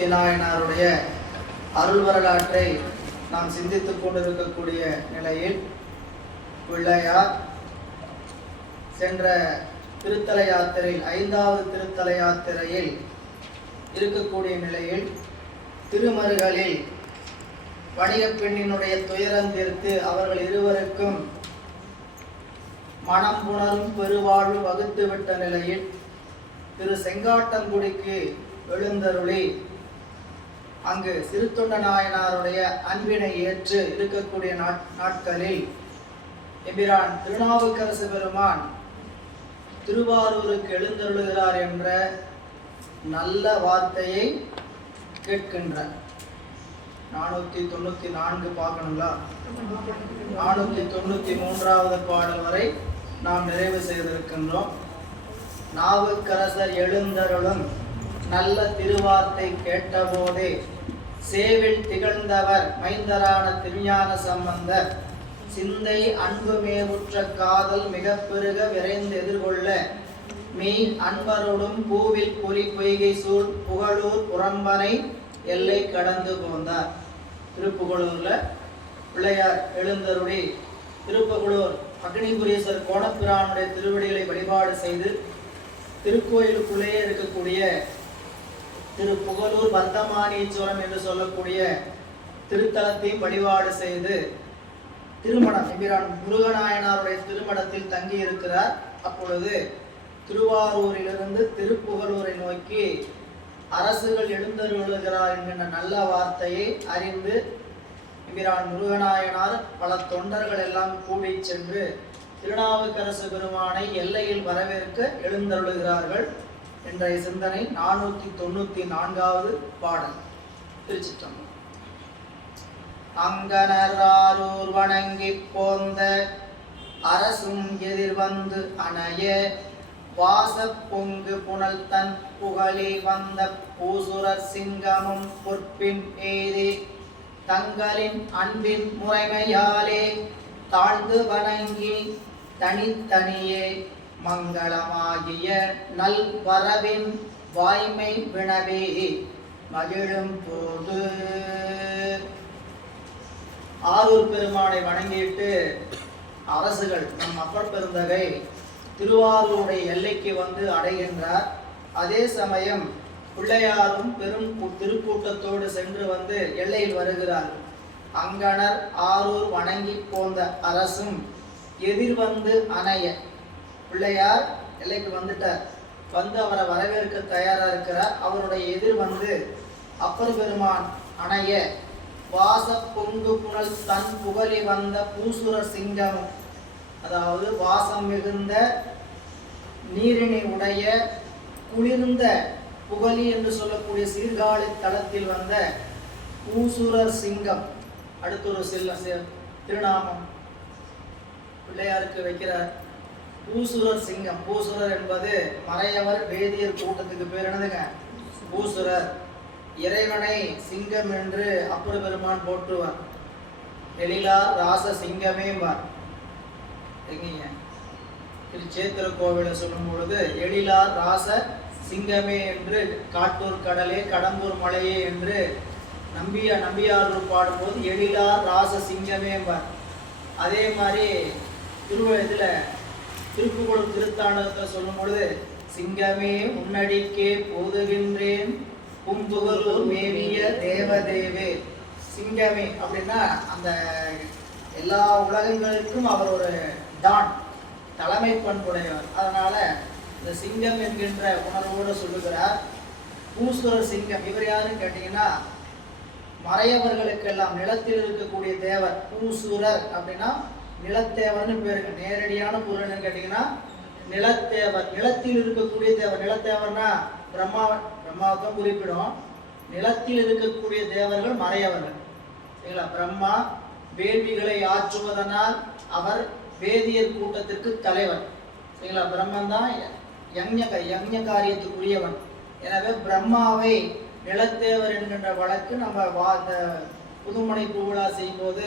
மூர்த்தி நாயனாருடைய அருள் வரலாற்றை நாம் சிந்தித்துக் கொண்டிருக்கக்கூடிய நிலையில் பிள்ளையார் சென்ற திருத்தல யாத்திரையில் 5வது திருத்தல யாத்திரையில் இருக்கக்கூடிய நிலையில் திருமருகளில் வணிகப் பெண்ணினுடைய துயரம் தீர்த்து அவர்கள் இருவருக்கும் மனம் புணரும் பெருவாழ்வு வகுத்துவிட்ட நிலையில் திரு செங்காட்டங்குடிக்கு எழுந்தருளி அங்கு சிறுத்தொண்ட நாயனாருடைய அன்பினை ஏற்று இருக்கக்கூடிய நாட்களில் எம்பிரான் திருநாவுக்கரசு பெருமான் திருவாரூருக்கு எழுந்தருளுகிறார் என்ற நல்ல வார்த்தையை கேட்கின்றார். 494 பார்க்கணுங்களா? 493வது பாடல் வரை நாம் நிறைவு செய்திருக்கின்றோம். நாவுக்கரசர் எழுந்தருளும் நல்ல திருவார்த்தை கேட்டபோதே சேவில் திகழ்ந்தவர் மைந்தரான திருஞான சம்பந்தர் சிந்தை அன்பு மேவுற்ற காதல் மிக பெருக விரைந்து எதிர்கொள்ள மெய் அன்பரோடும் பூவில் பொறி பொய்கை சூழ் புகழூர் புறம்பனை எல்லை கடந்து போந்தார். திருப்புகழூர்ல பிள்ளையார் எழுந்தருளி திருப்புகழூர் அக்னிபுரீஸ்வர் கோணப்பிரானுடைய திருவடிகளை வழிபாடு செய்து திருக்கோயிலுக்குள்ளேயே இருக்கக்கூடிய திரு புகழூர் வர்த்தமானீஸ்வரம் என்று சொல்லக்கூடிய திருத்தலத்தையும் வழிபாடு செய்து திருமணம் எம்பிரான் முருகநாயனாருடைய திருமணத்தில் தங்கி இருக்கிறார். அப்பொழுது திருவாரூரிலிருந்து திருப்புகழூரை நோக்கி அரசுகள் எழுந்தருளுகிறார் என்கின்ற நல்ல வார்த்தையை அறிந்து எம்பிரான் முருகநாயனார் பல தொண்டர்கள் எல்லாம் கூடி சென்று திருநாவுக்கரசு பெருமானை எல்லையில் வரவேற்க எழுந்தருளுகிறார்கள் என்ற சிந்தனை 494வது பாடல். திருச்சிற்றம்பலம். அங்கனராரூர் வணங்கி போந்த அரசும் எதிர்வந்து அணைய வாச பொங்கு புனல் தன் புகழி வந்த பூசுரர் சிங்கமும் பொற்பின் ஏதி தங்களின் அன்பின் முறைமையாலே தாழ்ந்து வணங்கி தனித்தனியே மங்களமாகிய நல் வரவின் வாய்மை வினவே மகிழும் போது ஆரூர் பெருமானை வணங்கிட்டு அரசுகள் நம் அப்பர் பெருந்தகை திருவாரூருடைய எல்லைக்கு வந்து அடைகின்றார். அதே சமயம் பிள்ளையாரும் பெரும் திருக்கூட்டத்தோடு சென்று வந்து எல்லையில் வருகிறார். அங்கனர் ஆரூர் வணங்கி போந்த அரசும் எதிர்வந்து அணைய பிள்ளையார் எல்லைக்கு வந்துட்டார். வந்து அவரை வரவேற்க தயாரா இருக்கிறார். அவருடைய எதிர் வந்து அப்பர் பெருமான் அணைய வாச பொங்கு புனல் தன் புகழி வந்த பூசுர சிங்கம், அதாவது வாசம் மிகுந்த நீரினை உடைய குளிர்ந்த புகழி என்று சொல்லக்கூடிய சீர்காழி தலத்தில் வந்த பூசுரர் சிங்கம். அடுத்த ஒரு திருநாமம் பிள்ளையாருக்கு வைக்கிறார். பூசுரர் சிங்கம். பூசுரர் என்பது மறையவர் வேதியர் கூட்டத்துக்கு பேர் என்னதுங்க? பூசுரர். இறைவனை சிங்கம் என்று அப்பர் பெருமான் போற்றுவார். எழிலார் ராச சிங்கமேவார். எங்கீங்க திருச்சேத்திர கோவிலை சொல்லும் பொழுது எழிலார் ராச சிங்கமே என்று, காட்டூர் கடலே கடம்பூர் மலையே என்று நம்பியார் பாடும்போது எழிலார் ராச சிங்கமேவார். அதே மாதிரி திருப்புகழூர் திருத்தாண்டகத்தை சொல்லும் பொழுது சிங்கமே உன்னடிக்கே போதுகின்றேன் பூம்புகழூர் மேவிய தேவதேவே. சிங்கமே அப்படின்னா அந்த எல்லா உலகங்களுக்கும் அவர் ஒரு டான், தலைமை பண்புடையவர். அதனால இந்த சிங்கம் என்கின்ற உணர்வோடு சொல்லுகிறார். பூசுரர் சிங்கம் இவர் யாருன்னு கேட்டீங்கன்னா மறையவர்களுக்கெல்லாம் நிலத்தில் இருக்கக்கூடிய தேவர். பூசுரர் அப்படின்னா நிலத்தேவர்னு பேருக்கு. நேரடியான பொருள் கேட்டீங்கன்னா நிலத்தேவர், நிலத்தில் இருக்கக்கூடிய தேவர். நிலத்தேவர்னா பிரம்மாவுக்கும் குறிப்பிடும். நிலத்தில் இருக்கக்கூடிய தேவர்கள் மறையவர்கள். சரிங்களா? பிரம்மா வேள்விகளை ஆற்றுவதனால் அவர் வேதியர் கூட்டத்திற்கு தலைவர். சரிங்களா? பிரம்மன் தான் யக்ஞ காரியத்துக்குரியவன். எனவே பிரம்மாவை நிலத்தேவர் என்கின்ற வழக்கு நம்ம இந்த புதுமனை பூவிழா செய்யும்போது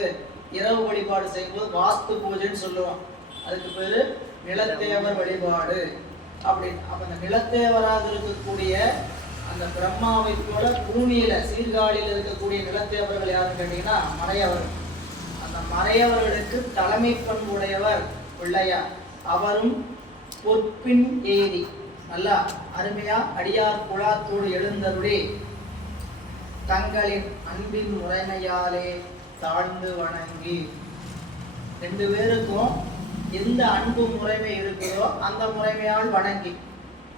இரவு வழிபாடு செய்யும்போது வாஸ்து பூஜைன்னு சொல்லுவோம். அதுக்கு பேரு நிலத்தேவர் வழிபாடு அப்படின்னு. அப்ப இந்த நிலத்தேவராக இருக்கக்கூடிய அந்த பிரம்மாவை போல பூமியில சீர்காழியில் இருக்கக்கூடிய நிலத்தேவர்கள் யாருன்னு கேட்டீங்கன்னா மறையவர். அந்த மறையவர்களுக்கு தலைமை பண்புடையவர் பிள்ளையார். அவரும் பொற்பின் ஏறி நல்லா அருமையா அடியார் குழாத்தோடு எழுந்தருளே தங்களின் அன்பின் முறைமையாலே தாழ்ந்து வணங்கி. ரெண்டு பேருக்கும் எந்த அன்பு முறைமை இருக்குதோ அந்த முறைமையால் வணங்கி.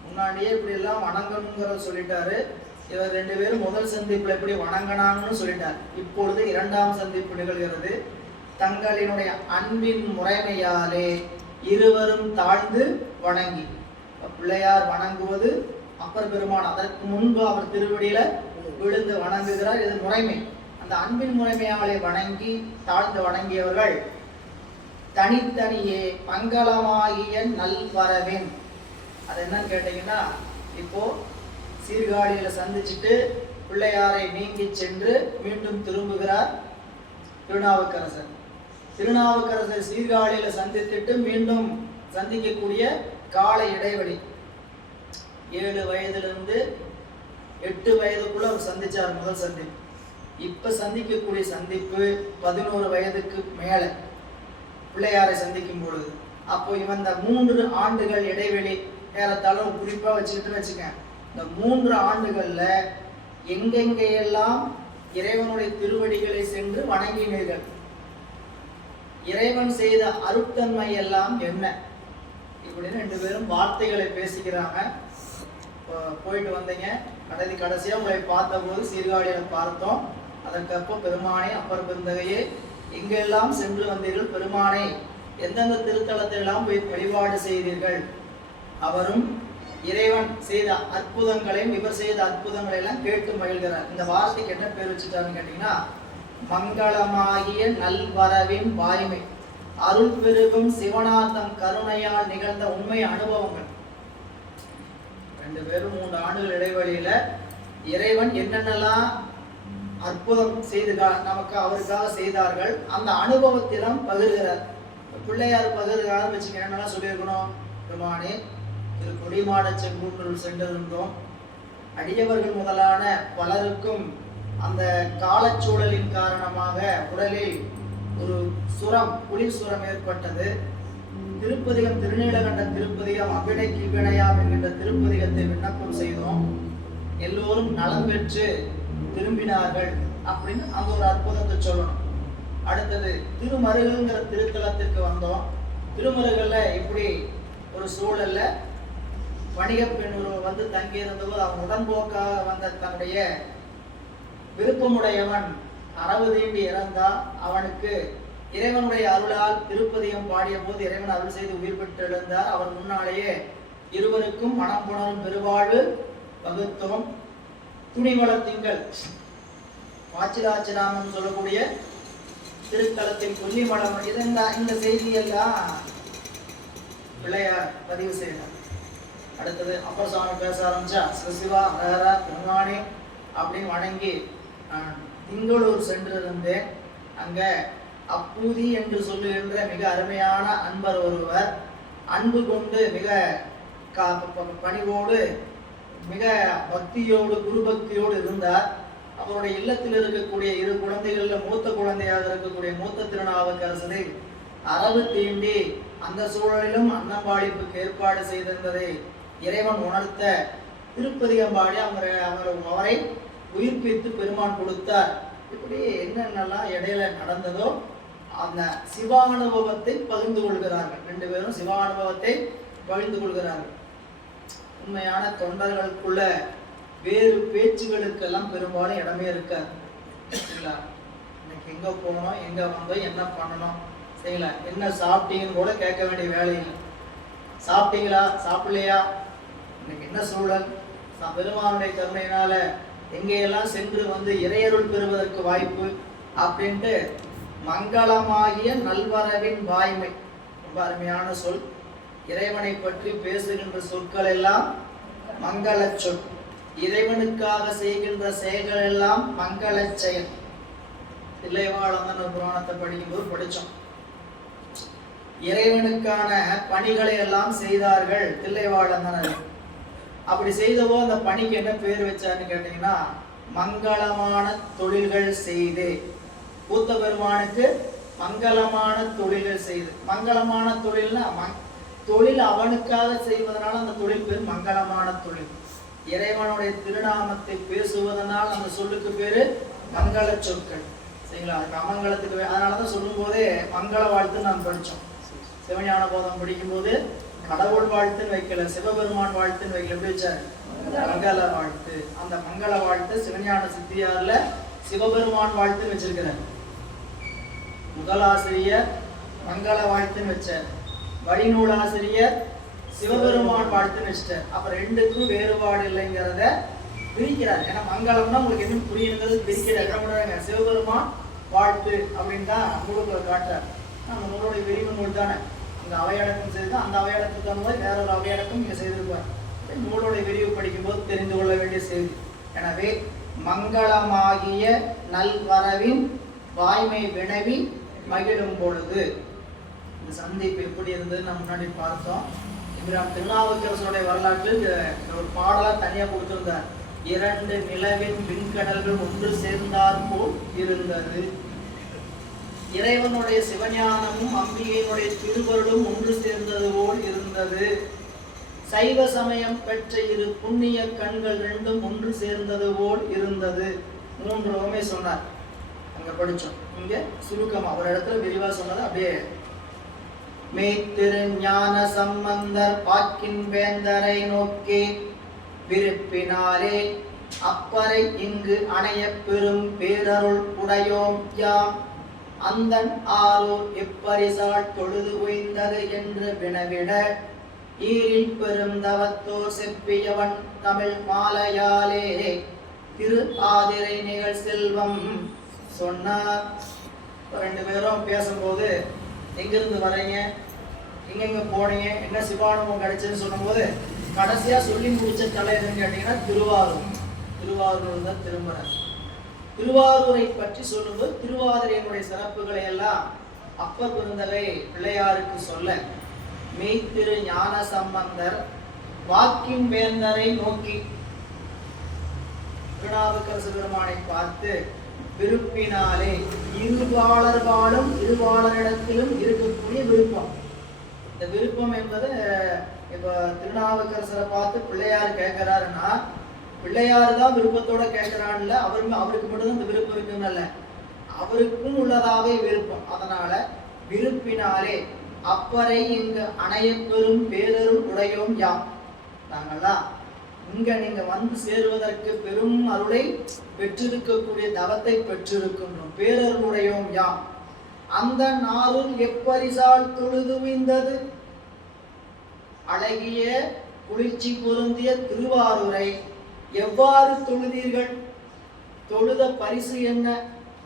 முன்னாடியே இப்படி எல்லாம் வணங்கணுங்கிறத சொல்லிட்டாரு. இவர் ரெண்டு பேரும் முதல் சந்திப்புல எப்படி வணங்கினாங்கன்னு சொல்லிட்டார். இப்பொழுது இரண்டாம் சந்திப்பு நிகழ்கிறது. தங்களினுடைய அன்பின் முறைமையாலே இருவரும் தாழ்ந்து வணங்கி. பிள்ளையார் வணங்குவது அப்பர் பெருமான் அதற்கு முன்பு அவர் திருவடியில விழுந்து வணங்குகிறார். இது முறைமை. அந்த அன்பின் முறைமையாலே வணங்கி தாழ்ந்து வணங்கியவர்கள் தனித்தனியே மங்களமாகிய நல்வரவின். அது என்னன்னு கேட்டீங்கன்னா, இப்போ சீர்காழியில சந்திச்சுட்டு பிள்ளையாரை நீங்கி சென்று மீண்டும் திரும்புகிறார் திருநாவுக்கரசர். திருநாவுக்கரசர் சீர்காழியில சந்தித்துட்டு மீண்டும் சந்திக்கக்கூடிய கால இடைவெளி 7 வயதிலிருந்து 8 வயதுக்குள்ள அவர் சந்திச்சார் முதல் சந்திப்பு. இப்ப சந்திக்கக்கூடிய சந்திப்பு 11 வயதுக்கு மேல பிள்ளையாரை சந்திக்கும் பொழுது. அப்போ இந்த 3 ஆண்டுகள் இடைவெளி ஏறத்தாழ குறிப்பா வச்சுக்கிட்டுன்னு வச்சுக்க. இந்த 3 ஆண்டுகள்ல எங்கெங்கெல்லாம் இறைவனுடைய திருவடிகளை சென்று வணங்கினீர்கள், இறைவன் செய்த அருட்தன்மை எல்லாம் என்ன, இப்படின்னு 2 பேரும் வார்த்தைகளை பேசிக்கிறாங்க. போயிட்டு வந்தீங்க, கடைசியா உங்களை பார்த்த போது சீர்காழியில பார்த்தோம். அதற்கப்போ பெருமானே அப்பர் பெருந்தகையே எங்கெல்லாம் சென்று வந்தீர்கள், பெருமானே எந்தெந்த திருத்தலத்தை எல்லாம் போய் வழிபாடு செய்தீர்கள், அவரும் இறைவன் செய்த அற்புதங்களையும் இவர் செய்த அற்புதங்களை எல்லாம் கேட்டு மகிழ்கிறார். இந்த வார்த்தைக்கு என்ன பேர் வச்சுட்டாருன்னு கேட்டீங்கன்னா, மங்களமாகிய நல்வரவின் வாய்மை. அருள் பெருகும் சிவனார்த்தம் கருணையால் நிகழ்ந்த உண்மை அனுபவங்கள். 2 பேரும் 3 ஆண்டுகள் இடைவெளியில இறைவன் என்னென்னலாம் அற்புதம் செய்து நமக்கு அவருக்காக செய்தார்கள், அந்த அனுபவத்திலும் பகிர்கிறார். பிள்ளையார் பகிர்கிறார் வச்சுக்க. என்னெல்லாம் சொல்லியிருக்கணும், பெருமானே திரு கொடிமாட செங்குன்றில் சென்றிருந்தோம். அடியவர்கள் முதலான பலருக்கும் அந்த காலச்சூழலின் காரணமாக உடலில் ஒரு சுரம், குளிர் சுரம் ஏற்பட்டது. திருப்பதிகம் திருநீலகண்ட திருப்பதிகம் அபிணைக்கு வினையாம் என்கின்ற திருப்பதிகத்தை விண்ணப்பம் செய்தோம். எல்லோரும் நலம் பெற்று திரும்பினார்கள் அப்படின்னு அந்த ஒரு அற்புதத்தை சொல்லணும். அடுத்தது திருமருகல்ங்கிற திருத்தலத்திற்கு வந்தோம். திருமருகல்ல இப்படி ஒரு சூழல்ல வணிக பெண் ஒருவர் வந்து தங்கி இருந்தபோது அவன் உடன்போக்காக வந்த தன்னுடைய விருப்பமுடையவன் அரவு தீண்டி இறந்தான். அவனுக்கு இறைவனுடைய அருளால் திருப்பதிகம் பாடிய போது இறைவன் அருள் செய்து உயிர் பெற்று எழுந்தார். அவர் முன்னாலேயே இருவருக்கும் மனம் புணரும் பெருவாழ்வு வகுத்தோம். துணிவள திங்கள் வாச்சிராச்சிராமன் சொல்லக்கூடிய திருத்தலத்தின் கொல்லிமலம். இந்த செய்தியெல்லாம் பிள்ளையார் பதிவு செய்தார். அடுத்தது அப்பர் சுவாமி பேச ஆரம்பிச்சா, சிவசிவா ஹரஹர பெருமானே அப்படின்னு வணங்கி திங்களூர் சென்றிருந்தேன். அங்க அப்பூதி என்று சொல்லுகின்ற மிக அருமையான அன்பர் ஒருவர் அன்பு கொண்டு மிக பணிவோடு மிக பக்தியோடு குரு பக்தியோடு இருந்தார். அவருடைய இல்லத்தில் இருக்கக்கூடிய 2 குழந்தைகள்ல மூத்த குழந்தையாக இருக்கக்கூடிய மூத்த திருநாவுக்கரசரை அரவு தீண்டி அந்த சூழலிலும் அன்னம்பாடிப்புக்கு ஏற்பாடு செய்திருந்ததை இறைவன் உணர்த்த திருப்பதிகம் பாடி அவரை உயிர்ப்பித்து பெருமான் கொடுத்தார். இப்படி என்னென்னலாம் இடையில நடந்ததோ அந்த சிவானுபவத்தை பகிர்ந்து கொள்கிறார்கள். 2 பேரும் சிவானுபவத்தை பகிர்ந்து கொள்கிறார்கள். உண்மையான தொண்டர்களுக்குள்ள வேறு பேச்சுகளுக்கெல்லாம் பெரும்பாலும் இடமே இருக்காது. சரிங்களா? இன்னைக்கு எங்க போனோம், எங்க வந்தோம், என்ன பண்ணணும், சரிங்களா, என்ன சாப்பிட்டீங்கன்னு கூட கேட்க வேண்டிய வேலை இல்லை. சாப்பிட்டீங்களா, சாப்பிடலையா, இன்னைக்கு என்ன சூழல், பெருமானுடைய கருணையினால எங்கேயெல்லாம் சென்று வந்து இறையருள் பெறுவதற்கு வாய்ப்பு அப்படின்ட்டு மங்களமாகிய நல்வரவின் வாய்மை. ரொம்ப அருமையான சொல். இறைவனை பற்றி பேசுகின்ற சொற்கள் எல்லாம் மங்கள சொல். இறைவனுக்காக செய்கின்ற செயல்கள் எல்லாம் மங்கள செயல். தில்லைவாழந்தன் புராணத்தை படிக்கும்போது படித்தோம். இறைவனுக்கான பணிகளை எல்லாம் செய்தார்கள் தில்லைவாழந்தனர். அப்படி செய்தவோ அந்த பணிக்கு என்ன பேர் வச்சாருன்னு கேட்டீங்கன்னா மங்களமான தொழில்கள் செய்து. கூத்த பெருமானுக்கு மங்களமான தொழில்கள் செய்து. மங்களமான தொழில்னா தொழில் அவனுக்காக செய்வதனால அந்த தொழில் பேர் மங்களமான தொழில். இறைவனுடைய திருநாமத்தை பேசுவதனால் அந்த சொல்லுக்கு பேரு மங்கள சொற்கள். சரிங்களா? அதுக்கு அமங்கலத்துக்கு அதனாலதான் சொல்லும் போதே மங்கள வாழ்த்து நாம் படிச்சோம். சிவஞான போதம் படிக்கும் போது கடவுள் வாழ்த்துன்னு வைக்கல, சிவபெருமான் வாழ்த்துன்னு வைக்கல. எப்படி வச்சாரு? மங்கள வாழ்த்து. அந்த மங்கள வாழ்த்து சிவஞான சித்தியார்ல சிவபெருமான் வாழ்த்துன்னு வச்சிருக்கிறார். முதலாசிரியர் மங்கள வாழ்த்துன்னு வச்சார், வழிநூலாசிரியர் சிவபெருமான் வாழ்த்துன்னு வச்சிட்டார். அப்ப ரெண்டுக்கும் வேறுபாடு இல்லைங்கிறத பிரிக்கிறார். ஏன்னா மங்களம்னா உங்களுக்கு என்ன புரியுங்கிறது பிரிக்கிறாங்க. சிவபெருமான் வாழ்த்து அப்படின்னு தான் நூலுக்குள்ள காட்டுறார். நம்ம நூலுடைய விரிவு நூல் தானே, இந்த அவையடக்கம் செய்து அந்த அவையடத்துக்கு தகுந்த மாதிரி வேற ஒரு அவையடக்கம் இங்க செய்திருப்பார். நூலுடைய விரிவு படிக்கும் போது தெரிந்து கொள்ள வேண்டிய செய்தி. எனவே மங்களமாகிய நல்வரவின் வாய்மை வினவி மகிழும் பொழுது. இந்த சந்திப்பு எப்படி இருந்தது நம்ம முன்னாடி பார்த்தோம். இப்ராம் திருநாவுக்கரசருடைய வரலாற்றில் ஒரு பாடலா தனியா கொடுத்திருந்தார். 2 நிலவின் விண்கடல்கள் ஒன்று சேர்ந்தார் போல் இருந்தது. இறைவனுடைய சிவஞானமும் அம்பிகையினுடைய திருவருளும் ஒன்று சேர்ந்தது போல் இருந்தது. சைவ சமயம் பெற்ற 2 புண்ணிய கண்கள் ரெண்டும் ஒன்று சேர்ந்தது போல் இருந்தது. 3 ரோமே சொன்னார். அங்க படிச்சோம். இங்க சுருக்கமா ஒரு இடத்துல விரிவா சொன்னது அப்படியே. மேத்திரு ஞான சம்பந்தர் பாக்கின் வேந்தரை நோக்கி விருப்பினாலே அப்பரை இங்கு அணைய பெரும் பேரருள் உடையோம் யாம் அந்தன் ஆரூர் எப்பரிசால் தொழுது உய்ந்தது என்று வினவிட ஈரில் பெரும் தவத்தோர் செப்பியவன் தமிழ் மாலையாலே திரு ஆதிரை நிகழ் செல்வம் சொன்னார். 2 பேரும் பேசும்போது எங்கிருந்து வரீங்க, எங்கெங்க போனீங்க, என்ன சிவானுபவம் கிடைச்சதுன்னு சொல்லும் போது கடைசியா சொல்லி முடிச்ச தலை எதுன்னு கேட்டீங்கன்னா திருவாரூர். திருவாரூர் தான் திருமறை. திருவாரூரை பற்றி சொல்லும்போது திருவாதிரையினுடைய சிறப்புகளை எல்லாம் அப்பர் பெருந்தகை பிள்ளையாருக்கு சொல்ல மெய்த்திரு ஞான சம்பந்தர் வாக்கின் வேந்தரை நோக்கி திருநாவுக்கரசு பெருமானை பார்த்து விருப்பினாலே இருபாளர் வாழும் இருபாளரிடத்திலும் இருக்கக்கூடிய விருப்பம். இந்த விருப்பம் என்பது இப்ப திருநாவுக்கரசரை பார்த்து பிள்ளையார் கேட்கிறாருன்னா பிள்ளையாரு தான் விருப்பத்தோட கேட்கிறான்ல, அவருக்கு மட்டும் இந்த விருப்பம் இருக்குன்னு அவருக்கும் உள்ளதாவே விருப்பம். அதனால விருப்பினாலே அப்பரை இங்கு அணைய பெரும் பேரருள் உடையோம் யாம். நாங்கள்லாம் இங்க நீங்க வந்து சேருவதற்கு பெரும் அருளை பெற்றிருக்கக்கூடிய தவத்தை பெற்றிருக்கின்றோம். பேரருளுடையோம் யாம். அந்த நாருள் எப்பரிசால் தொழுதுவிந்தது. அழகிய குளிர்ச்சி பொருந்திய திருவாரூரை எவ்வாறு தொழுதீர்கள்? தொழுத பரிசு என்ன?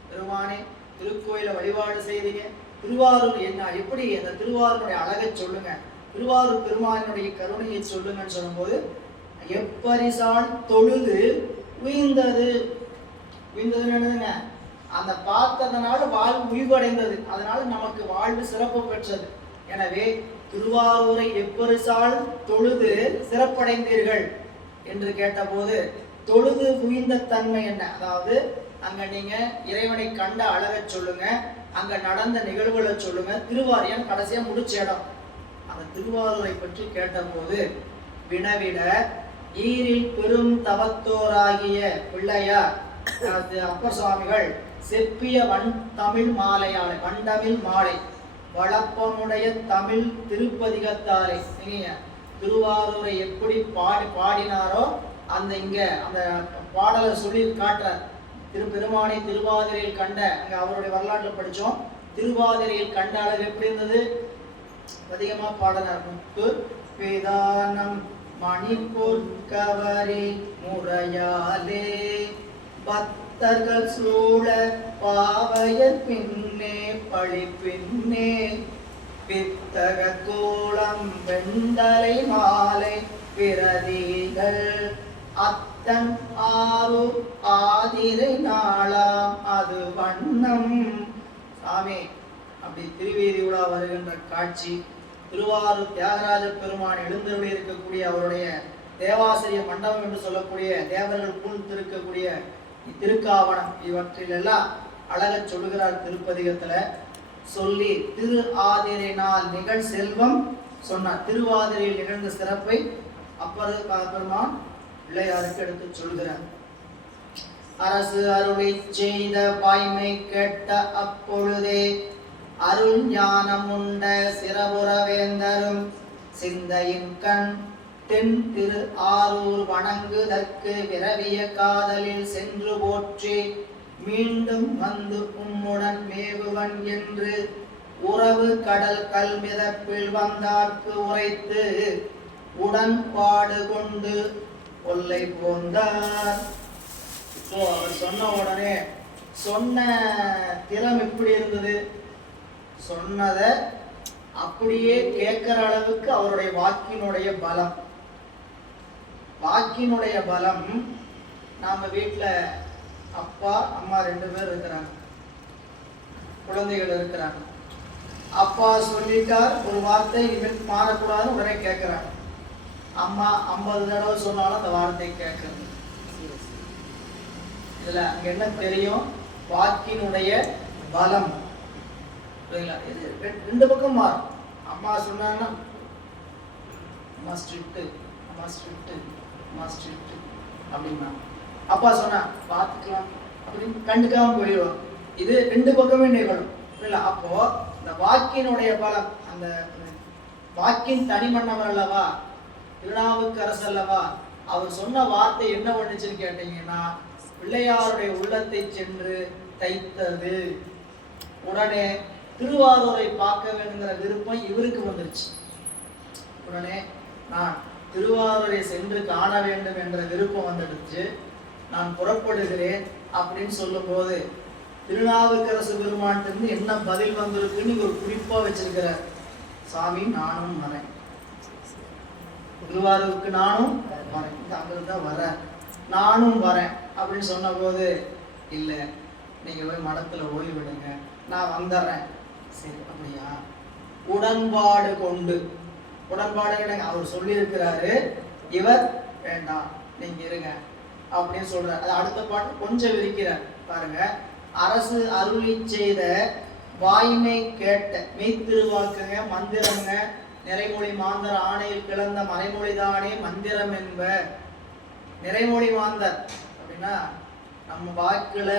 பெருமானே திருக்கோயில வழிபாடு செய்தீங்க, திருவாரூர் என்ன, எப்படி அந்த திருவாரூருடைய அழகை சொல்லுங்க, திருவாரூர் பெருமானுடைய கருணையை சொல்லுங்கன்னு சொல்லும்போது எப்பரிசால் தொழுது உயிர்ந்தது. உயிர்ந்ததுன்னு என்னதுங்க? அந்த பார்த்ததனால வாழ்வு உய்வடைந்தது, அதனால நமக்கு வாழ்வு சிறப்பு பெற்றது. எனவே திருவாரூரை எப்பரிசால் தொழுது சிறப்படைந்தீர்கள் என்று கேட்டபோது தொழுது உயிர்ந்த தன்மை என்ன? அதாவது அங்க நீங்க இறைவனை கண்ட அழகை சொல்லுங்க, அங்க நடந்த நிகழ்வுகளை சொல்லுங்க. திருவாரியம் கடைசியா முடிச்ச இடம். அந்த திருவாரூரை பற்றி கேட்டபோது வினவிட ஈரில் பெரும் தவத்தோராகிய பிள்ளையார் அப்பர் சுவாமிகள் செப்பிய தமிழ் மாலையாளை வண்டமிழ் மாலை வளப்பனுடைய தமிழ் திருப்பதிகத்தாரை திருவாரூரை எப்படி பாடினாரோ அந்த இங்க அந்த பாடலை சொல்லி காட்டுறார். திருப்பெருமானை திருவாதிரையில் கண்ட அங்க அவருடைய வரலாற்றை படிச்சோம். திருவாதிரையில் கண்ட அழகு எப்படி இருந்தது? அதிகமா பாடினார். முத்து வேதானம் மணிப்பொற்கவரி முறையாலே பக்தர்கள் சூழ பாவையர் பின்னே பழி பின்னே பித்தக கோலம் வெண்டலை மாலை பிரதிகள் அத்தன் ஆறு ஆதிரை நாளாம் அது வண்ணம். சாமி அப்படி திருவீதி உலா வருகின்ற காட்சி, திருவாரூர் தியாகராஜ பெருமான் எழுந்தருளி இருக்கக்கூடிய அவருடைய தேவாசிரிய மண்டபம் என்று சொல்லக்கூடிய தேவர்கள் பூழ்த்திருக்கக்கூடிய திருக்காவணம் இவற்றிலெல்லாம் அழகச் சொல்லுகிறார் திருப்பதிகத்துல. சொல்லி திரு ஆதிரினால் நிகழ் செல்வம் சொன்னார். திருவாதிரையில் நிகழ்ந்த சிறப்பை அப்பொழுது பெருமான் பிள்ளையாருக்கு எடுத்து சொல்கிறார். அரசு அருளை செய்த வாய்மை கேட்ட அப்பொழுதே அருள் ஞானம் உண்ட சிறபுறவேந்தரும் சிந்தையின் கண் தென் திரு ஆரூர் வணங்குதற்கு விரவிய காதலில் சென்று போற்றி மீண்டும் வந்து உம்முடன் மேவுவன் என்று உறவு கடல் கல்மிதப்பில் வந்தார்க்கு உரைத்து உடன்பாடு கொண்டு கொல்லை போந்தார். இப்போ அவர் சொன்ன உடனே சொன்ன திறம் எப்படி இருந்தது? சொன்னதை அப்படியே கேட்கிற அளவுக்கு அவருடைய வாக்கினுடைய பலம். வாக்கினுடைய பலம். நாம வீட்டுல அப்பா அம்மா 2 பேர் இருக்கிறாங்க, குழந்தைகள் இருக்கிறாங்க. அப்பா சொல்லிட்டார் ஒரு வார்த்தை, இனிமேல் மாறக்கூடாதுன்னு உடனே கேட்கிறாங்க. அம்மா 50 தடவை சொன்னாலும் அந்த வார்த்தையை கேட்கறது. இதுல அங்க என்ன தெரியும்? வாக்கினுடைய பலம். இது 2 பக்கம் மாறும். அம்மா சொன்னாங்கன்னா அம்மா ஸ்ட்ரிக்ட், அம்மா ஸ்ட்ரிக்ட், அம்மா ஸ்ட்ரிக்ட் அப்படின்னா, அப்பா சொன்னா பார்த்துக்கலாம் அப்படின்னு கண்டுக்காம போயிடுவோம். இது 2 பக்கமே நிகழும் இல்ல. அப்போ இந்த வாக்கினுடைய பலம், அந்த வாக்கின் தனிமன்னவர் அல்லவா, திருநாவுக்கரசு அல்லவா, அவர் சொன்ன வார்த்தை என்ன பண்ணுச்சுன்னு கேட்டீங்கன்னா பிள்ளையாருடைய உள்ளத்தை சென்று தைத்தது. உடனே திருவாரூரை பார்க்க வேண்டுங்கிற விருப்பம் இவருக்கு வந்துருச்சு. உடனே நான் திருவாரூரை சென்று காண வேண்டும் என்ற விருப்பம் வந்துடுச்சு, நான் புறப்படுகிறேன் அப்படின்னு சொல்லும் போது திருநாவுக்கரசு பெருமாட்டிருந்து என்ன பதில் வந்திருக்குன்னு ஒரு குறிப்பா வச்சிருக்கிறார். சாமி நானும் வரேன், திருவாரூருக்கு நானும் வரேன், அங்கிருந்தான் வர நானும் வரேன் அப்படின்னு சொன்ன போது, இல்லை நீங்க போய் மடத்துல ஓய்விடுங்க, நான் வந்துடுறேன். சரி அப்படியா? உடன்பாடு கொண்டு, உடன்பாடு அவர் சொல்லி இருக்கிறாரு, இவர் வேண்டாம் நீங்க இருங்க அப்படின்னு சொல்றாரு. அது அடுத்த பாட்டு கொஞ்சம் விரிக்கிறார் பாருங்க. அரசு அருளி செய்த வாய்மை கேட்ட மெய்த்திருவாக்குங்க மந்திரங்க நிறைமொழி மாந்தர் ஆணையில் கிளந்த மறைமொழிதானே மந்திரம் என்ப. நிறைமொழி மாந்தர் அப்படின்னா நம்ம வாக்குல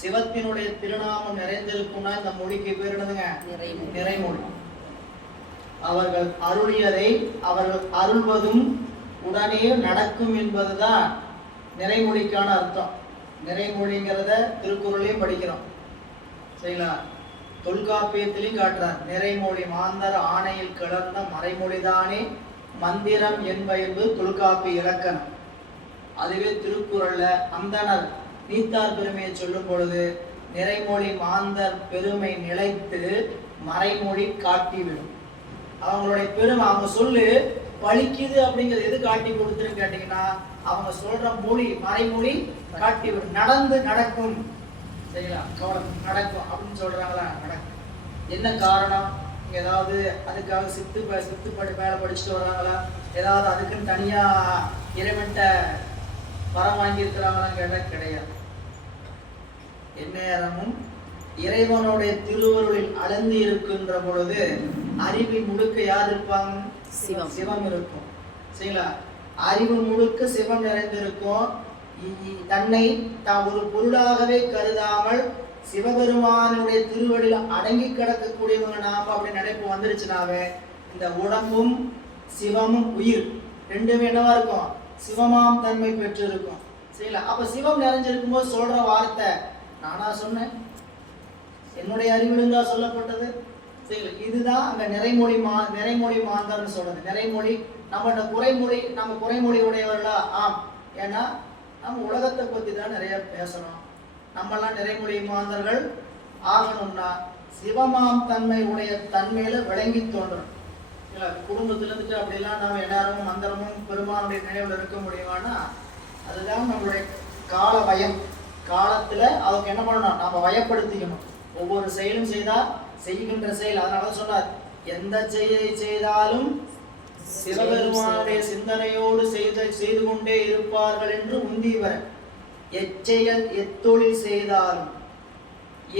சிவத்தினுடைய திருநாமம் நிறைந்திருக்கும்னா இந்த மொழிக்கு பேர் என்னதுங்க? நிறைமொழி. அவர்கள் அருளியதை அவர்கள் அருள்வதும் உடனே நடக்கும் என்பதுதான் நிறைமொழிக்கான அர்த்தம். நிறைமொழிங்கிறத திருக்குறளையும் படிக்கிறோம் சரிங்களா, தொல்காப்பியத்திலையும் காட்டுறார். நிறைமொழி மாந்தர் ஆணையில் கிளர்ந்த மறைமொழிதானே மந்திரம் என்பது தொல்காப்பிய இலக்கணம். அதுவே திருக்குறள்ல அந்தனர் நீத்தார் பெருமையை சொல்லும் பொழுது நிறைமொழி மாந்தர் பெருமை நிலைத்து மறைமொழி காட்டிவிடும். அவங்களுடைய பெருமை, அவங்க சொல்லு பழிக்குது அப்படிங்கிறது எது காட்டி கொடுத்துன்னு கேட்டீங்கன்னா அவங்க சொல்ற மொழி மறைமொழி காட்டிவிடும். நடந்து நடக்கும் சரிங்களா, கவலை நடக்கும் அப்படின்னு சொல்றாங்களா, நடக்கும். என்ன காரணம்? ஏதாவது அதுக்காக சித்து மேல படிச்சுட்டு வர்றாங்களா, ஏதாவது அதுக்குன்னு தனியா இறைவன்ட்ட வரம் வாங்கி இருக்கிறாங்களான்னு கேட்டா கிடையாது. எந்நேரமும் இறைவனுடைய திருவருளில் அளந்து இருக்கின்ற பொழுது அறிவு முழுக்க யார் இருப்பாங்க? சிவம் இருக்கும் சரிங்களா. அறிவு முழுக்க சிவம் நிறைந்திருக்கும். தன்னை தான் ஒரு பொருளாகவே கருதாமல் சிவபெருமானுடைய திருவடியில் அடங்கி கிடக்கக்கூடியவங்க நாம அப்படி நினைப்பு வந்துருச்சுனாவே இந்த உடம்பும் சிவமும் உயிர் ரெண்டுமே என்னவா இருக்கும்? சிவமாம் தன்மை பெற்று இருக்கும் சரிங்களா. அப்ப சிவம் நிறைஞ்சிருக்கும் போது சொல்ற வார்த்தை நானா சொன்னேன், என்னுடைய அறிவிலிருந்தா சொல்லப்பட்டது சரிங்களா. இதுதான் அந்த நிறைமொழி மாந்தர்னு சொல்றது. நிறைமொழி நம்மளோட குறைமொழி, நம்ம குறைமொழி உடையவர்களா? ஆம். ஏன்னா நம்ம உலகத்தை பத்தி தான் நிறைய பேசணும். நம்மெல்லாம் நிறைமொழி மாந்தர்கள் ஆகணும்னா சிவமாம் தன்மை உடைய தன்மையில விளங்கி தோன்றணும் இல்லை. குடும்பத்துல இருந்துட்டு அப்படிலாம் நம்ம எல்லாரும் மந்திரமும் பெருமானுடைய நினைவுல இருக்க முடியுமானா அதுதான் நம்மளுடைய கால வயம். காலத்துல அதுக்கு என்ன பண்ணணும்? நம்ம வயப்படுத்திக்கணும். ஒவ்வொரு செயலும் செய்தா செய்கின்ற செயல். அதனால சொன்னார், எந்த செயலை செய்தாலும் சிவபெருமானுடைய சிந்தனையோடு செய்து கொண்டே இருப்பார்கள் என்று உந்திவர். எச்செயல் எத்தொழில் செய்தாலும்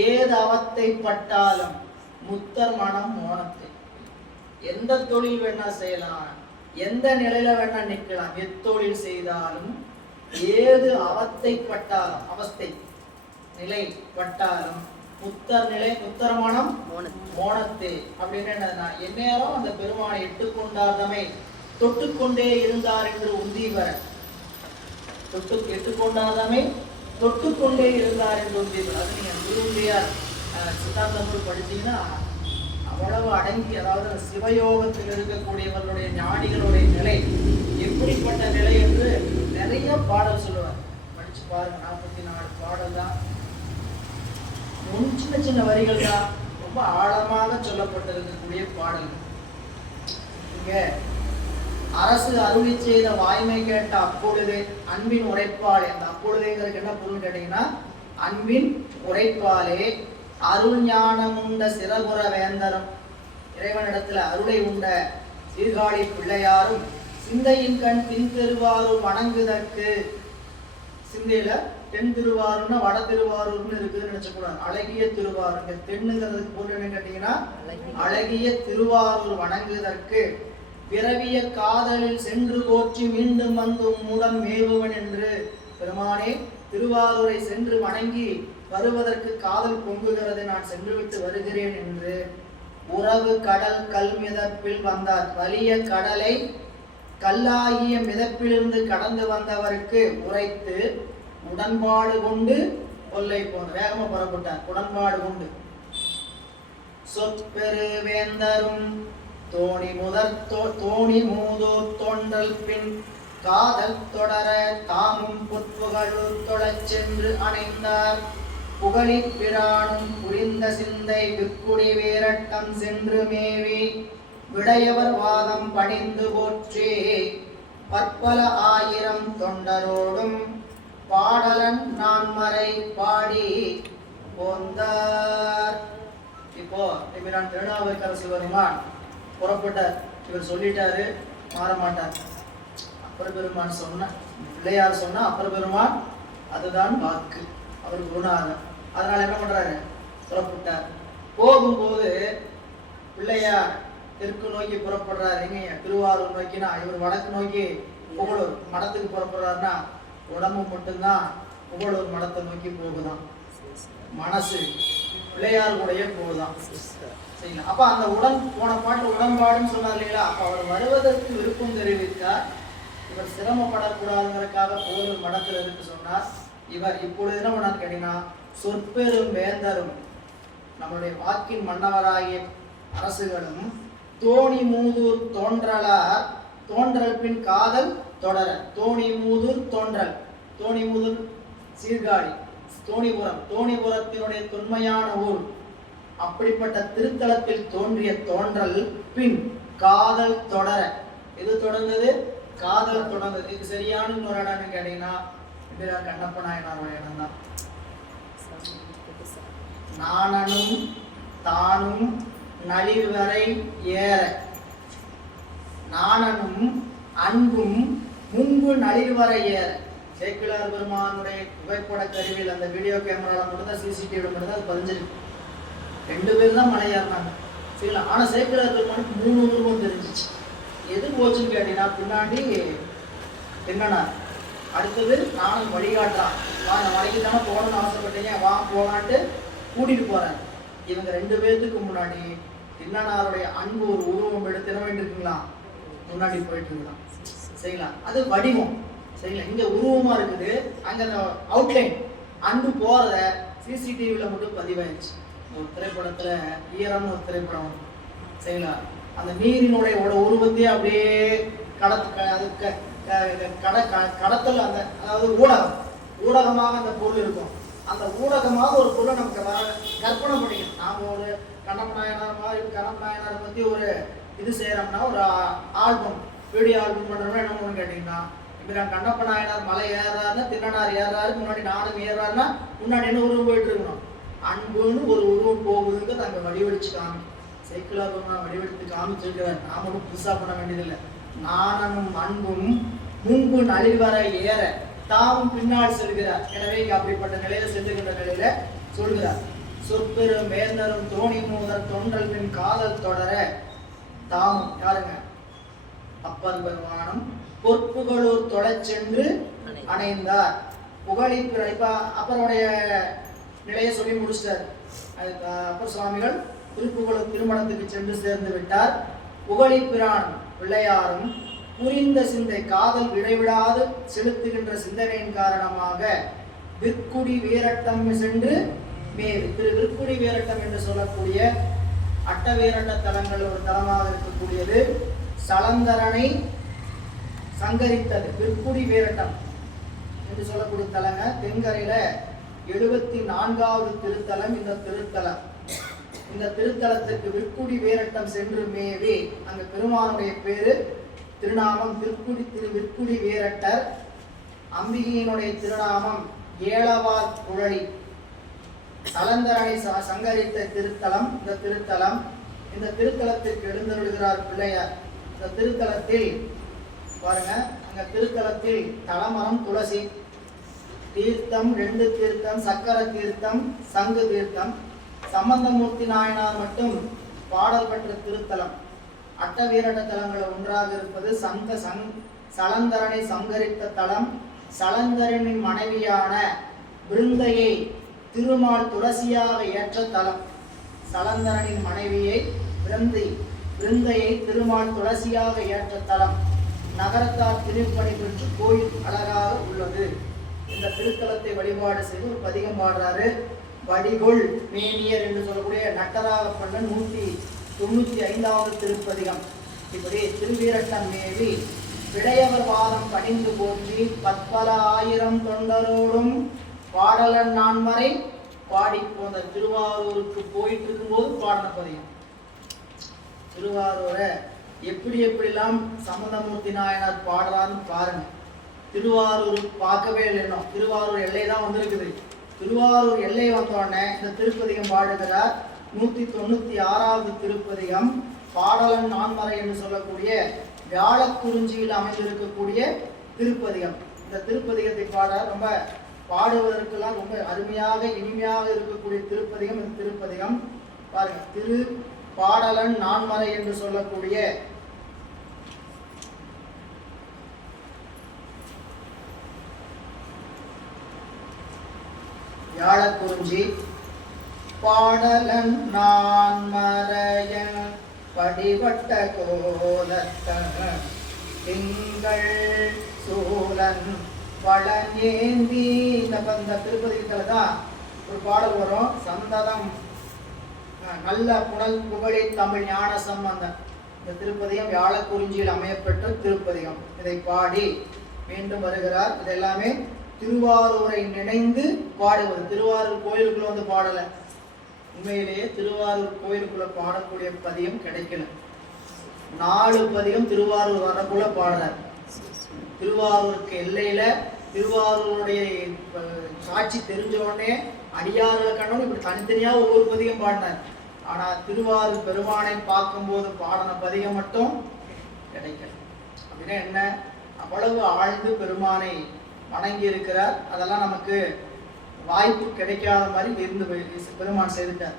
ஏது அவத்தை பட்டாலும் முத்தர் மனம் மோனத்தை. எந்த தொழில் வேணா செய்யலாம், எந்த நிலையில வேணா நிற்கலாம். எத்தொழில் செய்தாலும் ஏது அவத்தை பட்டாலும், அவஸ்தை நிலை பட்டாலும் முத்தர் நிலை, முத்தர் மனம் மோனத்தை அப்படின்னு என்னதுன்னா, எந்நேரம் அந்த பெருமானை எட்டுக்கொண்டார்தமை தொட்டுக்கொண்டே இருந்தார் என்று உந்தீவர். எட்டுக்கொண்டாதமை தொட்டுக்கொண்டே இருந்தார் என்று உந்தீவர். அது நீங்க குருவுடையார் சித்தாந்தம் படிச்சீங்கன்னா அவ்வளவு அடங்கி, அதாவது சிவயோகத்தில் இருக்கக்கூடியவர்களுடைய ஞானிகளுடைய நிலை எப்படிப்பட்ட நிலை என்று நிறைய பாடல் சொல்லுவார். படிச்சு பாருங்க. 44 பாடல் தான், சின்ன சின்ன வரிகள் தான், ரொம்ப ஆழமாக சொல்லப்பட்டிருக்கக்கூடிய பாடல். இங்க அரசு அருளி செய்த வாய்மை கேட்ட அப்பொழுது அன்பின் உரைப்பாளே. அந்த அப்பொழுதுங்கிறதுக்கு என்ன பொருள் கேட்டீங்கன்னா, அன்பின் உரைப்பாலே அருள் ஞானம் உண்ட சிறகுற வேந்தரும், இறைவனிடத்துல அருளை உண்ட சீர்காழி பிள்ளையாரும் சிந்தையின் கண் பின் திருவாரூர் வணங்குதற்கு. சிந்தையில தென் திருவாரூர்னா வட திருவாரூர்னு இருக்குதுன்னு நினைச்சக்கூடாது. அழகிய திருவாரூர். தென்னுங்கிறதுக்கு பொருள் என்ன கேட்டீங்கன்னா, அழகிய திருவாரூர் வணங்குதற்கு பிறவிய காதலில் சென்று போற்றி மீண்டும் வந்து உம்முடன் மேவுவன் என்று. பெருமானே, திருவாரூரை சென்று வணங்கி வருவதற்கு காதல் பொங்குகிறது, நான் சென்று விட்டு வருகிறேன் என்று உறவு கடல் கல் மிதப்பில் வந்தார். வலிய கடலை கல்லாகிய மிதப்பிலிருந்து கடந்து வந்தவருக்கு உரைத்து உடன்பாடு கொண்டு கொல்லை போன வேகமா புறப்பட்டார். உடன்பாடு கொண்டு சொற்பெரு வேந்தரும் தோணி மூதூர் தோன்றல் பின் காதல் தொடர தாமும் புற்புகழூர் தொழச் சென்று அணைந்தார். புகழி பிரானும் புரிந்த சிந்தை விற்குடி வேரட்டம் சென்று மேவி விடையவர் வாதம் பணிந்து போற்றே பற்பல ஆயிரம் தொண்டரோடும் பாடலன் நான்மறை பாடி போந்தார். இப்போ எம்பிரான் திருநாவுக்கரசு பெருமான் புறப்பட்டார். இவர் சொல்லிட்டாரு, மாற மாட்டார். அப்பர் பெருமான் சொன்ன, பிள்ளையார் சொன்னா அப்பர் பெருமான் அதுதான் வாக்கு, அவர் குருநாதர். அதனால என்ன பண்றாரு, புறப்பட்டார். போகும்போது பிள்ளையார் தெற்கு நோக்கி புறப்படுறாரு. எங்க திருவாரூர் நோக்கினா, இவர் வடக்கு நோக்கி புகழூர் மடத்துக்கு புறப்படுறாருன்னா, உடம்பு மட்டும்தான் புகழூர் மடத்தை நோக்கி போகுதான், மனசு பிள்ளையார் கூடயே போகுதான். சரிங்களா? அப்ப அந்த போன பாட்டு உடன்பாடுன்னு சொன்னார் இல்லைங்களா? அப்ப அவர் வருவதற்கு விருப்பம் தெரிவித்தார். இவர் சிரமப்படக்கூடாதுங்கிறதுக்காக புகழூர் மடத்துல இருக்கு சொன்னார். இவர் இப்பொழுது என்ன பண்ணான்னு கேட்டீங்கன்னா, சொற்பெரும் வேந்தரும் நம்மளுடைய வாக்கின் மன்னவராகிய அரசுகளும் தோணி மூதூர் தோன்றலார் தோன்றல் பின் காதல் தொடர. தோணி மூதூர் தோன்றல், தோணி மூதூர் சீர்காழி, தோணிபுரம், தோணிபுரத்தினுடைய தொன்மையான ஊர். அப்படிப்பட்ட திருத்தலத்தில் தோன்றிய தோன்றல் பின் காதல் தொடர. எது தொடர்ந்தது? காதல் தொடர்ந்தது. இது சரியான ஒரு இடம்னு கேட்டீங்கன்னா கண்ணப்ப நாயனாரோட இடம் தான். நாணனும் தானும் நளிர்வரை ஏற, நாணனும் அன்பும் முன்பு நளிர்வரை ஏற. சேக்கிழார் பெருமானுடைய புகைப்பட கருவியில் அந்த வீடியோ கேமரால மட்டும்தான், சிசிடிவில மட்டும்தான் அது பதிஞ்சிருக்கு. 2 பேர் தான் மலை ஏறினாங்க. சரிங்களா? ஆனா சேக்கிழார் பெருமானுக்கு 3 உருவம் தெரிஞ்சிச்சு. எது போச்சுன்னு கேட்டீங்கன்னா, பின்னாடி தென்னனார், அடுத்தது நானும் வழிகாட்டுறான். அந்த மலைக்கு தானே போகணும்னு ஆசைப்பட்டீங்க, வா போகலான்ட்டு கூட்டிட்டு போறாரு. இவங்க 2 பேர்த்துக்கு முன்னாடி தின்னனாருடைய அன்பு ஒரு உருவம் எடுத்து என்ன வேண்டியிருக்குங்களா, முன்னாடி போயிட்டு இருக்கலாம். சரிங்களா? அது வடிவம். சரிங்களா? இங்க உருவமா இருக்குது, அங்க அந்த அவுட்லைன் அன்பு போறத சிசிடிவில மட்டும் பதிவாயிடுச்சு. ஒரு திரைப்படத்துல ஈரம்னு ஒரு திரைப்படம். சரிங்களா? அந்த நீரினுடைய உருவத்தையே அப்படியே கடத்தல், அந்த அதாவது ஊடகமாக அந்த பொருள் இருக்கும். அந்த ஊடகமாக ஒரு பொருளை நமக்கு கற்பனை பண்ணிக்கணும். நாம ஒரு கண்ணப்ப நாயனார் மாதிரி கண்ணப்ப நாயனாரை பத்தி ஒரு இது செய்யறோம்னா, ஒரு ஆல்பம், வீடியோ ஆல்பம் பண்றோம்னா என்ன பண்ணணும்னு கேட்டீங்கன்னா, இப்ப நான் கண்ணப்ப நாயனார் மலை ஏறாருன்னா, தின்னனார் ஏறாரு, முன்னாடி நானும் ஏறாருன்னா முன்னாடி என்ன உருவம் போயிட்டு இருக்கணும், அன்புன்னு ஒரு உருவம் போகுதுங்கிறது அங்க வடிவடிச்சு காமிக்கும். சேக்கிழார் வடிவெடுத்து காமிச்சிருக்கிறார். நாம ஒன்றும் புதுசா பண்ண வேண்டியதில்லை. நாணமும் அன்பும் முன்பு நலிவர ஏற தாமும் பின்னால் செல்கிறார். எனவே அப்படிப்பட்ட நிலையில செல்லுகின்ற நிலையில சொல்கிறார். சொற்பெரும் வேந்தரும் தோணி மூதர் தொண்டல் பின் காதல் தொடர தாமும் யாருங்க அப்பர் பெருமானும் பொற்புகளூர் தொலைச் சென்று அணைந்தார். புகழிப்பிற இப்ப அப்பருடைய நிலையை சொல்லி முடிச்சிட்டார். அப்பர் சுவாமிகள் திருப்புகழூர் திருமணத்துக்கு சென்று சேர்ந்து விட்டார். புகழிப்பிரான் பிள்ளையாரும் புரிந்த சிந்தை காதல் இடைவிடாது செலுத்துகின்ற சிந்தனையின் காரணமாக விற்குடி வீரட்டம் சென்று மேவி. விற்குடி வீரட்டம் என்று சொல்லக்கூடிய அட்டவீரட்ட தலங்கள் ஒரு தலமாக இருக்கக்கூடியது. சலந்தரனை சங்கரித்தது விற்குடி வீரட்டம் என்று சொல்லக்கூடிய தலங்க. தென்கரையில 74வது திருத்தலம் இந்த திருத்தலம். இந்த திருத்தலத்துக்கு விற்குடி வீரட்டம் சென்று மேவி. அங்க பெருமானுடைய பேரு திருநாமம் விற்குடி வீரட்டர். அம்பிகையினுடைய திருநாமம் ஏலவார் குழலி. சலந்தரனை சங்கரித்த திருத்தலம் இந்த திருத்தலம். இந்த திருத்தலத்திற்கு எழுந்தருளுகிறார் பிள்ளையார். இந்த திருத்தலத்தில் பாருங்க, அங்க திருத்தலத்தில் தலமரம் துளசி தீர்த்தம் 2 தீர்த்தம், சக்கர தீர்த்தம், சங்கு தீர்த்தம். சம்பந்தமூர்த்தி நாயனார் மட்டும் பாடல் பெற்ற திருத்தலம். அட்டவீரட்ட தலங்கள் ஒன்றாக இருப்பது சலந்தரனை சங்கரித்த தலம். சலந்தரனின் மனைவியான பிருந்தையை திருமால் துளசியாக ஏற்ற தலம். சலந்தரனின் மனைவியை பிருந்தையை திருமால் துளசியாக ஏற்ற தலம். நகரத்தார் திருப்பணி பெற்று கோயில் அழகாக உள்ளது. இந்த திருத்தலத்தை வழிபாடு செய்து ஒரு பதிகம் பாடுறாரு. வடிகொள் மேனியர் என்று சொல்லக்கூடிய நட்டராக பண்ண 195வது திருப்பதிகம். இப்படி திருவீரட்டம் மேவி விடையவர் வாதம் பணிந்து போற்றி பற்பல ஆயிரம் தொண்டரோடும் பாடலன் நான்மறை பாடி போன திருவாரூருக்கு போயிட்டு இருக்கும்போது பாடின பதிகம். திருவாரூரை எப்படிலாம் சம்பந்தமூர்த்தி நாயனார் பாடுறான்னு பாருங்க. திருவாரூர் பார்க்கவே இல்லைன்னா திருவாரூர் எல்லை தான் வந்திருக்குது. திருவாரூர் எல்லை வந்தோடனே இந்த திருப்பதிகம் பாடுகிறார். 196வது திருப்பதிகம் பாடலன் நான்மறை என்று சொல்லக்கூடிய வியாழக்குறிஞ்சியில் அமைந்திருக்கக்கூடிய திருப்பதிகம். இந்த திருப்பதிகத்தை பாட ரொம்ப பாடுவதற்கெல்லாம் ரொம்ப அருமையாக இனிமையாக இருக்கக்கூடிய திருப்பதிகம் இந்த திருப்பதிகம். பாருங்க, திரு பாடலன் நான்மறை என்று சொல்லக்கூடிய வியாழக்குறிஞ்சி. பாடலன் நான்மறையன் படிவட்ட கோலத்தன் திங்கள் சூழன் பழநேந்தி. இந்த திருப்பதிகத்துல தான் ஒரு பாடல் வரும். சந்ததம் நல்ல புனல் புகழி தமிழ் ஞான சம்பந்தம். இந்த திருப்பதிகம் வியாழக்குறிஞ்சியில் அமையப்பட்ட திருப்பதிகம். இதை பாடி மீண்டும் வருகிறார். இது எல்லாமே திருவாரூரை நினைந்து பாடுவது. திருவாரூர் கோயிலுக்குள்ள வந்து பாடல. உண்மையிலேயே திருவாரூர் கோயிலுக்குள்ள பாடக்கூடிய பதியம் கிடைக்கல. 4 பதியம் திருவாரூர் வரக்குள்ள பாடுறார். திருவாரூருக்கு எல்லையில திருவாரூருடைய காட்சி தெரிஞ்ச உடனே அடியார்கள் கண்ணோடு இப்படி தனித்தனியா ஒவ்வொரு பதிகம் பாடினார். ஆனா திருவாரூர் பெருமானை பார்க்கும்போது பாடின பதிகம் மட்டும் கிடைக்கல. அப்படின்னா என்ன, அவ்வளவு ஆழ்ந்து பெருமானை வணங்கி இருக்கிறார். அதெல்லாம் நமக்கு வாய்ப்பு கிடைக்காத மாதிரி இருந்து பெருமான் செய்துட்டார்.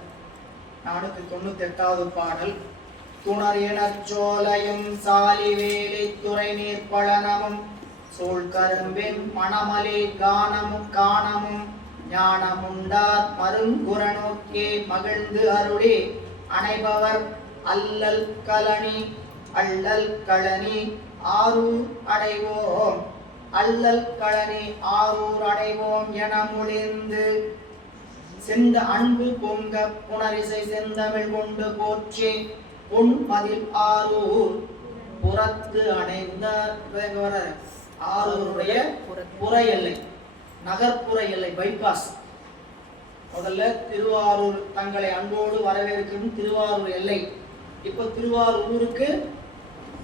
498வது பாடல். துணரியனச்சோலையும் சாலி வேலை துறை நீர் பழனமும் சோழ் கரும்பின் மணமலை காணமும் காணமும் ஞானமுண்டார் மருங்குறநோக்கே மகிழ்ந்து அருளி அணைபவர் அல்லல் களனி ஆரூர் அடைவோம். அல்லல் களனி ஆரூர் அடைவோம் என முழிந்து செந்த அன்பு பொங்க புனரிசை செந்தமிழ் கொண்டு போற்றி பொன் மதில் ஆரூர் புறத்து அடைந்த. ஆரூருடைய புற எல்லை, நகர்ப்புற எல்லை, பைபாஸ். முதல்ல திருவாரூர் தங்களை அன்போடு வரவேற்கும் திருவாரூர் எல்லை. இப்போ திருவாரூருக்கு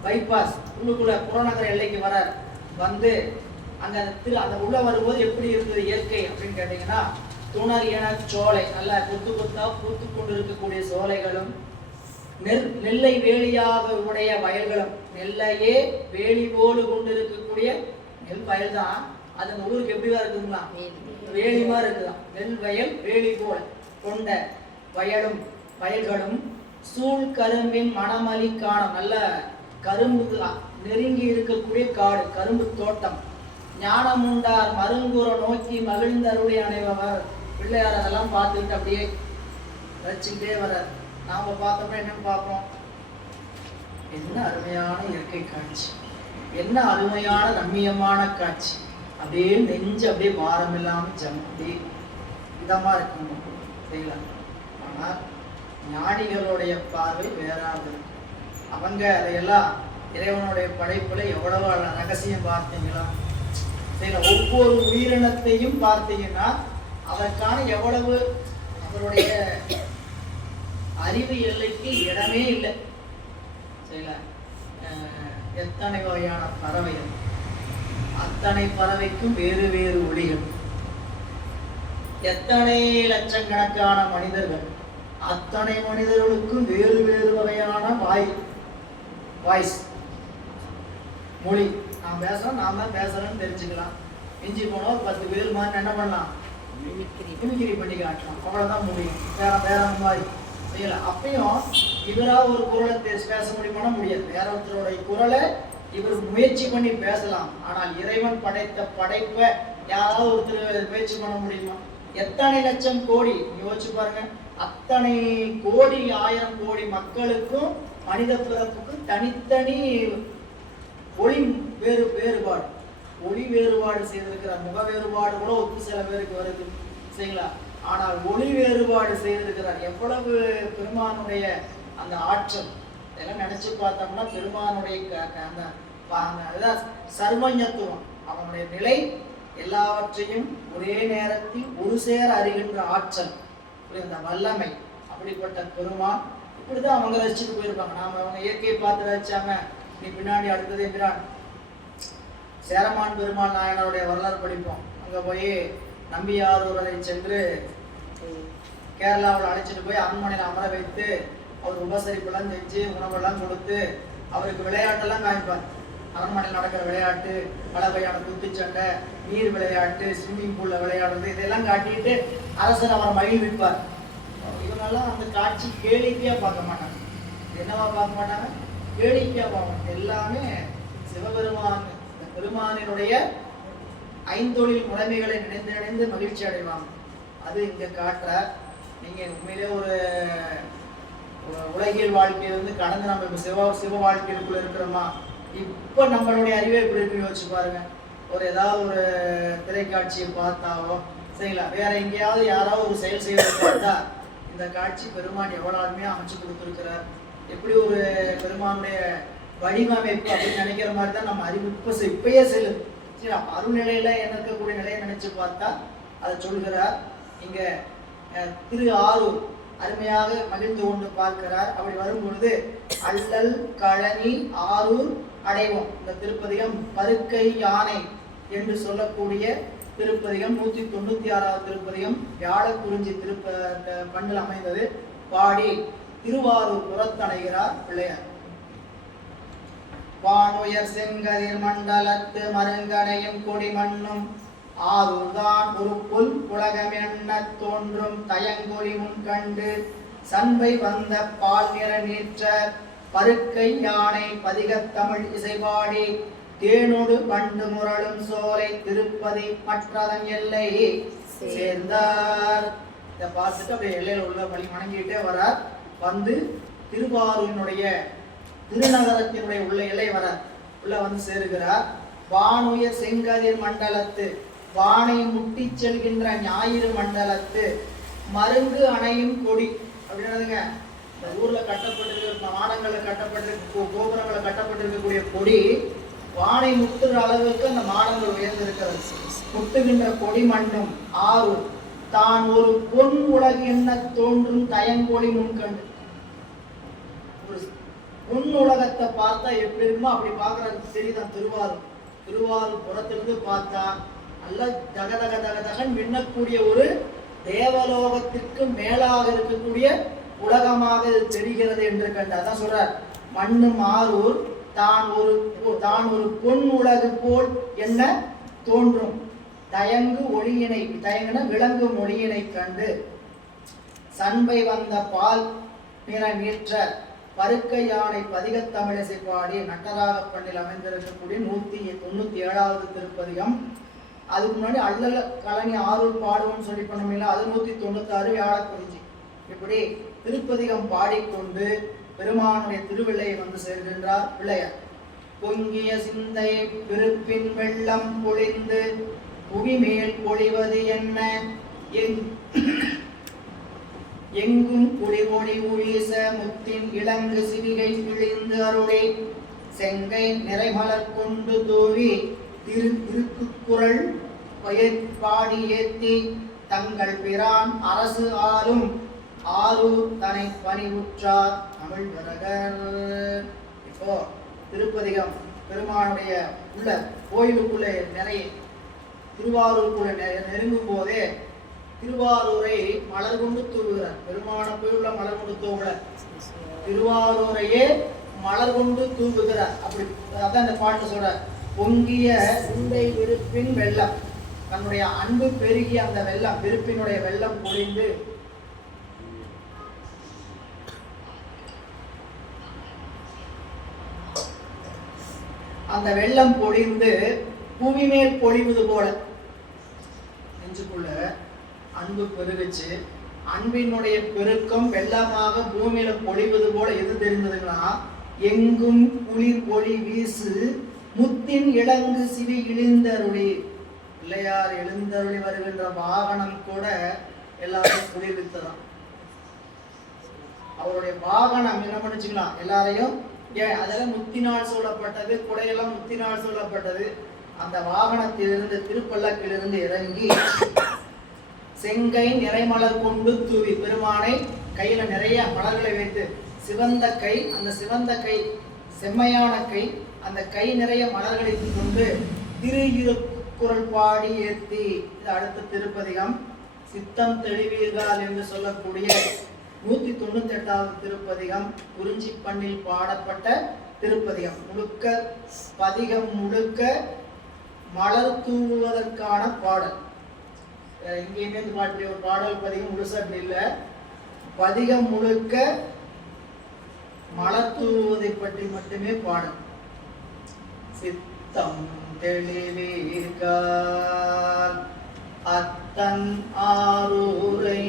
பைபாஸ் உள்ளுக்குள்ள புறநகர எல்லைக்கு வரார். வந்து அங்க அந்த உள்ள வரும்போது எப்படி இருந்தது இயற்கை அப்படின்னு கேட்டீங்கன்னா, துணர் என சோலை, நல்ல கொத்து கொத்தா பூத்து கொண்டு இருக்கக்கூடிய சோலைகளும் நெல்லை வேலியாக உடைய வயல்களும், நெல்லையே வேலி போல கொண்டு இருக்கக்கூடிய நெல் வயல் தான். அது அந்த ஊருக்கு எப்படிதான் இருக்குங்களா, வேலிமா இருக்குதான். நெல் வயல் வேலி போல கொண்ட வயல்களும் சூழ் கரும்பின் மணமலி காணம், நல்ல கரும்பு நெருங்கி இருக்கக்கூடிய காடு, கரும்பு தோட்டம். ஞானமுண்டார் மருங்குற நோக்கி மகிழ்ந்தருடைய அனைவர். பிள்ளையார் அதெல்லாம் பார்த்துக்கிட்டு அப்படியே ரசிச்சுக்கிட்டே வர்றார். நாம பார்த்தோம்னா என்னன்னு பார்ப்போம், என்ன அருமையான இயற்கை காட்சி, என்ன அருமையான ரம்மியமான காட்சி. அப்படியே நெஞ்சு அப்படியே பாரம் இல்லாம ஜம்பி இதமா இருக்கணும் சரிங்களா. ஆனால் ஞானிகளுடைய பார்வை வேறாவது. அவங்க அதையெல்லாம் இறைவனுடைய படைப்புல எவ்வளவு ரகசியம் பார்த்தீங்களா சரிங்களா. ஒவ்வொரு உயிரினத்தையும் பார்த்தீங்கன்னா அதற்கான எவ்வளவு அவருடைய அறிவு எல்லைக்கு இடமே இல்லை சரிங்களா. எத்தனை வகையான பறவைகள், அத்தனை பறவைக்கும் வேறு வேறு ஒளிகள். எத்தனை லட்சக்கணக்கான மனிதர்கள், அத்தனை மனிதர்களுக்கும் வேறு வேறு வகையான வாய்ஸ் மொழி. நான் பேசுறேன், நான் தான் பேசுறேன்னு தெரிஞ்சுக்கலாம். மிஞ்சி போனா 10 பேர் மாதிரி என்ன பண்ணலாம், மிமிக்ரி பண்ணி காட்டலாம், அவ்வளவுதான் முடியும். வேற மாதிரி செய்யலாம். அப்பயும் இவரா ஒரு குரலை பேச முடியுமானா முடியாது. வேற ஒருத்தருடைய குரலை இவர் முயற்சி பண்ணி பேசலாம். ஆனால் இறைவன் படைத்த படைப்பை யாராவது ஒருத்தர் முயற்சி பண்ண முடியுமா? எத்தனை லட்சம் கோடி யோசிச்சு பாருங்க. அத்தனை கோடி, 1000 கோடி மக்களுக்கும் மனித பிறப்புக்கும் தனித்தனி ஒளி வேறுபாடு, ஒளி வேறுபாடு செய்திருக்கிறார். முக வேறுபாடு கூட ஒத்து சில பேருக்கு வருது சரிங்களா. ஆனால் ஒளி வேறுபாடு செய்திருக்கிறார். எவ்வளவு பெருமானுடைய அந்த ஆற்றல், இதெல்லாம் நினைச்சு பார்த்தோம்னா பெருமானுடைய அந்த சர்வஞத்துவம், அவனுடைய நிலை, எல்லாவற்றையும் ஒரே நேரத்தில் ஒரு சேர அறிகின்ற ஆற்றல், இந்த வல்லமை, அப்படிப்பட்ட பெருமான். இப்படிதான் அவங்க ரசிச்சுட்டு போயிருப்பாங்க. நாம அவங்க இயற்கையை பார்த்து ரசிச்சாங்க. நீ பின்னாடி அடுத்தது என்கிறான் சேரமான் பெருமாள் நாயனருடைய வரலாறு படிப்போம். அங்க போய் நம்பியாரூரை சென்று கேரளாவில் அழைச்சிட்டு போய் அரண்மனையில் அமர வைத்து அவர் உபசரிப்பெல்லாம் செஞ்சு உணவெல்லாம் கொடுத்து அவருக்கு விளையாட்டெல்லாம் காமிப்பார். அரண்மனையில் நடக்கிற விளையாட்டு, பல வகையான குத்துச்சண்டை, நீர் விளையாட்டு, ஸ்விம்மிங் பூல்ல விளையாடுறது, இதெல்லாம் காட்டிட்டு அரசர் அவரை மகிழ்விப்பார். இவங்கெல்லாம் அந்த காட்சி கேளிக்கையா பார்க்க மாட்டாங்க. என்னவா பார்க்க மாட்டாங்க, கேளிக்கையா பார்ப்பாங்க. எல்லாமே சிவபெருமான், இந்த பெருமானினுடைய ஐந்தொழில் முறைமைகளை நினைந்து மகிழ்ச்சி அடைவாங்க. அது இங்க காட்டுற. நீங்க உண்மையிலே ஒரு உலகியல் வாழ்க்கையிலிருந்து கடந்து நம்ம இப்ப சிவ வாழ்க்கைக்குள்ள இருக்கிறோமா? இப்ப நம்மளுடைய அறிவை எப்படி இருக்கு யோசிச்சு பாருங்க. ஏதாவது ஒரு திரைக்காட்சியை பார்த்தாவோ சரிங்களா, வேற எங்கேயாவது யாராவது ஒரு செயல் செய்வதை பார்த்தா இந்த காட்சி பெருமான் எவ்வளவு அருமையா அமைச்சு கொடுத்துருக்கிறார், எப்படி ஒரு பெருமானுடைய வடிவமைப்பு அப்படின்னு நினைக்கிற மாதிரி தான் நம்ம அறிவு இப்பயே செல்லுது. சரி, அருள்நிலையில என்ன இருக்கக்கூடிய நிலையை நினைச்சு பார்த்தா அதை சொல்கிறார். இங்க திரு ஆரூர் அருமையாக மகிழ்ந்து கொண்டு பார்க்கிறார். அப்படி வரும் பொழுது அல்லல் கழனி ஆரூர் அடைவோம். இந்த திருப்பதிகம் பருக்கை யானை என்று சொல்லக்கூடிய திருப்பதிகம் 196வது திருப்பதிகம், வியாழக்குறிஞ்சி பண்ணில் அமைந்தது. பாடி திருவாரூர் புறத்தணைகிறார் பிள்ளையார். வானுயர் செங்கதிர் மண்டலத்து மருங்கனையும் கொடிமண்ணும் ஆரூர்தான் ஒரு புல் உலகம் என்ன தோன்றும் தயங்கொலி முன் கண்டு சண்பை வந்த பால் நிற நீற்ற பருக்கை யானை பதிகத்தமிழ் இசைபாடி தேனோடு பண்டு முரளும் சோலை திருப்பதி மற்றதன் எல்லை சேர்ந்தார். இதை பார்த்துட்டு அப்படியே எல்லையில் உள்ள வழி வணங்கிட்டே வரார். வந்து திருவாரூரினுடைய திருநகரத்தினுடைய உள்ள எல்லை வர உள்ள வந்து சேருகிறார். வானுயர் செங்கதிர் மண்டலத்து, வானை முட்டி செல்கின்ற ஞாயிறு மண்டலத்து மருங்கு அணையும் கொடி அப்படின்னதுங்க. இந்த ஊர்ல கட்டப்பட்டிருக்க மாடங்களை கட்டப்பட்டிருக்க கோபுரங்களை கட்டப்பட்டிருக்கக்கூடிய கொடி வானை முட்டுற அளவுக்கு அந்த மாடங்கள் உயர்ந்திருக்கிறது. முட்டுகின்ற கொடி மண்ணும் ஆறு தான் ஒரு பொன் உலகு என்ன தோன்றும் தயங்கொடி முன்கண்டு. ஒரு பொன் உலகத்தை பார்த்தா எப்படி இருக்குமோ அப்படி பார்க்கறதுக்கு தெரியுதான் திருவாரூர் புறத்திலிருந்து பார்த்தா நல்ல தகதகன் மின்னக்கூடிய ஒரு தேவலோகத்திற்கு மேலாக இருக்கக்கூடிய உலகமாக இது தெரிகிறது என்று கண்டு. அதான் சொல்றார், மண்ணும் ஆரூர் தான் ஒரு பொன் உலகு போல் என்ன தோன்றும் தயங்கு ஒளியினை, தயங்குன விளங்கும் ஒளியினை கண்டு சண்பை வந்த பால் நிற நீற்ற பருக்க யானை பதிகத் தமிழிசை பாடி நட்டராக பண்ணில் அமைந்திருக்கக்கூடிய 197வது திருப்பதிகம். அதுக்கு முன்னாடி அல்லல் கலனி ஆரூர் பாடுவோம்னு சொல்லி பண்ணோம்ல, அது 196 வியாழக்குறிஞ்சி. இப்படி திருப்பதிகம் பாடிக்கொண்டு பெருமானுடைய திருவில்லையை வந்து சேர்கின்றார் பிள்ளையார். பொங்கிய சிந்தை விருப்பின் வெள்ளம் பொழிந்து புவிமேல் பொழிவது என்ன, எங்கும் குடி ஒளி வீச முத்தின் இளங்கு சிவிகை பிழிந்து அருளே செங்கை நிறைமலர் கொண்டு தூவி திருக்குறள் பாடி ஏத்தி தங்கள் பிரான் அரசு ஆளும் ஆரூர் தனை பணிவுற்றார் தமிழ் விரகர். இப்போ திருப்பதிகம் பெருமானுடைய உள்ள கோயிலுக்குள்ளே நிறைய திருவாரூருக்குள்ள நெருங்கும் போதே திருவாரூரை மலர் கொண்டு தூவுகிறார். பெருமான கோயிலுள்ள மலர் கொண்டு தூவுல திருவாரூரையே மலர் கொண்டு தூவுகிறார். அப்படி அதான் இந்த பாட்டு சொல்ற, பொங்கிய சிந்தை விருப்பின் வெள்ளம், தன்னுடைய அன்பு பெருகிய அந்த வெள்ளம், விருப்பினுடைய வெள்ளம் பொழிந்து அந்த வெள்ளம் பொழிந்து பூமி மேல் பொழிவது போல நெஞ்சுக்குள்ள அன்பு பெருகுச்சு. அன்பினுடைய பெருக்கம் வெள்ளமாக பூமியில பொழிவது போல எது தெரிந்ததுன்னா, எங்கும் குளிர் பொழி வீசு முத்தின் இளங்கு சிவி இழிந்தருளி. பிள்ளையார் எழுந்தருளி வருகின்ற வாகனம் கூட எல்லாரும் குளிர்வித்ததான். அவருடைய வாகனம் என்ன பண்ணிச்சுக்கலாம், எல்லாரையும் அதெல்லாம் முத்தினால் சொல்லப்பட்டது, குடையெல்லாம் முத்தினால் சொல்லப்பட்டது. அந்த வாகனத்திலிருந்து திருப்பல்லக்கிலிருந்து இறங்கி செங்கை நிறைமலர் கொண்டு தூவி, பெருமானை கையில நிறைய மலர்களை வைத்து சிவந்த கை, அந்த சிவந்த கை செம்மையான கை, அந்த கை நிறைய மலர்களை கொண்டு திருக்குறள் பாடி ஏத்தி. இது அடுத்த திருப்பதிகம் சித்தம் தெளிவீர்கள் என்று சொல்லக்கூடிய 198வது திருப்பதிகம். குறிஞ்சி பண்ணில் பாடப்பட்ட திருப்பதிகம். முழுக்க பதிகம் முழுக்க மலர் தூவுவதற்கான பாடல். இங்கேயுமே பாட்டிய ஒரு பாடல் பதிகம் முழுசா இல்லை, பதிகம் முழுக்க மலர் தூவுவதை பற்றி மட்டுமே பாடல். சித்தம் தெளிவீர்கள் அத்தன் ஆரூரை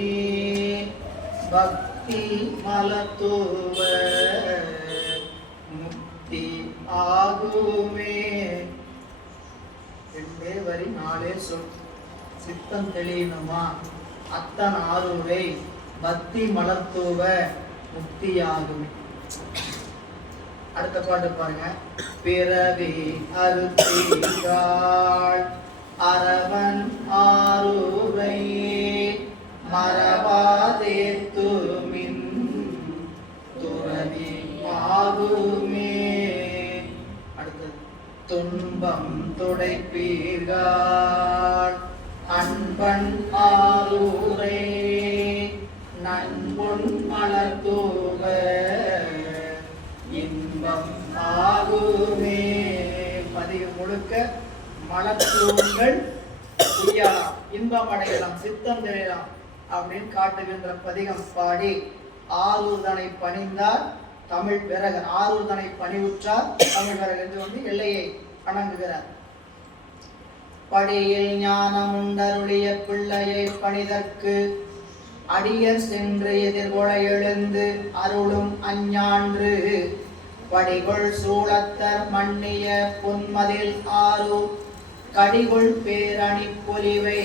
பக்தி மலத்தூவ முக்தி ஆகுமே. 2 வரி 4 சொல். சித்தம் தெளியணுமா, அத்தன் ஆரூரை பக்தி மலத்தூவ முக்தியாகுமே. அடுத்த பாட்டு பாருங்க. பிறவி அறுத்தீர்கள் அரவன் ஆரூரை மரபாதே துமின் துறவி ஆகுமே. அடுத்தது துன்பம் துடைப்பீர்கள் அன்பன் ஆரூரை நண்பொன் மலர்தூவ இன்பம் ஆகுமே. பதிவு முழுக்க மலர்தூங்கள் உய்யலாம், இன்பம் அடையலாம், சித்தம் தெரியலாம் அப்படின்னு காட்டுகின்ற பதிகம் பாடி ஆரூர் தனை பணிந்தார் தமிழ் விரகர், ஆரூர் தனை பணிவுற்றார் தமிழ் விரகர் என்று வந்து எல்லையை வணங்குகிறார். படியில் ஞானம் உண்டருளிய பிள்ளையை பணிதற்கு அடியர் சென்று எதிர்கொள எழுந்து அருளும் அஞ்ஞான்று படிகொள் சூழத்தர் மன்னிய பொன்மதில் ஆரூர் கடிகொள் பேரணி பொலிவை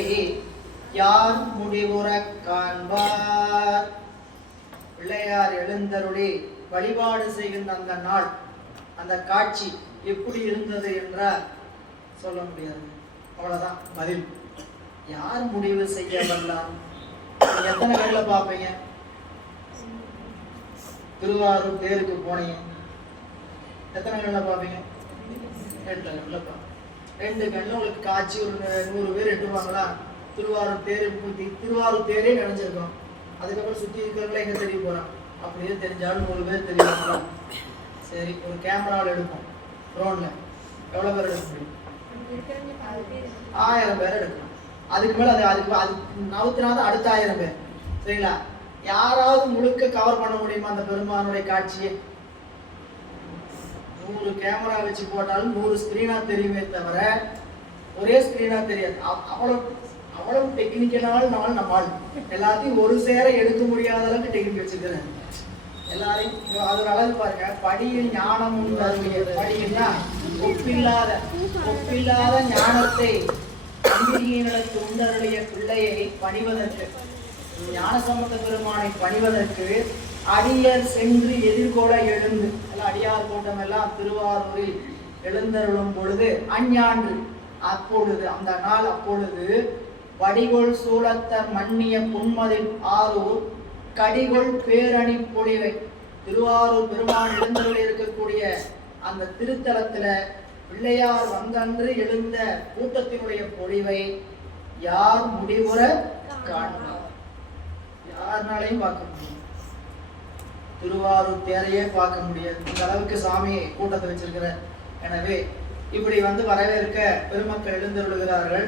யார் முடிவுறக் காண்பார். பிள்ளையார் எழுந்தருளி வழிபாடு செய்கின்ற அந்த நாள், அந்த காட்சி எப்படி இருந்தது என்றால் சொல்ல முடியாது. அவ்வளவுதான் பதில். யார் முடிவு செய்ய வல்லார்? எத்தனை கண்ணுல பாப்பீங்க? திருவாரூர் தேருக்கு போனீங்க, எத்தனை கண்ணுல பாப்பீங்க? 2 கண்ணுல பாப்பீங்க. 2 கண்ணுல உங்களுக்கு காட்சி ஒரு 100 பேர் எட்டுவாங்களா? திருவாரூர் தேர் திருவாரூர் தேரே நினைஞ்சிருக்கோம். அதுக்கப்புறம் சுற்றி இருக்கிறவங்கள எங்கே தெரிய போகிறான், அப்படியே தெரிஞ்சாலும் 100 பேர் தெரியும். சரி, ஒரு கேமராவில் எடுப்போம், ட்ரோனில் எவ்வளோ பேர் எடுக்க முடியும்? 1000 பேர் எடுக்கலாம். அதுக்கு மேலே அது நவுத்தினாதான் அடுத்த 1000 பேர். சரிங்களா? யாராவது முழுக்க கவர் பண்ண முடியுமா அந்த பெருமானுடைய காட்சியை? 100 கேமரா வச்சு போட்டாலும் 100 ஸ்கிரீனா தெரியுமே தவிர ஒரே ஸ்கிரீனா தெரியாது. அவ்வளவு டெக்னிக்கலான நம்ம எல்லாத்தையும் ஒரு சேர எடுக்க முடியாத அளவுக்கு டெக்னிக் வச்சிருக்கிறேன் எல்லாரையும். அது அழகு பாருங்க, படியில் ஞானம் படின்னா ஒப்பில்லாத ஞானத்தை அம்பிகையினருக்கு உண்டருடைய பிள்ளையை பணிவதற்கு, ஞானசம்பந்த பெருமானை பணிவதற்கு அடியர் சென்று எதிர்கொள்ள எழுந்து, அடியார் கூட்டம் எல்லாம் திருவாரூரில் எழுந்தருளும் பொழுது அஞ்ஞான்று அப்பொழுது அந்த நாள் அப்பொழுது வடிகொள் சூழத்தர் மன்னிய புன்மதில் ஆரூர் கடிகொள் பேரணி பொழிவை, திருவாரூர் பெருமான் எழுந்தருள் இருக்கக்கூடிய அந்த திருத்தலத்துல பிள்ளையார் வந்தன்று எழுந்த கூட்டத்தினுடைய பொழிவை யார் முடிவுற காண்பார்? யாருனாலையும் பார்க்க முடியும், திருவாரூர் தேரையே பார்க்க முடியாது, இந்த அளவுக்கு சாமி கூட்டத்தை வச்சிருக்கிற. எனவே இப்படி வரவேற்க பெருமக்கள் எழுந்தருளுகிறார்கள்.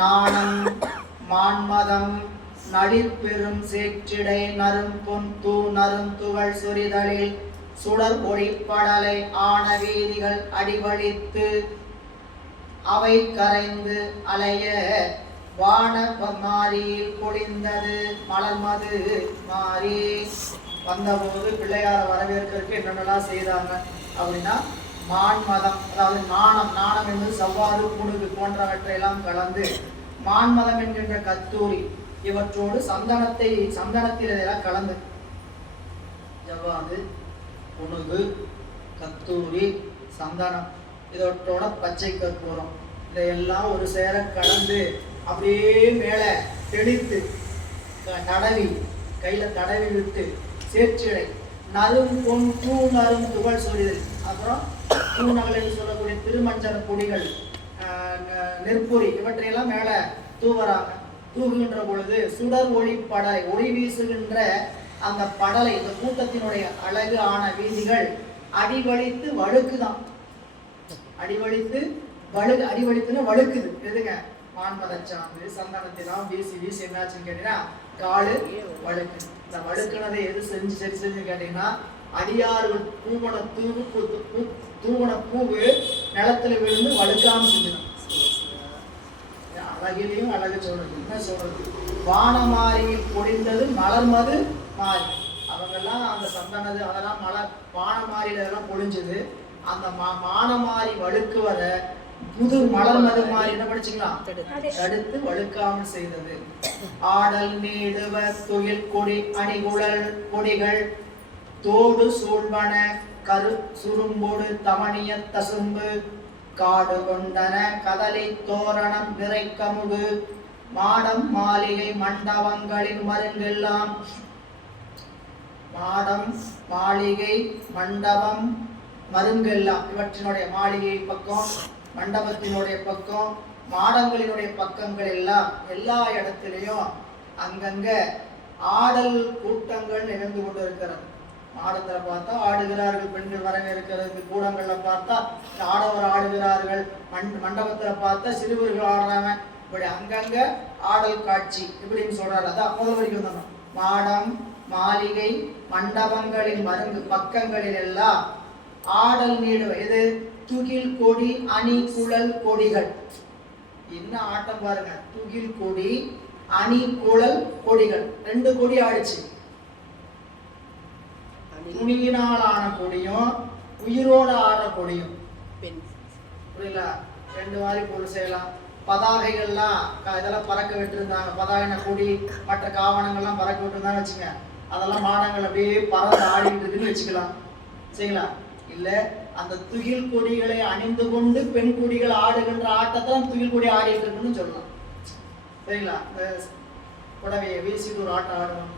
நாணம் மான்மதம் நடிற்பெரும் சேற்றிடை நறும்பொன் தூ நறுந்துகள் சொரிதலில் சுடர் ஒளிப்படலை ஆன வீதிகள் அடிவழித்து அவை கரைந்து அலைய வான மாரியில் பொழிந்தது மலர்மது மாறி. வந்தபோது பிள்ளையார வரவேற்கிறதுக்கு என்னென்னலாம் செய்தாங்க அப்படின்னா, மான்மதம், அதாவது நாணம் என்பது சவ்வாறு புணுகு போன்றவற்றையெல்லாம் கலந்து மான்மதம் என்கின்ற கத்தூரி இவற்றோடு சந்தனத்தில் இதெல்லாம் கலந்து, ஜவ்வாது புணுகு கத்தூரி சந்தனம் இதோட பச்சை கற்பூரம் இதையெல்லாம் ஒரு சேர கலந்து அப்படியே மேலே தெளித்து தடவி கையில் தடவி விட்டு சேற்றிடை நறும் பொன் பூ நறும் துகள் சொல்லிதல், அப்புறம் பூநகல் என்று சொல்லக்கூடிய திருமஞ்சன பொடிகள் நெற்பொறி இவற்றையெல்லாம் மேலே தூவறாங்க. தூவுகின்ற பொழுது சுடர் ஒளி படலை ஒளி வீசுகின்ற அந்த படலை, இந்த கூட்டத்தினுடைய அழகு ஆன வீதிகள் அடிவழித்து வழுக்குதான். அடிவழித்துன்னு வழுக்குது. எதுங்க? மான்மதச்சாந்து சந்தனத்திலாம் வீசி என்னாச்சுன்னு கேட்டீங்கன்னா காலு வழுக்கு. இந்த வழுக்குனதை எது சரி செஞ்சு கேட்டீங்கன்னா, அடியார்கள் தூவன பூவு நிலத்துல விழுந்து வழுக்காம செஞ்சிடும். அழகிலையும் அழகு சொல்றது. என்ன சொல்றது? வானமாரியில் பொழிந்தது மலர்மது மாறி. அவங்கெல்லாம் அந்த சந்தனது அதெல்லாம் வானமாரியில எல்லாம் பொழிஞ்சது. அந்த மானமாரி வழுக்கு வர புது மலர்மது மாறி என்ன படிச்சுக்கலாம், தடுத்து வழுக்காமல் செய்தது. ஆடல் நீடுவ துயில் கொடி அணிகுழல் கொடிகள் தோடு சூழ்வன கரு சுரும்போடு தமணிய தசும்பு காடு கொண்டன கதலி தோரணம் நிறைக்கமுகு மாடம் மாளிகை மண்டபங்களின் மருங்கெல்லாம். மாடம் மாளிகை மண்டபம் மருங்கெல்லாம் இவற்றினுடைய மாளிகை பக்கம், மண்டபத்தினுடைய பக்கம், மாடங்களினுடைய பக்கங்கள் எல்லாம் எல்லா இடத்திலையும் அங்கங்க ஆடல் கூட்டங்கள் நிகழ்ந்து கொண்டு இருக்கிறது. மாடத்துல பார்த்தா ஆடுகிறார்கள் பெண்கள் வரவேற்கிறதுக்கு, கூடங்கள்ல பார்த்தா ஆடவர் ஆடுகிறார்கள், மண்டபத்துல பார்த்தா சிறுவர்கள் ஆடுறாங்க. இப்படி அங்கங்க ஆடல் காட்சி இப்படின்னு சொல்றாரு. அதான் முதல் வரைக்கும் வந்தோம். மாடம் மாளிகை மண்டபங்களின் மருங்கு பக்கங்களில் எல்லாம் ஆடல் நீடு. இது துகில் கொடி அணி குழல் கொடிகள். என்ன ஆட்டம் பாருங்க! துகில் கொடி அணி குழல் கொடிகள், 2 கொடி ஆடிச்சு. துணியினால் ஆன கொடியும் உயிரோட ஆடுற கொடியும். புரியல? 2 மாதிரி பொருள் செய்யலாம். பதாகைகள்லாம் இதெல்லாம் பறக்க விட்டுருந்தாங்க. பதாகைன கொடி மற்ற காவணங்கள்லாம் பறக்க விட்டுருந்தாங்க வச்சுங்க. அதெல்லாம் மாடங்கள் அப்படியே பறந்து ஆடிட்டு இருக்குன்னு வச்சுக்கலாம். சரிங்களா? இல்ல அந்த துகில் கொடிகளை அணிந்து கொண்டு பெண் கொடிகள் ஆடுகின்ற ஆட்டத்தான் துகில் கொடி ஆடிட்டு இருக்குன்னு சொல்லலாம். சரிங்களா? புடவையை வீசிட்டு ஒரு ஆட்டம் ஆடுவோம்.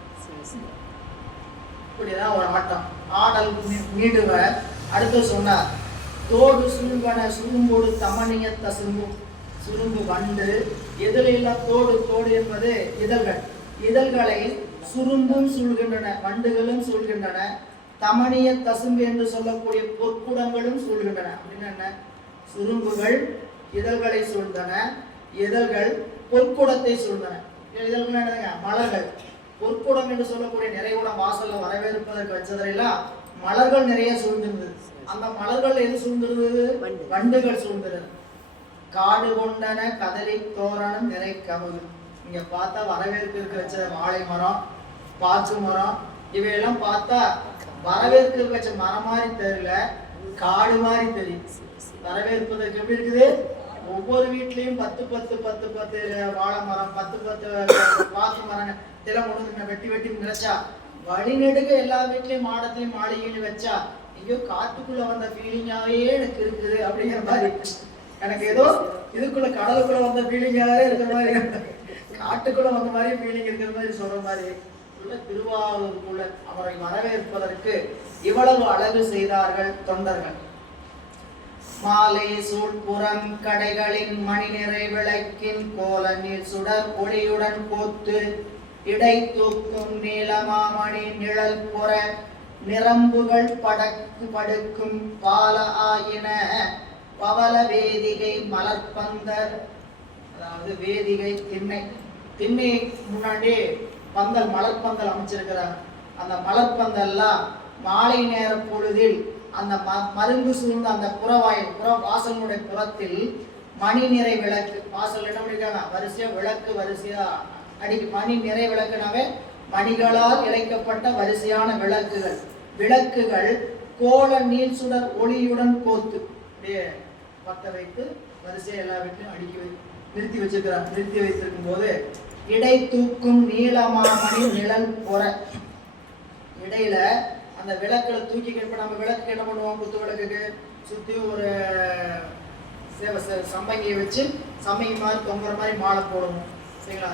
இப்படிதான் ஒரு ஆட்டம். ஆடல் மீடுவ. அடுத்து சொன்னார், தோடு சுருங்கன சுரும்போடு தமணிய தசும்பும். சுரும்பு வண்டு எதிலெல்லாம் தோடு என்பது இதழ்கள். இதழ்களை சுரும்பும் சூழ்கின்றன, வண்டுகளும் சூழ்கின்றன. தமணிய தசும்பு என்று சொல்லக்கூடிய பொற்குடங்களும் சூழ்கின்றன. அப்படின்னு என்ன? சுரும்புகள் இதழ்களை சூழ்ந்தன, இதழ்கள் பொற்குடத்தை சூழ்ந்தன. இதழ்கள் என்னதுங்க? மலர்கள். பொற்குடம் என்று சொல்லக்கூடிய நிறைகுடம் வாசல்ல வரவேற்பதற்கு வச்சதெல்லாம் மலர்கள் நிறைய சூழ்ந்திருந்தது. அந்த மலர்கள் எது சூழ்ந்திருந்தது? வண்டுகள் சூழ்ந்திருந்தது. காடு கொண்டன கதலி தோரணம் நிறை கமுகு. இங்க பார்த்தா வரவேற்பிற்கு வச்ச வாழை மரம், பாச்சு மரம், இவையெல்லாம் பார்த்தா வரவேற்பிற்கு வச்ச மரம் மாதிரி தெரியல, காடு மாதிரி தெரியும். வரவேற்பதற்கு எப்படி இருக்குது? ஒவ்வொரு வீட்லயும் 10 வாழை மரம், 10 பாக்கு மரம் இதெல்லாம் ஒண்ணு வெட்டி வெட்டி நினைச்சா வழிநெடுக எல்லா வீட்லயும் மாடத்தையும் மாளிகையிலும் வச்சா ஐயோ காட்டுக்குள்ள வந்த ஃபீலிங்காவே எனக்கு இருக்குது அப்படிங்கிற மாதிரி. எனக்கு ஏதோ இதுக்குள்ள கடலுக்குள்ள வந்த ஃபீலிங்காவே இருக்கிற மாதிரி, காட்டுக்குள்ள வந்த மாதிரி ஃபீலிங் இருக்கிற மாதிரி சொல்ற மாதிரி உள்ள திருவாரூருக்குள்ள அவரை வரவேற்பதற்கு இவ்வளவு அழகு செய்தார்கள் தொண்டர்கள். மாலை சூழ்புறம் கடைகளின் மணி நிறை விளக்கின் கோல நீர் சுடர் ஒளியுடன் கோத்து இடை தூக்கும் நீலமாமணி நிழல் புற நிரம்புகள் படக்கு படுக்கும் பால ஆயின பவள வேதிகை மலர்பந்தர். அதாவது வேதிகை திண்ணை, திண்ணை முன்னாடி பந்தல் மலர்பந்தல் அமைச்சிருக்கிறாங்க. அந்த மலர்பந்தல்லாம் மாலை நேர பொழுதில் அந்த மருந்து சூழ்ந்த அந்த புறவாயில் புற வாசலுடைய புறத்தில் மணி நிறை விளக்கு. வாசல் என்ன பண்ணிருக்காங்க? வரிசையா விளக்கு வரிசையா அடிக்கு. மணி நிறை விளக்குனாவே மணிகளால் இழைக்கப்பட்ட வரிசையான விளக்குகள். விளக்குகள் கோல நீல் சுடர் ஒளியுடன் கோத்து அப்படியே பத்த வைத்து வரிசையா எல்லா வீட்லையும் அடுக்கி நிறுத்தி வச்சிருக்கிறாங்க. நிறுத்தி வைத்திருக்கும் போது இடை தூக்கும் நீளமாமணி நிழல் பொற. இடையில அந்த விளக்குல தூக்கி இப்ப நம்ம விளக்கு என்ன பண்ணுவோம்? குத்து விளக்குக்கு சுத்தி ஒரு சம்பங்கியை வச்சு சம்பங்கி மாதிரி தொங்குற மாதிரி மாலை போடுவோம். சரிங்களா?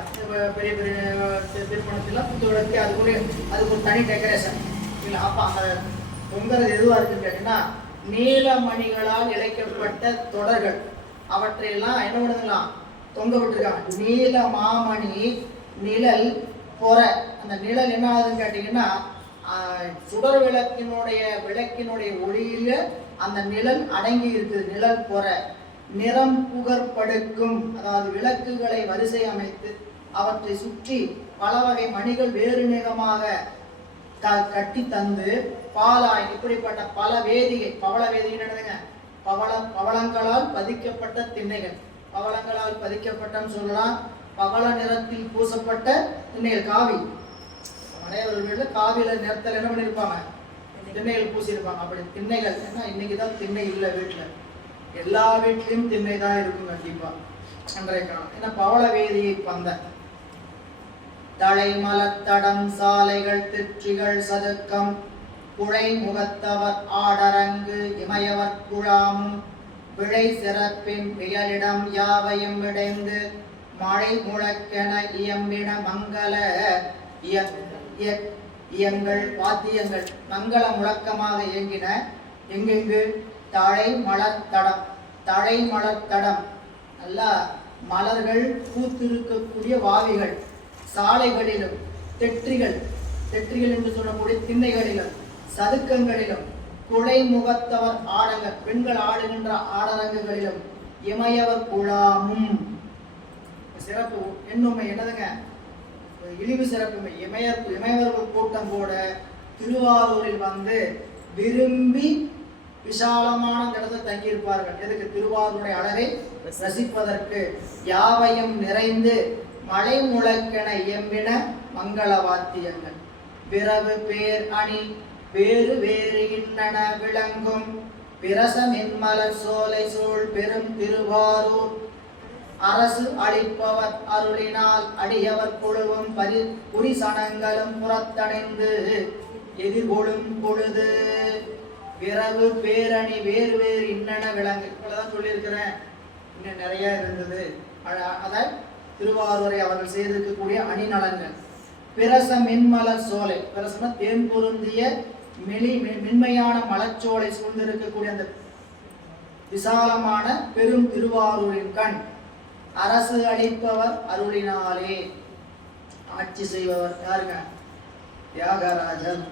பெரிய பெரிய திருமணத்துல குத்து விளக்கு அதுக்கு ஒரு தனி டெக்கரேஷன். சரிங்களா? அப்ப அந்த தொங்குறது எதுவா இருக்குன்னு கேட்டீங்கன்னா நீலமணிகளால் இழைக்கப்பட்ட தொடர்கள். அவற்றையெல்லாம் என்ன பண்ணுங்களாம்? தொங்க விட்டுருக்காங்க. நீல மாமணி நிழல் பொற. அந்த நிழல் என்ன ஆகுதுன்னு கேட்டீங்கன்னா சுடர் விளக்கினுடைய ஒளியில அந்த நிழல் அடங்கி இருக்குது. நிழல் பொற நிறம் புகற்படுக்கும். அதாவது விளக்குகளை வரிசை அமைத்து அவற்றை சுற்றி பல வகை மணிகள் வேறு நிறமாக கட்டி தந்து பாலாய் இப்படிப்பட்ட பல வேதிகை. பவள வேதிகை என்னதுங்க? பவளங்களால் பதிக்கப்பட்ட திண்ணைகள். பவளங்களால் பதிக்கப்பட்டன்னு சொல்லலாம். பவள நிறத்தில் பூசப்பட்ட திண்ணைகள். காவி மனைவர்கள் காவியில நிறத்தில் என்ன பண்ணிருப்பாங்க? திண்ணைகள் பூசியிருப்பாங்க. அப்படி திண்ணைகள் ஏன்னா இன்னைக்குதான் திண்ணை இல்லை வீட்டுல, எல்லா வீட்லயும் திண்ணை தான் இருக்கும் கண்டிப்பா அன்றைய காலம். ஏன்னா பவள வேதியை பந்த தலை மலத்தடம் சாலைகள் திற்றிகள் சதுக்கம் குழை முகத்தவர் ஆடரங்கு இமயவர் குழாமும் விளை சிறப்பின் வியலிடம் யாவையும் விடைந்து மழை முழக்கென இயம்பின மங்கள இயங்கள் வாத்தியங்கள் மங்கள முழக்கமாக இயங்கின. எங்கெங்கு? தழை மலர்த்தடம். தழை மலர்த்தடம் நல்லா மலர்கள் பூத்திருக்கக்கூடிய வாவிகள், சாலைகளிலும் தெற்றிகள் என்று சொல்லக்கூடிய திண்ணைகளிலும் சதுக்கங்களிலும் குழை முகத்தவர் ஆடங்கள் பெண்கள் ஆடுகின்ற ஆடரங்குகளிலும் இமயவர் குழாமும். சிறப்பு என்னுமை என்னதுங்க? இழிவு சிறப்புமை. இமயவர்கள் கூட்டம் கூட திருவாரூரில் வந்து விரும்பி விசாலமான இடத்தை தங்கியிருப்பார்கள். எதுக்கு? திருவாரூருடைய அழகை ரசிப்பதற்கு. யாவையும் நிறைந்து மழை முழக்கென இயம்பின மங்கள வாத்தியங்கள். பிறவு பேர் அணி வேறு வேறு இன்னன விளங்கும் பிரசமென்மலர் சோலை சூழ் பெரும் திருவாரூர் அரசு அளிப்பவர் அருளினால் அடியவர் குழுவும் புரிசனங்களும் புறத்தணைந்து எதிர்கொள்ளும் பொழுது பிறவு பேரணி வேறு வேறு இன்னென்ன விலங்கு. இப்பதான் சொல்லியிருக்கிறேன், இன்னும் நிறைய இருந்தது. அதான் திருவாரூரை அவர்கள் செய்திருக்கக்கூடிய அணிநலன்கள். பிரச மென்மலர் சோலை. பிரசன தேன் பொருந்திய மென்மையான மலச்சோலை சூழ்ந்திருக்கக்கூடிய அந்த விசாலமான பெரும் திருவாரூரின் கண் அரசு அளிப்பவர் அருளினாலே. ஆட்சி செய்பவர் யாருங்க? தியாகராஜர்.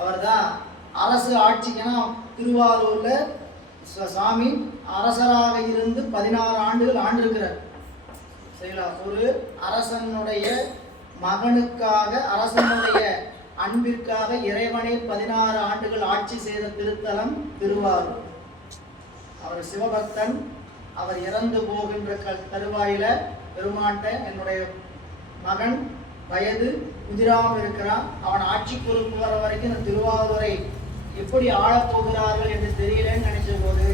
அவர்தான் அரசு ஆட்சிக்குன்னா திருவாரூர்ல சாமி அரசராக இருந்து 16 ஆண்டுகள் ஆண்டிருக்கிறார். சரிங்களா? ஒரு அரசனுடைய மகனுக்காக, அரசனுடைய அன்பிற்காக இறைவனை 16 ஆண்டுகள் ஆட்சி செய்த திருத்தலம் திருவாரூர். அவர் சிவபக்தன். அவர் இறந்து போகின்ற தருவாயில பெருமாட்ட என்னுடைய மகன் வயது முதிராமல் இருக்கிறான், அவன் ஆட்சி பொறுப்பு வர வரைக்கும் இந்த திருவாரூரை எப்படி ஆளப்போகிறார்கள் என்று தெரியலன்னு நினைச்ச போது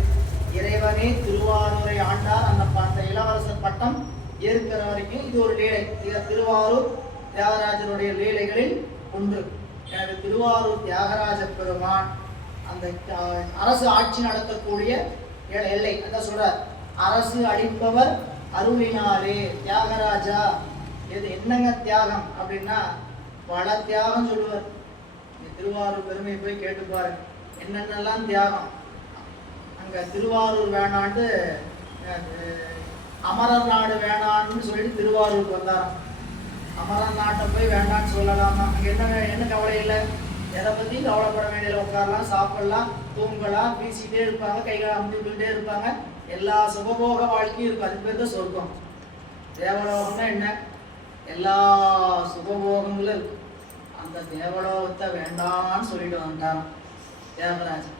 இறைவனே திருவாரூரை ஆண்டார். அந்த இளவரசர் பட்டம் ஏற்கிற வரைக்கும் இது ஒரு லீலை. இது திருவாரூர் தியாகராஜனுடைய லீலைகளில் ஒன்று. எனவே திருவாரூர் தியாகராஜ பெருமான் அந்த அரசு ஆட்சி நடத்தக்கூடிய எல்லை அதான் சொல்றார். அரசு அளிப்பவர் அருளினாலே. தியாகராஜா இது என்னங்க தியாகம் அப்படின்னா பல தியாகம் சொல்லுவார். திருவாரூர் பெருமையை போய் கேட்டு பாருங்க, என்னென்னலாம் தியாகம். அங்க திருவாரூர் வேணான்ட்டு அமரர் நாடு வேணான்னு சொல்லிட்டு திருவாரூருக்கு வந்தாராம். அமரர் நாட்டை போய் வேண்டான்னு சொல்லலாமா? அங்க என்ன கவலை இல்லை, எதை பத்தி கவலைப்பட வேண்டியதில்லை. உட்காரலாம், சாப்பிடலாம், தூங்கலாம், வீசிட்டே இருப்பாங்க, கைகளை அமுத்திக்கிட்டே இருப்பாங்க, எல்லா சுகபோக வாழ்க்கையும் இருக்கும். அது பேர் தான் சொர்க்கம். தேவலோகம்னா என்ன? எல்லா சுகபோகங்களும் இருக்கு. அந்த தேவலோகத்தை வேண்டான்னு சொல்லிட்டு வந்துட்டான் தியாகராஜன்.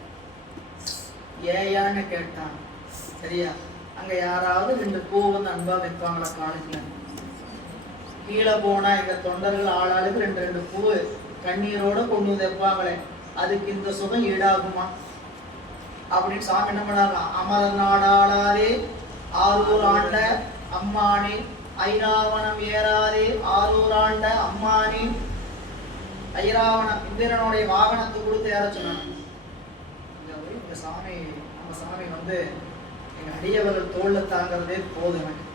ஏயான்னு கேட்டான். சரியா? அங்க யாராவது 2 பூ வந்து அன்பா வைப்பாங்களா? காலேஜ்ல கீழே போனா எங்க தொண்டர்கள் ஆளாளுக்கு 2 பூ கண்ணீரோட கொண்டு வந்து வைப்பாங்களே, அதுக்கு இந்த சுகம் ஈடாகுமா அப்படின்னு சாமி என்ன பண்ணாராம்? அமரர் நாடாளாரே ஆரூர் ஆண்ட அம்மானே, ஐராவணம் ஏறாரே ஆரூர் ஆண்ட அம்மானே. ஐராவணம் இந்திரனுடைய வாகனத்தை கொடுத்து யார சொன்னாங்க? இந்த சாமி, நம்ம சாமி வந்து எங்க அடியவர்கள் தோல்ல தாங்கிறதே போதும், எனக்கு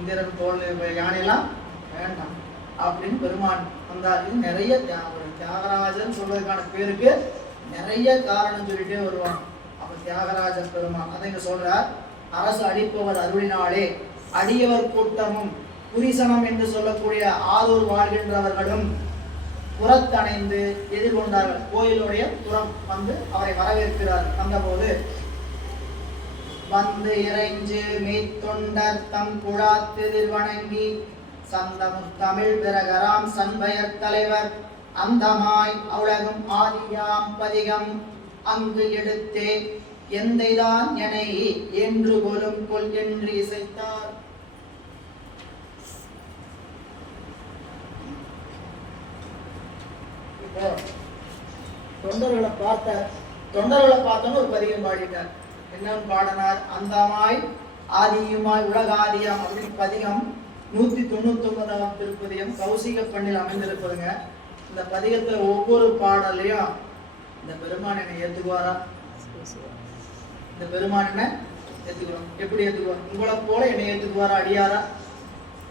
இந்திரன் தோல் யானையெல்லாம் வேண்டாம் அப்படின்னு பெருமான் வந்தார். இது நிறைய தியாகராஜன் சொல்றதுக்கான பேருக்கு நிறைய காரணம் சொல்லிட்டே வருவாங்க. அப்ப தியாகராஜ பெருமான் அதை இங்க சொல்றார். அரசு அளிப்பவர் அருளினாலே அடியவர் கூட்டமும் புரிசனம் என்று சொல்லக்கூடிய ஆரூர் வாழ்கின்றவர்களும் புறத்தணைந்து எதிர்கொண்டார்கள். கோயிலுடைய புறம் வந்து அவரை வரவேற்கிறார். வந்தபோது வந்து இறைஞ்சு மெய்த்தொண்டர் தம் குழாத்தெதிர் வணங்கி சந்தமுத் தமிழ் பிறகராம் சண்பயர் தலைவர் அந்தமாய் உலகம் ஆதியாம் பதிகம் அங்கு எடுத்தே எந்தைதான் எனை என்று கொலும் கொல் என்று இசைத்தார். தொண்டர்களை பார்த்தோன்னு ஒரு பதிகம் பாடிட்டார். என்னன்னு பாடினார்? அந்தமாய் ஆதியுமாய் உலகாதியாம் அப்படின்னு பதிகம் 199ஆம் திருப்பதிகம் கௌசிக பண்ணில் அமைந்திருப்பதுங்க. இந்த பதிகத்துல ஒவ்வொரு பாடலையும் இந்த பெருமான் என்னை ஏத்துக்குவாரா? இந்த பெருமான் என்ன ஏத்துக்குவோம்? எப்படி ஏத்துக்குவார்? உங்களை போல என்னை ஏத்துக்குவாரா அடியாரா?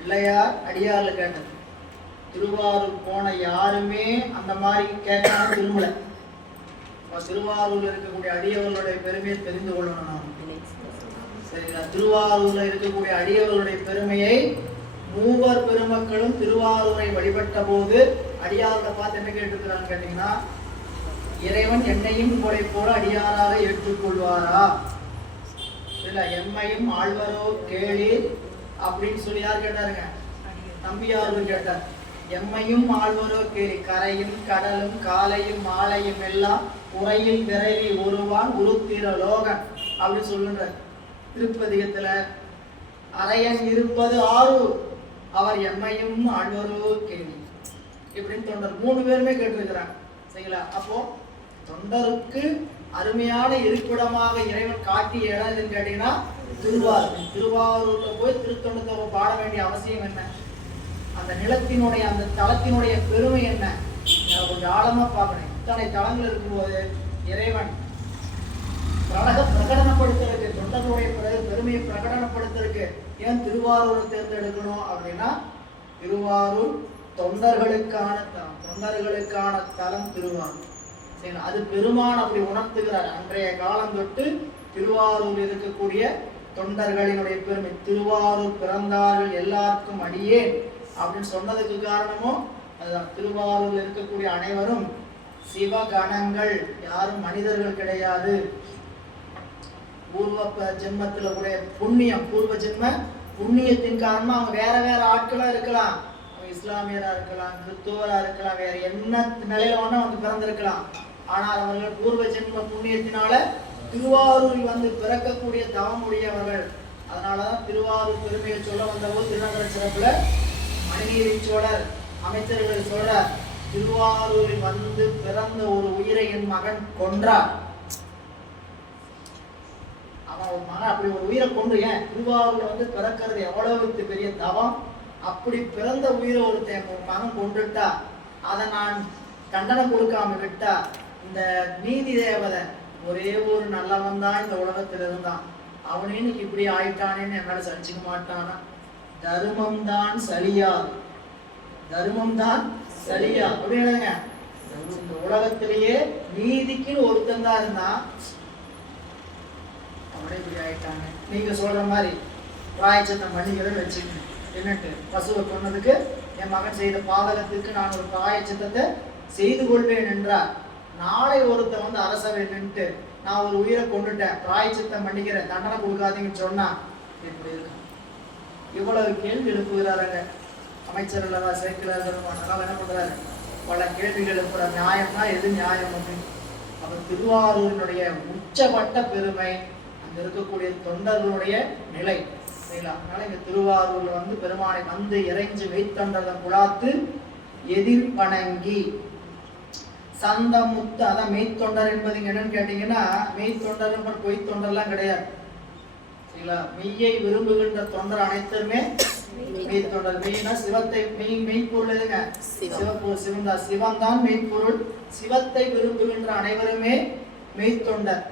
இல்லையா? அடியார்ல கேட்டது. திருவாரூர் போன யாருமே அந்த மாதிரி கேட்காம திரும்பல. திருவாரூர்ல இருக்கக்கூடிய அடியவர்களுடைய பெருமையை தெரிந்து கொள்ளணும் நாம். சரிங்களா? திருவாரூர்ல இருக்கக்கூடிய அடியவர்களுடைய பெருமையை மூவர் பெருமக்களும் திருவாரூரை வழிபட்ட போது அடியார்களை பார்த்து என்ன கேட்டுக்கிறான்னு கேட்டீங்கன்னா, இறைவன் என்னையும் உங்களை போல அடியாராக ஏற்றுக்கொள்வாரா? இல்ல எம்மையும் ஆழ்வரோ கேளி அப்படின்னு சொல்லி யார் கேட்டாருங்க? நம்பியார்கள் கேட்டார். எம்மையும் ஆழ்வரோ கேளி, கரையும் கடலும் காலையும் மாலையும் எல்லாம் உரையில் விரைவி ஒருவான் உருத்திர லோகன் அப்படின்னு சொல்லுன்ற திருப்பதிகத்துல அரையன் இருப்பது ஆரூர், அவர் எம்மையும் ஆழ்வரோ கேளி இப்படின்னு தொண்டர் 3 பேருமே கேட்டிருக்கிறாங்க. சரிங்களா? அப்போ தொண்டருக்கு அருமையான இருப்பிடமாக இறைவன் காட்டிய இடம் எதுன்னு கேட்டீங்கன்னா திருவாரூர். திருவாரூர்ல போய் திருத்தொண்டத்தை பாட வேண்டிய அவசியம் என்ன? அந்த நிலத்தினுடைய அந்த தலத்தினுடைய பெருமை என்ன? கொஞ்சம் ஆழமா பார்க்கணும். இத்தனை தலங்கள் இருக்கும்போது இறைவன் பிரகடனப்படுத்துறதுக்கு, தொண்டர்களுடைய பெருமையை பிரகடனப்படுத்துறதுக்கு ஏன் திருவாரூரை தேர்ந்தெடுக்கணும் அப்படின்னா, திருவாரூர் தொண்டர்களுக்கான தலம், தொண்டர்களுக்கான தலம் திருவாரூர். சரி, அது பெருமான் அப்படி உணர்த்துகிறார். அன்றைய காலம் தொட்டு திருவாரூர் இருக்கக்கூடிய தொண்டர்களினுடைய பெருமை. திருவாரூர் பிறந்தார்கள் எல்லாருக்கும் அடியேன் அப்படின்னு சொன்னதுக்கு காரணமும் அதுதான். திருவாரூரில் இருக்கக்கூடிய அனைவரும் சிவகணங்கள், யாரும் மனிதர்கள் கிடையாது. பூர்வ ஜென்மத்தில் கூட புண்ணியம், பூர்வ ஜென்ம புண்ணியத்தின் காரணமா அவங்க வேற வேற ஆட்களா இருக்கலாம். அவங்க இஸ்லாமியரா இருக்கலாம், கிறிஸ்துவரா இருக்கலாம், வேற என்ன நிலையில வேணா வந்து பிறந்திருக்கலாம். ஆனால் அவர்கள் பூர்வ ஜென்ம புண்ணியத்தினால திருவாரூரில் வந்து பிறக்கக்கூடிய தவமுடையவர்கள். அதனாலதான் திருவாரூர் பெருமையை சொல்ல வந்தபோது திருநகர சிறப்புல மணிநீரின் சோழர் அமைச்சர்கள் சொல்றார், திருவாரூரில் வந்து பிறந்த ஒரு உயிரை என் மகன் கொன்றார். அவன் ஒரு மகன் அப்படி ஒரு உயிரை கொண்டு, ஏன் திருவாரூர்ல வந்து பிறக்கிறது எவ்வளவு பெரிய தவம். அப்படி பிறந்த உயிரை ஒருத்தன் மகன் கொண்டுட்டா, அதை நான் தண்டனை கொடுக்காம விட்டா, இந்த நீதி தேவதை ஒரே ஒரு நல்லவன் தான் இந்த உலகத்துல இருந்தான், அவனே இன்னைக்கு இப்படி ஆயிட்டானேன்னு என்னால சலிச்சுக்க மாட்டானா? தர்மம் தான் சலியாது, தர்மம் தான் சலியா அப்படிங்க. இந்த உலகத்திலேயே நீதிக்குன்னு ஒருத்தன் தான் இருந்தான், அவனே இப்படி ஆயிட்டாங்க. நீங்க சொல்ற மாதிரி பிராயச்சித்தம் பண்ணிக்கிறேன்னு வச்சுக்கணும். என்னட்டு பசுவை கொன்னதுக்கு என் மகன் செய்த பாதகத்துக்கு நான் ஒரு பிராயச்சித்தத்தை செய்து கொள்வேன் என்றார். நாளை ஒருத்தன் வந்து அரசவை நின்று நான் ஒரு உயிரை கொண்டுட்டேன், பிராயச்சித்தம் பண்ணிக்கிறேன், தண்டனை கொடுக்காதீங்கன்னு சொன்னா எப்படி இருக்கும்? இவ்வளவு கேள்வி எழுப்புகிறாருங்க அமைச்சர் அல்லவா, சேர்க்கிறார்கள். அதனால என்ன பண்றாரு, பல கேள்விகள் எழுப்புற. நியாயம்னா எது நியாயம் அப்படின்னு. அவர் திருவாரூரினுடைய உச்சப்பட்ட பெருமை, அங்க இருக்கக்கூடிய தொண்டர்களுடைய நிலை. அதனால இங்க திருவாரூர்ல வந்து பெருமானை வந்து இறைஞ்சு வைத்தொண்டர்களை குழாத்து எதிர் வணங்கி சந்த முத்து. அதான் மெய்த்தொண்டர் என்பது என்னன்னு கேட்டீங்கன்னா, மெய்த்தொண்டர் பொய் தொண்டர்லாம் கிடையாது. சரிங்களா? மெய்யை விரும்புகின்ற தொண்டர் அனைத்துமே மெய்த்தொண்டர். மெய்னா சிவத்தை, மெய்ப்பொருள் எதுங்க? சிவப்பொருள், சிவன்தான். சிவன் தான் மெய்ப்பொருள். சிவத்தை விரும்புகின்ற அனைவருமே மெய்த்தொண்டர்.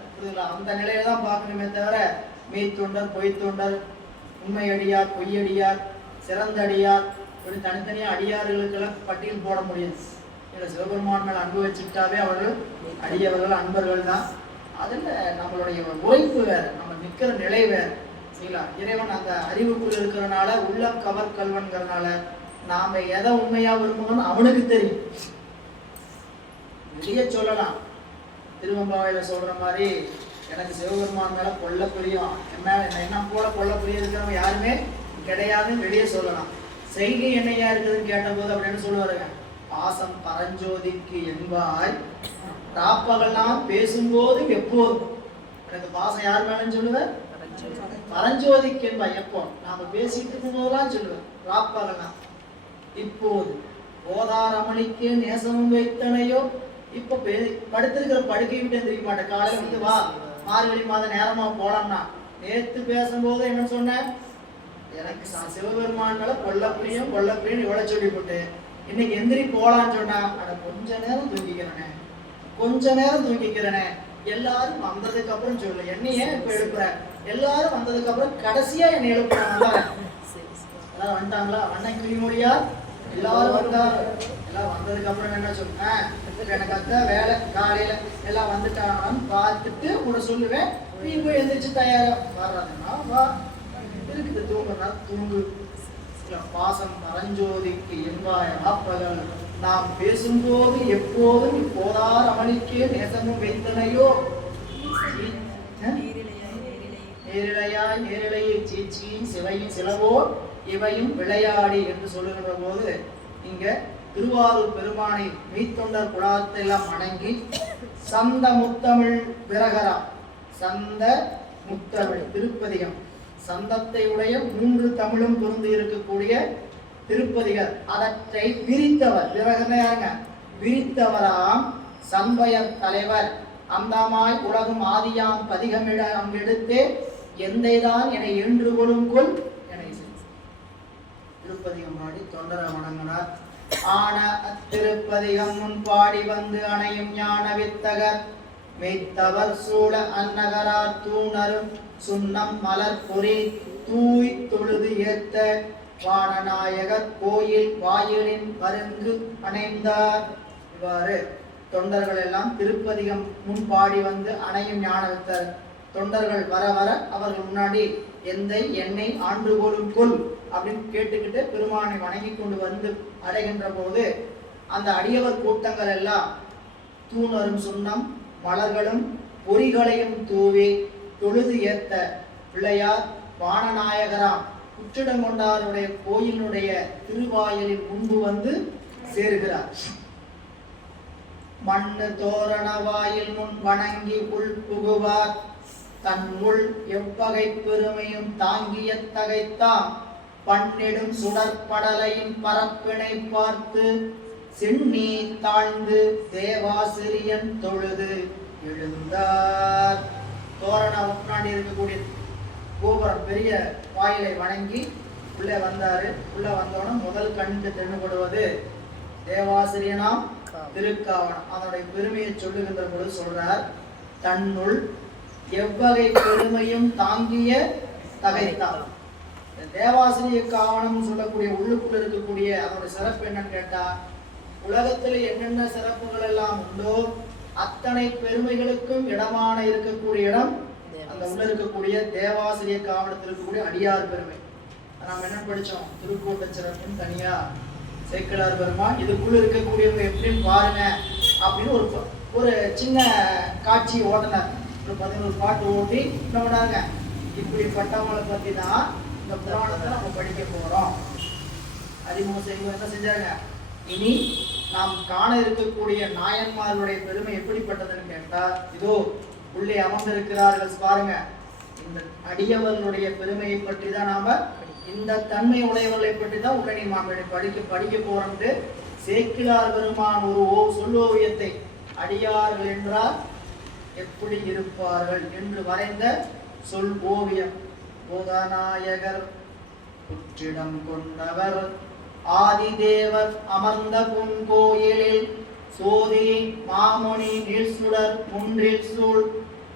அந்த நிலையில தான் பார்க்கணுமே தவிர மெய்த்தொண்டர், பொய்த்தொண்டர், உண்மையடியார், பொய்யடியார், சிறந்தடியார், இப்படி தனித்தனியா அடியார்களுக்கெல்லாம் பட்டியல் போட முடியாது. சிவபெருமான் மேல அன்பு வச்சுக்கிட்டாவே அவர்கள் அடியவர்கள், அன்பர்கள் தான். அதுல நம்மளுடைய உழைப்பு வேற, நம்ம நிக்கிற நிலை வேற. சரிங்களா? இறைவன் அந்த அறிவுக்குள் இருக்கிறதுனால, உள்ளம் கவர் கல்வன்கிறதுனால நாம எதை உண்மையா விரும்புகிறோம் அவனுக்கு தெரியும். வெளியே சொல்லலாம், திருவம்பாவையில சொல்ற மாதிரி எனக்கு சிவபெருமான் மேல கொள்ள பிரியம், என்ன போல கொள்ள பிரியம் இருக்கிறவங்க யாருமே கிடையாதுன்னு வெளியே சொல்லலாம். செய்கை என்னையா இருக்குதுன்னு கேட்ட போது அப்படின்னு சொல்லுவாருங்க, பாசம் பரஞ்சோதிக்கு என்பாய் ராப்பகல்லாம் பேசும்போது எப்போதும். எனக்கு பாசம் யார் மேலன்னு சொல்லுவேன்? பரஞ்சோதிக்கு என்பாய். எப்போ நாம பேசிட்டு இருக்கும் போதெல்லாம் சொல்லுவேன் ராப்பகல்லாம். இப்போது போதாரமணிக்கு நேசமும் வைத்தனையோ. இப்ப படுத்திருக்கிற படுக்கை விட்டு தெரிய மாட்டேன். காலையில வந்து வா மார்கழி மாதம் நேரமா போலாம்னா, நேத்து பேசும்போது என்ன சொன்னேன், எனக்கு சிவபெருமான் மேல கொல்லப்பிரியம் கொல்லப்பிரியம் இவ்வளவு சொல்லி போட்டு இன்னைக்கு எந்திரி போலான்னு சொன்னா, அட கொஞ்ச நேரம் தூங்கிக்கிறனே, கொஞ்ச நேரம் தூங்கிக்கிறனே. எல்லாரும் வந்ததுக்கு அப்புறம் சொல்லு, என்ன ஏன் இப்ப எழுப்புற? எல்லாரும் வந்ததுக்கு அப்புறம் கடைசியா என்னை எழுப்புறாங்க. எல்லாம் வந்துட்டாங்களா? அன்னைக்கு கிளிமொழியா எல்லாரும் வந்தாரு. எல்லாம் வந்ததுக்கு அப்புறம் என்ன சொன்னேன், எனக்கு அதான் வேலை, காலையில எல்லாம் வந்துட்டாங்கன்னு பார்த்துட்டு கூட சொல்லுவேன். நீ போய் எந்திரிச்சு தயாரா வர்றதுன்னா வா, இருக்குது தூங்குறா தூங்கு. பாசம் பரஞ்சோதிக்கு என்பாய் ராப்பகல் நாம் பேசும்போது எப்போதும் இப்போதார் அவனுக்கே நேசமும் வைத்தனையோ. நேரிழையாய் நேரிழையை சீச்சியின் சிவையும் சிலவோ இவையும் விளையாடி என்று சொல்லுகின்ற போது, இங்க திருவாரூர் பெருமானை மெய்த்தொண்டர் குழாத்தை எல்லாம் வணங்கி சந்த முத்தமிழ் விரகரா, சந்த முத்தமிழ் திருப்பதிகம், சந்தத்தை உடைய 3 தமிழும் பொருந்தி இருக்கக்கூடிய திருப்பதிகள், அவற்றை விரித்தவர். விரகனையாங்க விரித்தவராம் சம்பயர் தலைவர் அந்தமாய் உலகும் ஆதியாம் பதிகமிட அங்கெடுத்தே எந்தைதான் என என்று கொள்ளுங்கொள் என திருப்பதிகம் பாடி தொண்டர வணங்கினார். ஆன அத்திருப்பதிகம் முன் பாடி வந்து அணையும் ஞான வித்தகர் மெய்த்தவர் சூழ அந்நகரார் தூணரும் சுண்ணம் மலர் பொறி தூய் தொழுது ஏத்த வானநாயகர் கோயில் வாயிலின் வருங்கு அணைந்தார். இவ்வாறு தொண்டர்கள் எல்லாம் திருப்பதிகம் முன் பாடி வந்து அணையும் ஞான வித்தர். தொண்டர்கள் வர வர அவர்கள் முன்னாடி எந்தை என்னை ஆண்டு போலும் கொல் அப்படின்னு கேட்டுக்கிட்டு பெருமானை வணங்கி கொண்டு வந்து அடைகின்ற போது அந்த அடியவர் கூட்டங்கள் எல்லாம் தூணரும் சுண்ணம் மலர்களும் பொறிகளையும் தூவி தொழுது ஏத்த பிள்ளையார் வானநாயகராம் குற்றிடங்கொண்டாருடைய கோயிலுடைய திருவாயிலின் முன்பு வந்து சேர்கிறார். மண்ணு தோரண வாயில் முன் வணங்கி உள் புகுவார். தன் உள் எவ்வகை பெருமையும் தாங்கிய தகைத்தாம் பன்னெடும் சுடற்படலையின் பரப்பினை பார்த்து சென்னி தாழ்ந்து தேவாசிரியன் தொழுது எழுந்தார். தோரணம் முன்னாடி இருக்கக்கூடிய கோபுரம் பெரிய வாயிலை வணங்கி உள்ளே வந்தாரு. உள்ள வந்தோட முதல் கண்ணுக்கு தென்படுவது தேவாசிரியனாம் திருக்காவணம். அதனுடைய பெருமையை சொல்லுகின்ற பொழுது சொல்றார், தன்னுள் எவ்வகை பெருமையும் தாங்கிய தகைத்தான். தேவாசிரிய காவணம் சொல்லக்கூடிய உள்ளுக்குள்ள இருக்கக்கூடிய அதனுடைய சிறப்பு என்னன்னு கேட்டா, உலகத்துல என்னென்ன சிறப்புகள் எல்லாம் உண்டோ அத்தனை பெருமைகளுக்கும் இடமான இருக்கக்கூடிய இடம் அந்த உள்ள இருக்கக்கூடிய தேவாசிரிய காவணத்தில் இருக்கக்கூடிய அடியார் பெருமை. நாம் என்ன படிச்சோம், திருக்கூட்ட சிறப்புன்னு தனியா சேக்கிழார் பெருமான் இதுக்குள்ள இருக்கக்கூடியவங்க எப்படின்னு பாருங்க அப்படின்னு ஒரு சின்ன காட்சி ஓட்டினார். ஒரு 11 பாட்டு ஓட்டி நம்மடாங்க இப்படிப்பட்டவங்களை பத்தி தான் இந்த புராணத்தை நம்ம படிக்க போறோம். அறிமுகம் செய்வது என்ன செஞ்சாங்க, இனி நாம் காண இருக்கக்கூடிய நாயன்மார்களுடைய பெருமை எப்படிப்பட்டதுன்னு கேட்டா, இதோ உள்ளே அமர்ந்திருக்கிறார்கள் பாருங்க. இந்த அடியவர்களுடைய பெருமையை பற்றி தான் நாம, இந்த தன்மை உடையவர்களை பற்றி தான் உடனே நாம் படிக்க போறோம்ட்டு சேக்கிழார் பெருமான் ஒரு சொல்லோவியத்தை அடியார்கள் என்றால் எப்படி இருப்பார்கள் என்று வரைந்த சொல் ஓவியம். போதநாயகர் புற்றிடம் கொண்டவர் ஆதிதேவர் அமர்ந்த பொன்கோயிலில் சோதி மாமுனி நீழ்சுடர் முன்றில் சூழ்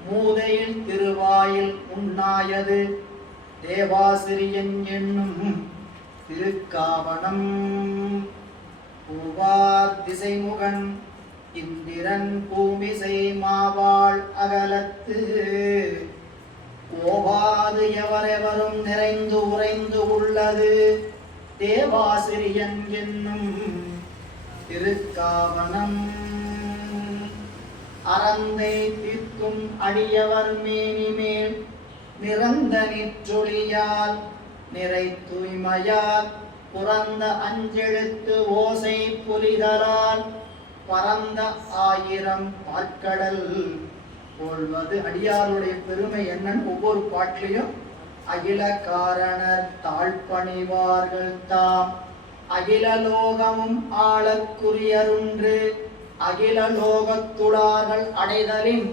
மூதையில் திருவாயில் உண்ணாயது தேவாசிரியன் என்னும் திருக்காவணம். பூவார் திசைமுகன் இந்திரன் பூமிசை மாவாள் அகலத்து ஓவாது எவரெவரும் நிறைந்து உறைந்து உள்ளது தேவாசிரியன் என்னும் திருக்காவணம். அறந்தை தீர்க்கும் அடியவர் மேனிமேல் நிறந்த நிற்றொழியால் நிறை தூய்மையால் புறந்த அஞ்செழுத்து ஓசை புலிதலால் பரந்த 1000 பாற்கடல் போல்வது. அடியாருடைய பெருமை என்னன்னு ஒவ்வொரு பாட்டிலையும் அகில காரணர் தாழ்பணிவார்கள் தாம் அகில லோகமும் ஆளக்குரியருன்று அகில லோகத்துளார்கள் அடைதலின்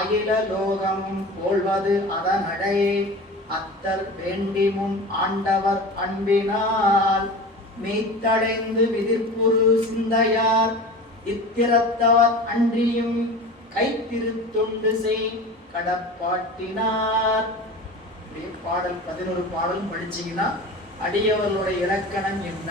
அகில லோகமும் போல்வது அதனடையே அத்தர் வேண்டி முன் ஆண்டவர் அன்பினால் மெய்த்தடைந்து விதிர்ப்புரு சிந்தையார் இத்திரத்தவர் அன்றியும் கைத்திருத்தொண்டு செய் கடப்பாட்டினார். பாடல் 11 பாடலும் படிச்சீங்கன்னா அடியவர்களுடைய இலக்கணம் என்ன,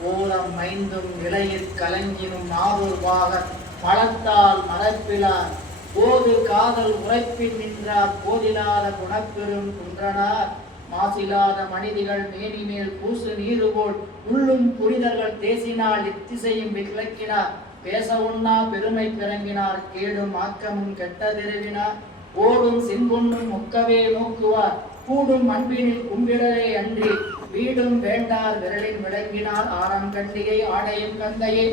போதம் மைந்தும் நிலையில் கலங்கினும் நாவூர் பாகர் மலத்தால் மலர்ப்பிலார் போது காதல் உரைப்பில் நின்றார் போதிலாத குணப்பெரும் குன்றனார் மாசிலாத மனிதிகள் மேனிமேல் பூசு நீரு போல் உள்ளும் புரிதர்கள் தேசினால் இத்திசையும் விளக்கினார் பேச உண்ணா பெருமை பிறங்கினார் கேடும் ஆக்கமும் கெட்டதிருவினார் ஓடும் சின்பொன்னும் மொக்கவே நோக்குவார் கூடும் அன்பினில் கும்பிடலே அன்றி வீடும் வேண்டார் விரலில் விளங்கினார் ஆரம் கண்டிகை ஆடையும் கந்தையே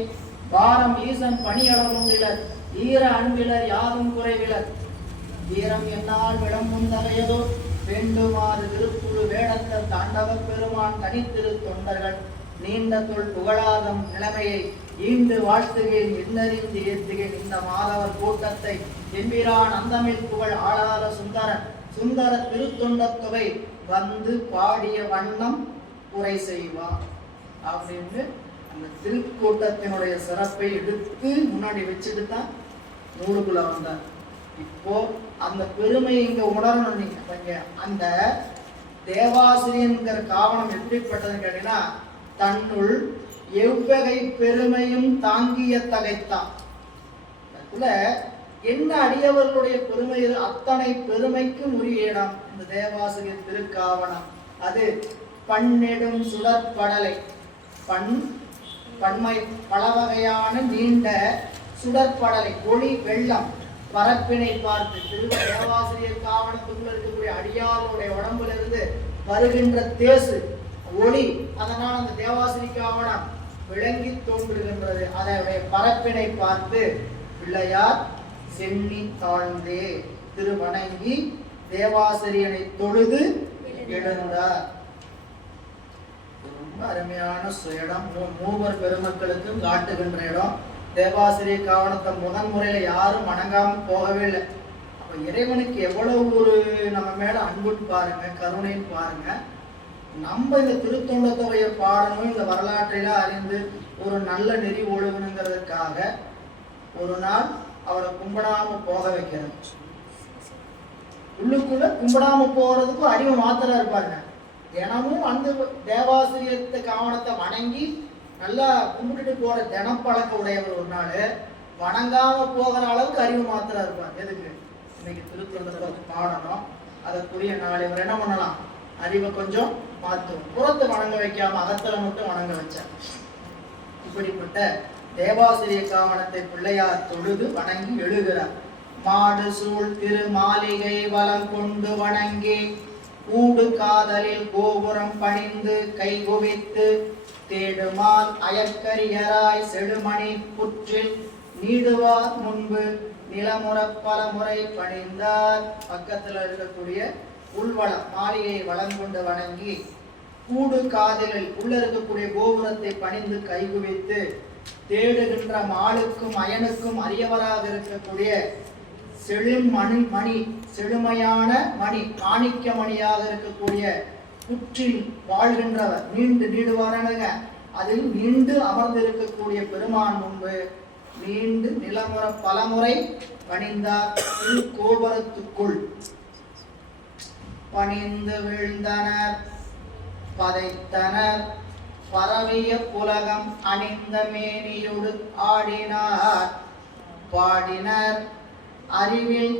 வாரம் ஈசன் பணியளவும் இலர் ஈர அன்பிலர் யாதும் குறைவிலர் வீரம் என்னால் விளம்பும் தலையதோ வேண்டுமாறு திருப்புழு வேடத்த தாண்டவ பெருமான் தனித்திரு தொண்டர்கள் நீண்ட தொல் புகழாதம் நிலைமையை ஈண்டு வாழ்த்துகையில் இன்னறிந்து ஏற்றுகையில் இந்த மாதவர் கூட்டத்தை எம்பிரான் அந்தமிழ் புகழ் ஆளாத சுந்தர திருத்தொண்ட தொகை வந்து பாடிய வண்ணம் உரை செய்வார் அப்படின்னு அந்த திருக்கூட்டத்தினுடைய சிறப்பை எடுத்து முன்னாடி வச்சுட்டு தான் நூலுக்குள்ள வந்தார். இப்போ அந்த பெருமையை இங்க உணரணும். நீங்க அந்த தேவாசிரியன்கிற காவணம் எப்படிப்பட்டதுன்னு கேட்டீங்கன்னா, தன்னுள் எவ்வகை பெருமையும் தாங்கிய தகைத்தான். என்ன அடியவர்களுடைய பெருமை, அத்தனை பெருமைக்கும் உரிய இடம் இந்த அந்த தேவாசிரியர் திருக்காவணம். அது பன்னெடும் சுடற்படலை, பன்மை பல வகையான நீண்ட சுடற்படலை, ஒளி வெள்ளம் பரப்பினை பார்த்து தேவாசிரியர் காவணத்துக்குள்ள இருக்கக்கூடிய அடியாருடைய உடம்புல இருந்து வருகின்ற தேசு ஒளி, அதனால் அந்த தேவாசிரி காவணம் விளங்கி தோன்றுகின்றது. அதனுடைய பரப்பினை பார்த்து பிள்ளையார் சென்னி தாழ்ந்தே திருவணங்கி தேவாசிரியனை தொழுது எழுந்தார். ரொம்ப அருமையான இடம், மூவர் பெருமக்களுக்கும் காட்டுகின்ற இடம். தேவாசிரிய காவணத்தை முதன் முறையில யாரும் வணங்காம போகவே இல்லை. அப்ப இறைவனுக்கு எவ்வளவு ஒரு நம்ம மேல அன்புன்னு பாருங்க, கருணைன்னு பாருங்க. நம்ம இந்த திருத்தொண்ட தொகையை பாடணும், இந்த வரலாற்றில அறிந்து ஒரு நல்ல நெறி ஒழுகணுங்கிறதுக்காக ஒரு நாள் அவரை கும்பிடாம போக வைக்கிறது. உள்ளுக்குள்ள கும்பிடாம போறதுக்கும் அறிவு மாத்திரம் இருப்பாருங்க. தினமும் அந்த தேவாசிரியத்தை காவணத்தை வணங்கி நல்லா கும்பிட்டுட்டு போற தினப்பழக்க உடையவர் ஒரு நாள் வணங்காம போகிற அளவுக்கு அறிவு மாத்திரம் இருப்பார். எதுக்கு? இன்னைக்கு திருத்தொண்டத்தை பாடணும், அதற்குரிய நாள் இவர் என்ன பண்ணலாம், அறிவை கொஞ்சம் மாற்றும். புறத்தை வணங்க வைக்காம அகத்துல மட்டும் வணங்க வச்சார். இப்படிப்பட்ட தேவாசிரிய காவணத்தை பிள்ளையார் தொழுது வணங்கி எழுகிறார். மாடு சூழ் திரு மாளிகை வலம் கொண்டு வணங்கி கூடு காதலில் கோபுரம் பணிந்து கை குவித்து தேடுமால் அயற்கரியராய் செழுமணி புற்றில் நீடுவார் முன்பு நிலமுற பல முறை பணிந்தார். பக்கத்துல இருக்கக்கூடிய உள்வளம் மாளிகை வளம் கொண்டு வணங்கி கூடு காதலில் உள்ள இருக்கக்கூடிய கோபுரத்தை பணிந்து கைகுவித்து தேடுகின்ற மாளுக்கும் அயனுக்கும் அரியவராக இருக்கக்கூடிய செழுமையான மணி, மாணிக்க மணியாக இருக்கக்கூடிய புற்றில் வாழ்கின்றவர் நீடுவாரங்க. அதில் நீண்டு அமர்ந்திருக்கக்கூடிய பெருமான் முன்பு நீண்டு நிலமுறை பலமுறை பணிந்தார். கோபுரத்துக்குள் பணிந்து வீழ்ந்தனர், பதைத்தனர், பரவிய புலகம் அணிந்த மேனியோடு ஆடினார், பாடினர். அறிவில்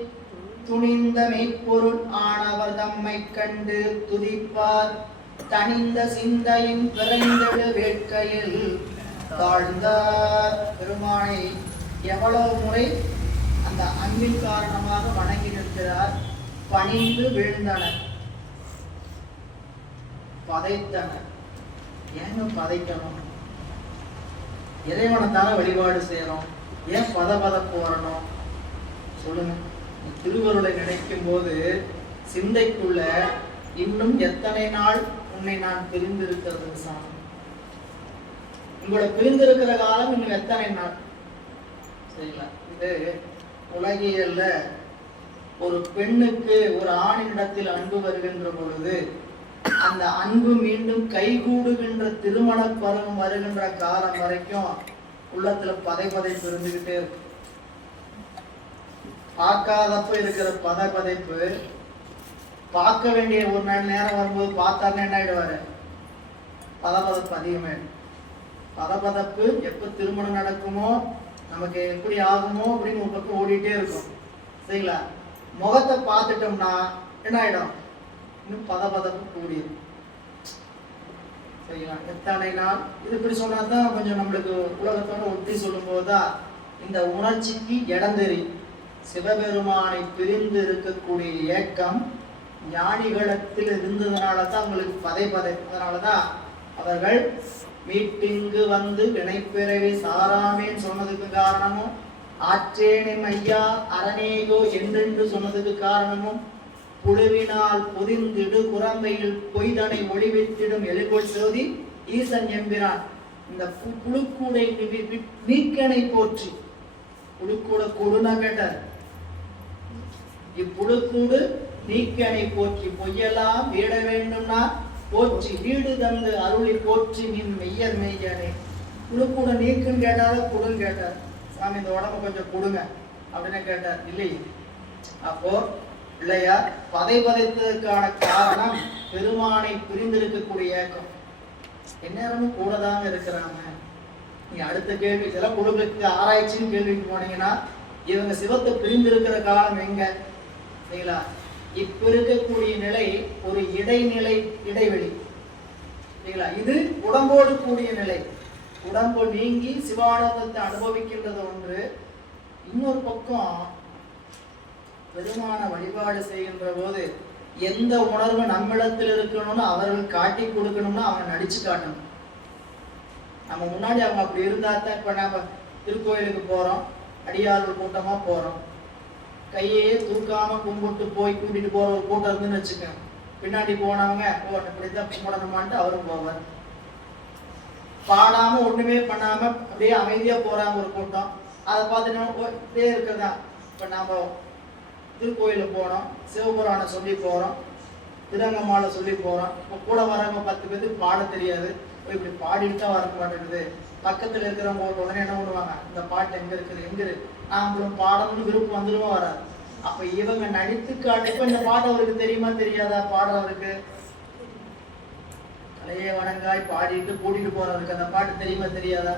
துணிந்த மெய்ப்பொருள் ஆனவர் தம்மை கண்டு துதிப்பார். தனிந்த சிந்தையின் விரைந்தெழு வேட்கையில் தாழ்ந்தார். பெருமானை எவ்வளவு முறை அந்த அன்பின் காரணமாக வணங்கி நிற்கிறார். பணிந்து வீழ்ந்தனர், பதைத்தனர். ஏங்க பதைக்கணும்? இறைவனத்தால வழிபாடு செய்யறோம், ஏன் பதபதப்பு வரணும் சொல்லுங்க. திருவருளை நினைக்கும் போது சிந்தைக்குள்ள இன்னும் எத்தனை நாள் உன்னை நான் பிரிந்திருக்கிறது சாமி, உங்களை பிரிந்திருக்கிற காலம் இன்னும் எத்தனை நாள்? சரிங்களா? இது உலகியல்ல ஒரு பெண்ணுக்கு ஒரு ஆணினிடத்தில் அன்பு வருகின்ற பொழுது அந்த அன்பு மீண்டும் கைகூடுகின்ற திருமண பருவம் வருகின்ற காலம் வரைக்கும் உள்ளத்துல பதைப்பதைப்பு இருந்துகிட்டே இருக்கு. பார்க்காதப்ப இருக்கிற பதைப்பு பார்க்க வேண்டிய ஒரு நேரம் வரும்போது பார்த்தாருன்னு என்ன ஆயிடுவாரு, பதப்பதப்பு அதிகமே. பதப்பதப்பு எப்ப திருமணம் நடக்குமோ, நமக்கு எப்படி ஆகுமோ அப்படின்னு ஒரு பக்கம் ஓடிட்டே இருக்கும். சரிங்களா? முகத்தை பார்த்துட்டோம்னா என்ன ஆயிடும், இன்னும் பதப்பதப்பு கூடியும். சரிங்களா? எத்தனை நாள் இது இப்படி சொன்னாதான் கொஞ்சம் நம்மளுக்கு உலகத்தோட ஒட்டி சொல்லும் போதுதான் இந்த உணர்ச்சிக்கு இடம் தெரியும். சிவபெருமானை பிரிந்து இருக்கக்கூடிய ஏக்கம் ஞானிகளத்தில் இருந்ததுனாலதான் அவங்களுக்கு பதை. அதனாலதான் அவர்கள் மீட்டிங்கு வந்து வினைப்பிறவி சாராமேன்னு சொன்னதுக்கு காரணமும், ஆற்றேனின் ஐயா அரணேயோ என்றென்று சொன்னதுக்கு காரணமும், புழுவினால் பொதிந்திடு குரம்பையில் பொய்தனை ஒளிவித்திடும் எலிகொள் சோதி ஈசன் எம்பிரான். இந்த புழுக்கூடை நீக்கனை போற்றி, புழுக்கூட கூடுனா கேட்டார், இப்புழுக்கூடு நீக்கனை போற்றி பொய்யெல்லாம் வீட வேண்டும்னா போற்றி வீடு தந்து அருளி போற்றி நின் மெய்யர் மெய்யனே. புழுக்கூட நீக்குன்னு கேட்டாரு, கொடுன்னு கேட்டார். சாமி இந்த உடம்பு கொஞ்சம் கொடுங்க அப்படின்னு கேட்டார். இல்லை, அப்போ பிள்ளையார் பதைத்ததற்கான காரணம் பெருமானை பிரிந்திருக்கக்கூடிய ஏக்கம். எந்நேரமும் கூட தாங்க இருக்கிறாங்க. நீ அடுத்த கேள்வி இதெல்லாம் குடும்பத்துக்கு ஆராய்ச்சின்னு கேள்விக்கு போனீங்கன்னா இவங்க சிவத்தை பிரிந்திருக்கிற காலம் எங்க? சரிங்களா? இப்ப இருக்கக்கூடிய நிலை ஒரு இடைநிலை, இடைவெளி. இது உடம்போடு கூடிய நிலை. உடம்பு நீங்கி சிவானந்தத்தை அனுபவிக்கின்றது ஒன்று. இன்னொரு பக்கம் பெருமான வழிபாடு செய்கின்ற போது எந்த உணர்வு நம்மிடத்தில் இருக்கணும்னு அவர்கள் காட்டி கொடுக்கணும்னா அவங்க நடிச்சு காட்டணும். நம்ம முன்னாடி அவங்க அப்படி இருந்தா தான். இப்ப நம்ம திருக்கோயிலுக்கு போறோம், அடியார்கள் கூட்டமா போறோம், கையே தூக்காம கும்பிட்டு போய் கூட்டிட்டு போற ஒரு கூட்டம் இருந்துன்னு வச்சுக்கோங்க. பின்னாடி போனவங்க இப்படித்தான் கும்பிடணுமான்ட்டு அவரும் போவார். பாடாம ஒண்ணுமே பண்ணாம அப்படியே அமைதியா போறாங்க ஒரு கூட்டம். அதை பார்த்துட்டு இப்படியே இருக்கிறதா. இப்ப நாம திருக்கோயிலுக்கு போனோம், சிவபுராணம் சொல்லி போறோம், திருரங்கமாலை சொல்லி போறோம். இப்போ கூட வரவங்க 10 பேருக்கு பாட தெரியாது, இப்படி பாடிட்டு தான் வர மாட்டேங்குது. பக்கத்துல இருக்கிறவங்க உடனே என்ன பண்ணுவாங்க, இந்த பாட்டு எங்க இருக்குது எங்க இருக்கு, நாமளும் பாடணும்னு விருப்பம் வந்துருமா வராது. அப்ப இவங்க நடித்து காட்டுப்ப இந்த பாட்டு அவருக்கு தெரியுமா தெரியாதா? பாடுறவருக்கு தலையே வணங்காய் பாடிட்டு கூட்டிட்டு போறவருக்கு அந்த பாட்டு தெரியுமா தெரியாதா?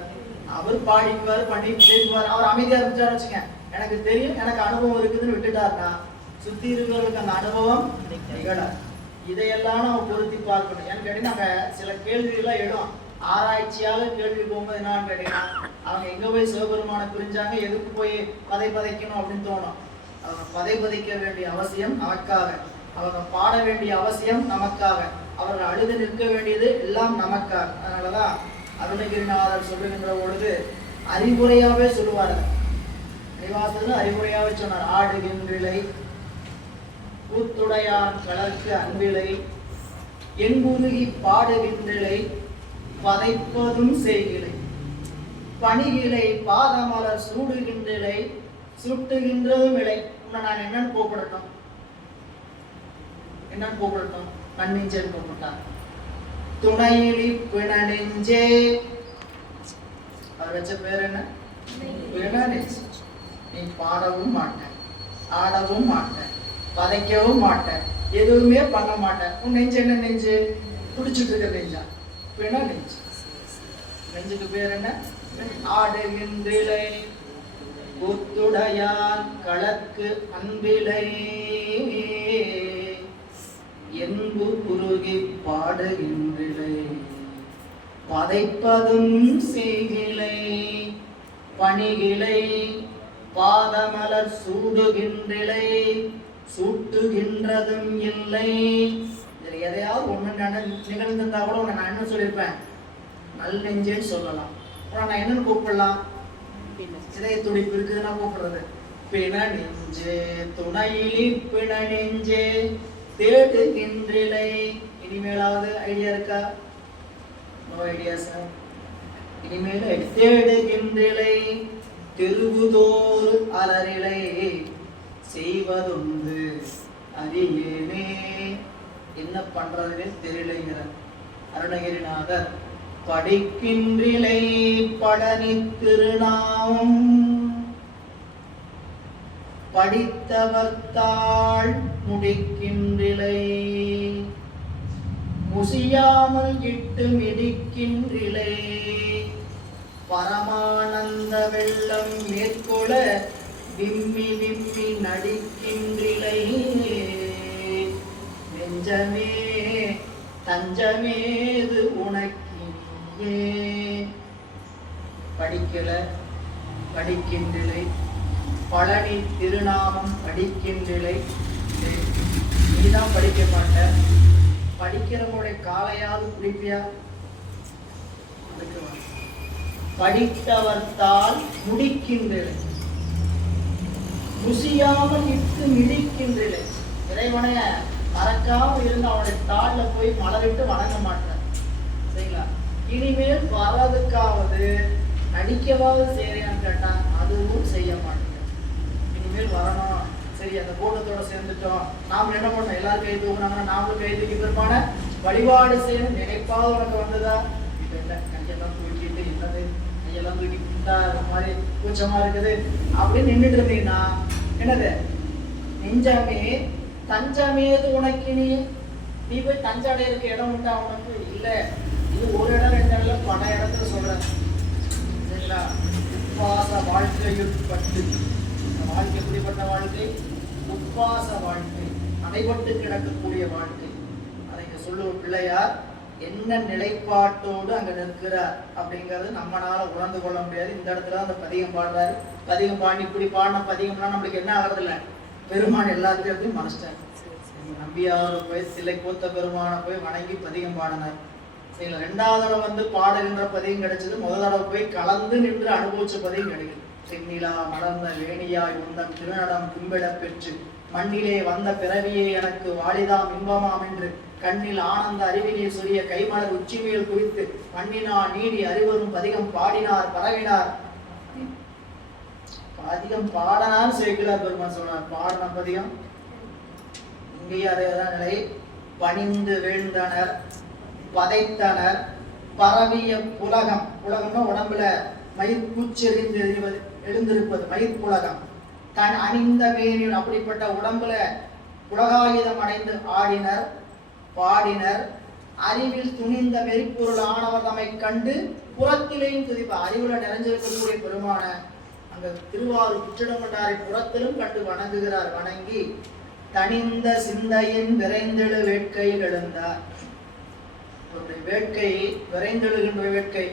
அவர் பாடிக்குவாரு, பண்ணி பேசுவார். அவர் அமைதியா இருந்துச்சாரு வச்சுங்க, எனக்கு தெரியும், எனக்கு அனுபவம் இருக்குதுன்னு விட்டுட்டாருன்னா சுத்தி இருக்கிறவங்களுக்கு அந்த அனுபவம் நிகழாது. இதையெல்லாம் நம்ம பொருத்தி பார்க்கணும். ஏன்னு கேட்டீங்கன்னா நாங்க சில கேள்விகள்லாம் எழும் ஆராய்ச்சியாக கேள்வி போகும்போது என்னன்னு கேட்டீங்கன்னா, அவங்க எங்க போய் சிவபெருமானை புரிஞ்சாங்க, எதுக்கு போய் பதைக்கணும் அப்படின்னு தோணும். அவங்க பதைக்க வேண்டிய அவசியம் நமக்காக, அவங்க பாட வேண்டிய அவசியம் நமக்காக, அவர்கள் அழுது நிற்க வேண்டியது எல்லாம் நமக்காக. அதனாலதான் அருணகிரிநாதர் சொல்லுகின்ற பொழுது அறிவுரையாவே சொல்லுவார்கள். நிவாசத்துல அறிவுரையாவே சொன்னார். ஆடுகின்றிலை கூத்துடையான் கலர்க்கு அன்பிலை என்புருகி பாடுகின்றிலை பதைப்பதும் செய்கிலை பணிகிலை பாதமலர் சூடுகின்றிலை சுட்டுகின்றதும் இலை. உன்னை நான் என்னன்னு கூப்பிடட்டும், என்னன்னு கூப்பிடட்டும்? நன்னெஞ்சேன்னு கூப்பிட்டார். துணையிலி பிணநெஞ்சே, அவர் வச்ச பேர் என்ன? பிணநெஞ்சு. நீ பாடவும் மாட்டேன், ஆடவும் மாட்டேன், பதைக்கவும் மாட்டேன், எதுவுமே பண்ண மாட்டேன். உன் நெஞ்சு என்ன நெஞ்சு? குடிச்சுட்டு இருக்க நெஞ்சா? பிண நெஞ்சு. நெஞ்சுக்கு பேர் என்ன? ஆடுகின்றிலை கூத்துடையான் களற்கு அன்பிலை என்பு குறுகி பாடுகின்றிலை பதைப்பதும் செய்கிலை பணிகிலை பாதமலர் சூடுகின்றிலை சூட்டுகின்றதும் இல்லை. இதுல எதையாவது ஒண்ணு நிகழ்ந்திருந்தா கூட உன்னை நான் என்ன சொல்லியிருப்பேன்? நல் நெஞ்சேன்னு சொல்லலாம். நான் என்னன்னு கூப்பிடலாம்? இதய துடிப்பு இருக்குதுன்னா கூப்பிடுறது பிண நெஞ்சே துணையிலி பிண நெஞ்சே தேடுகின்றிலை. இனிமேலாவது ஐடியா இருக்கா? No idea sir. இனிமேல் தேடுகின்றிலை திருவுதோறு அலரிலை செய்வதுண்டு அறியேனே. என்ன பண்றதுன்னு தெரியலைங்கிற அருணகிரிநாதர். படிக்கின்றிலை பழனி திருநாமம் படித்தவர்த்தாள் முடிக்கின்றிலை முசியாமல் இட்டு மிதிக்கின்றிலை பரமானந்த வெள்ளம் மேற்கொள விம்மி விம்மி நடிக்கின்றிலை நெஞ்சமே தஞ்சமேது உனக்கினியே. படிக்கல, படிக்கின்றிலை பழனி திருநாமம் படிக்கின்றிலை. நீதான் படிக்க மாட்ட, படிக்கிறவங்களுடைய காலையாவது குடிப்பியா? படித்தவர்த்தால் முடிக்கின்றிலை முசியாமல் இட்டு மிதிக்கின்றிலை. இறைவனைய மறக்காம இருந்து அவனுடைய தாள்ல போய் மலரிட்டு வணங்க மாட்டேன். சரிங்களா? இனிமேல் வர்றதுக்காவது நடிக்கவாவது செய்யறியான்னு கேட்டா அதுவும் செய்ய மாட்டேன். இனிமேல் வரணும், சரி அந்த கூட்டத்தோட சேர்ந்துட்டோம், நாம என்ன பண்ணோம், எல்லாரும் கை தூக்குனாங்கன்னா நாமளும் கை தூக்கி பிற்பான வழிபாடு செய்யணும் நினைப்பாவது உனக்கு வந்ததா? இப்ப இல்லை, கையெல்லாம் தூக்கிட்டு என்னது கையெல்லாம் தூக்கி குண்டா மாதிரி கூச்சமா இருக்குது அப்படின்னு நின்றுட்டு இருந்தீங்கன்னா என்னது? நெஞ்சமே தஞ்சமேது உனக்கு நீ போய் தஞ்சாடைய இருக்க இடம் உண்டா உனக்கு? இல்ல, இது ஒரு இடம் 2 இடம் பல இடத்துல சொல்றேன். சரிங்களா? உப்பாச வாழ்க்கையுட்பட்டு, வாழ்க்கை எப்படிப்பட்ட வாழ்க்கை? உப்பாச வாழ்க்கை. ஆனா தடைபட்டு கிடக்கக்கூடிய வாழ்க்கை. அதை சொல்லுவோம் பிள்ளையார் என்ன நிலைப்பாட்டோடு அங்க நிற்கிறார் அப்படிங்கிறது நம்மளால உணர்ந்து கொள்ள முடியாது. இந்த இடத்துல அந்த பதிகம் பாடுறாரு. பதிகம் பாடி இப்படி பாடின பதிகம்லாம் நம்மளுக்கு என்ன ஆகிறது இல்லை, பெருமான் எல்லாத்தையும் மறைச்சிட்டார். நம்பியார் போய் சிலை கோத்த பெருமானை போய் வணங்கி பதிகம் பாடினார். சரிங்களா, 2வது தடவை வந்து பாடுகின்ற பதிகம் கிடைச்சது. முதல் தடவை போய் கலந்து நின்று அனுபவிச்ச பதிகம் கிடைக்குது. செந்நிலா மலர்ந்த வேணியாய் உந்தம் திருநடம் கும்பிட பெற்று மண்ணிலே வந்த பிறவியே எனக்கு வாலிதாம் இன்பமாம் என்று கண்ணில் ஆனந்த அறிவினை சொல்லிய கைமலர் உச்சிமேல் குறித்து மண்ணினா நீடி அறிவரும் பதிகம் பாடினார் பரவினார். பதிகம் பாடனார் சேக்கிழார் பெருமான் சொன்னார். பாடின பதிகம் இங்கேயே அதேதான் நிலை. பணிந்து வீழ்ந்தனர் பதைத்தனர் பரவிய புலகம். புலகம்னா உடம்புல மயிர் பூச்செறிந்து எழுந்திருப்பது மயிர் புலகம். தன் அணிந்த மேனில் அப்படிப்பட்ட உடம்புல புலகாயுதம் அடைந்து ஆடினர் பாடினர். அறிவில் துணிந்த மெரிப்பொருள் ஆனவர் தம்மை கண்டு புறத்திலேயும் துதிப்பார். அறிவுல நிறைஞ்சிருக்கக்கூடிய பெருமான அங்க திருவாரூர் குற்றிடமண்டாரை புறத்திலும் கண்டு வணங்குகிறார். வணங்கி தனிந்த சிந்தையின் விரைந்தெழு வேட்கையில் எழுந்தார். வேட்கை விரைந்தெழுகின்ற வேட்கை.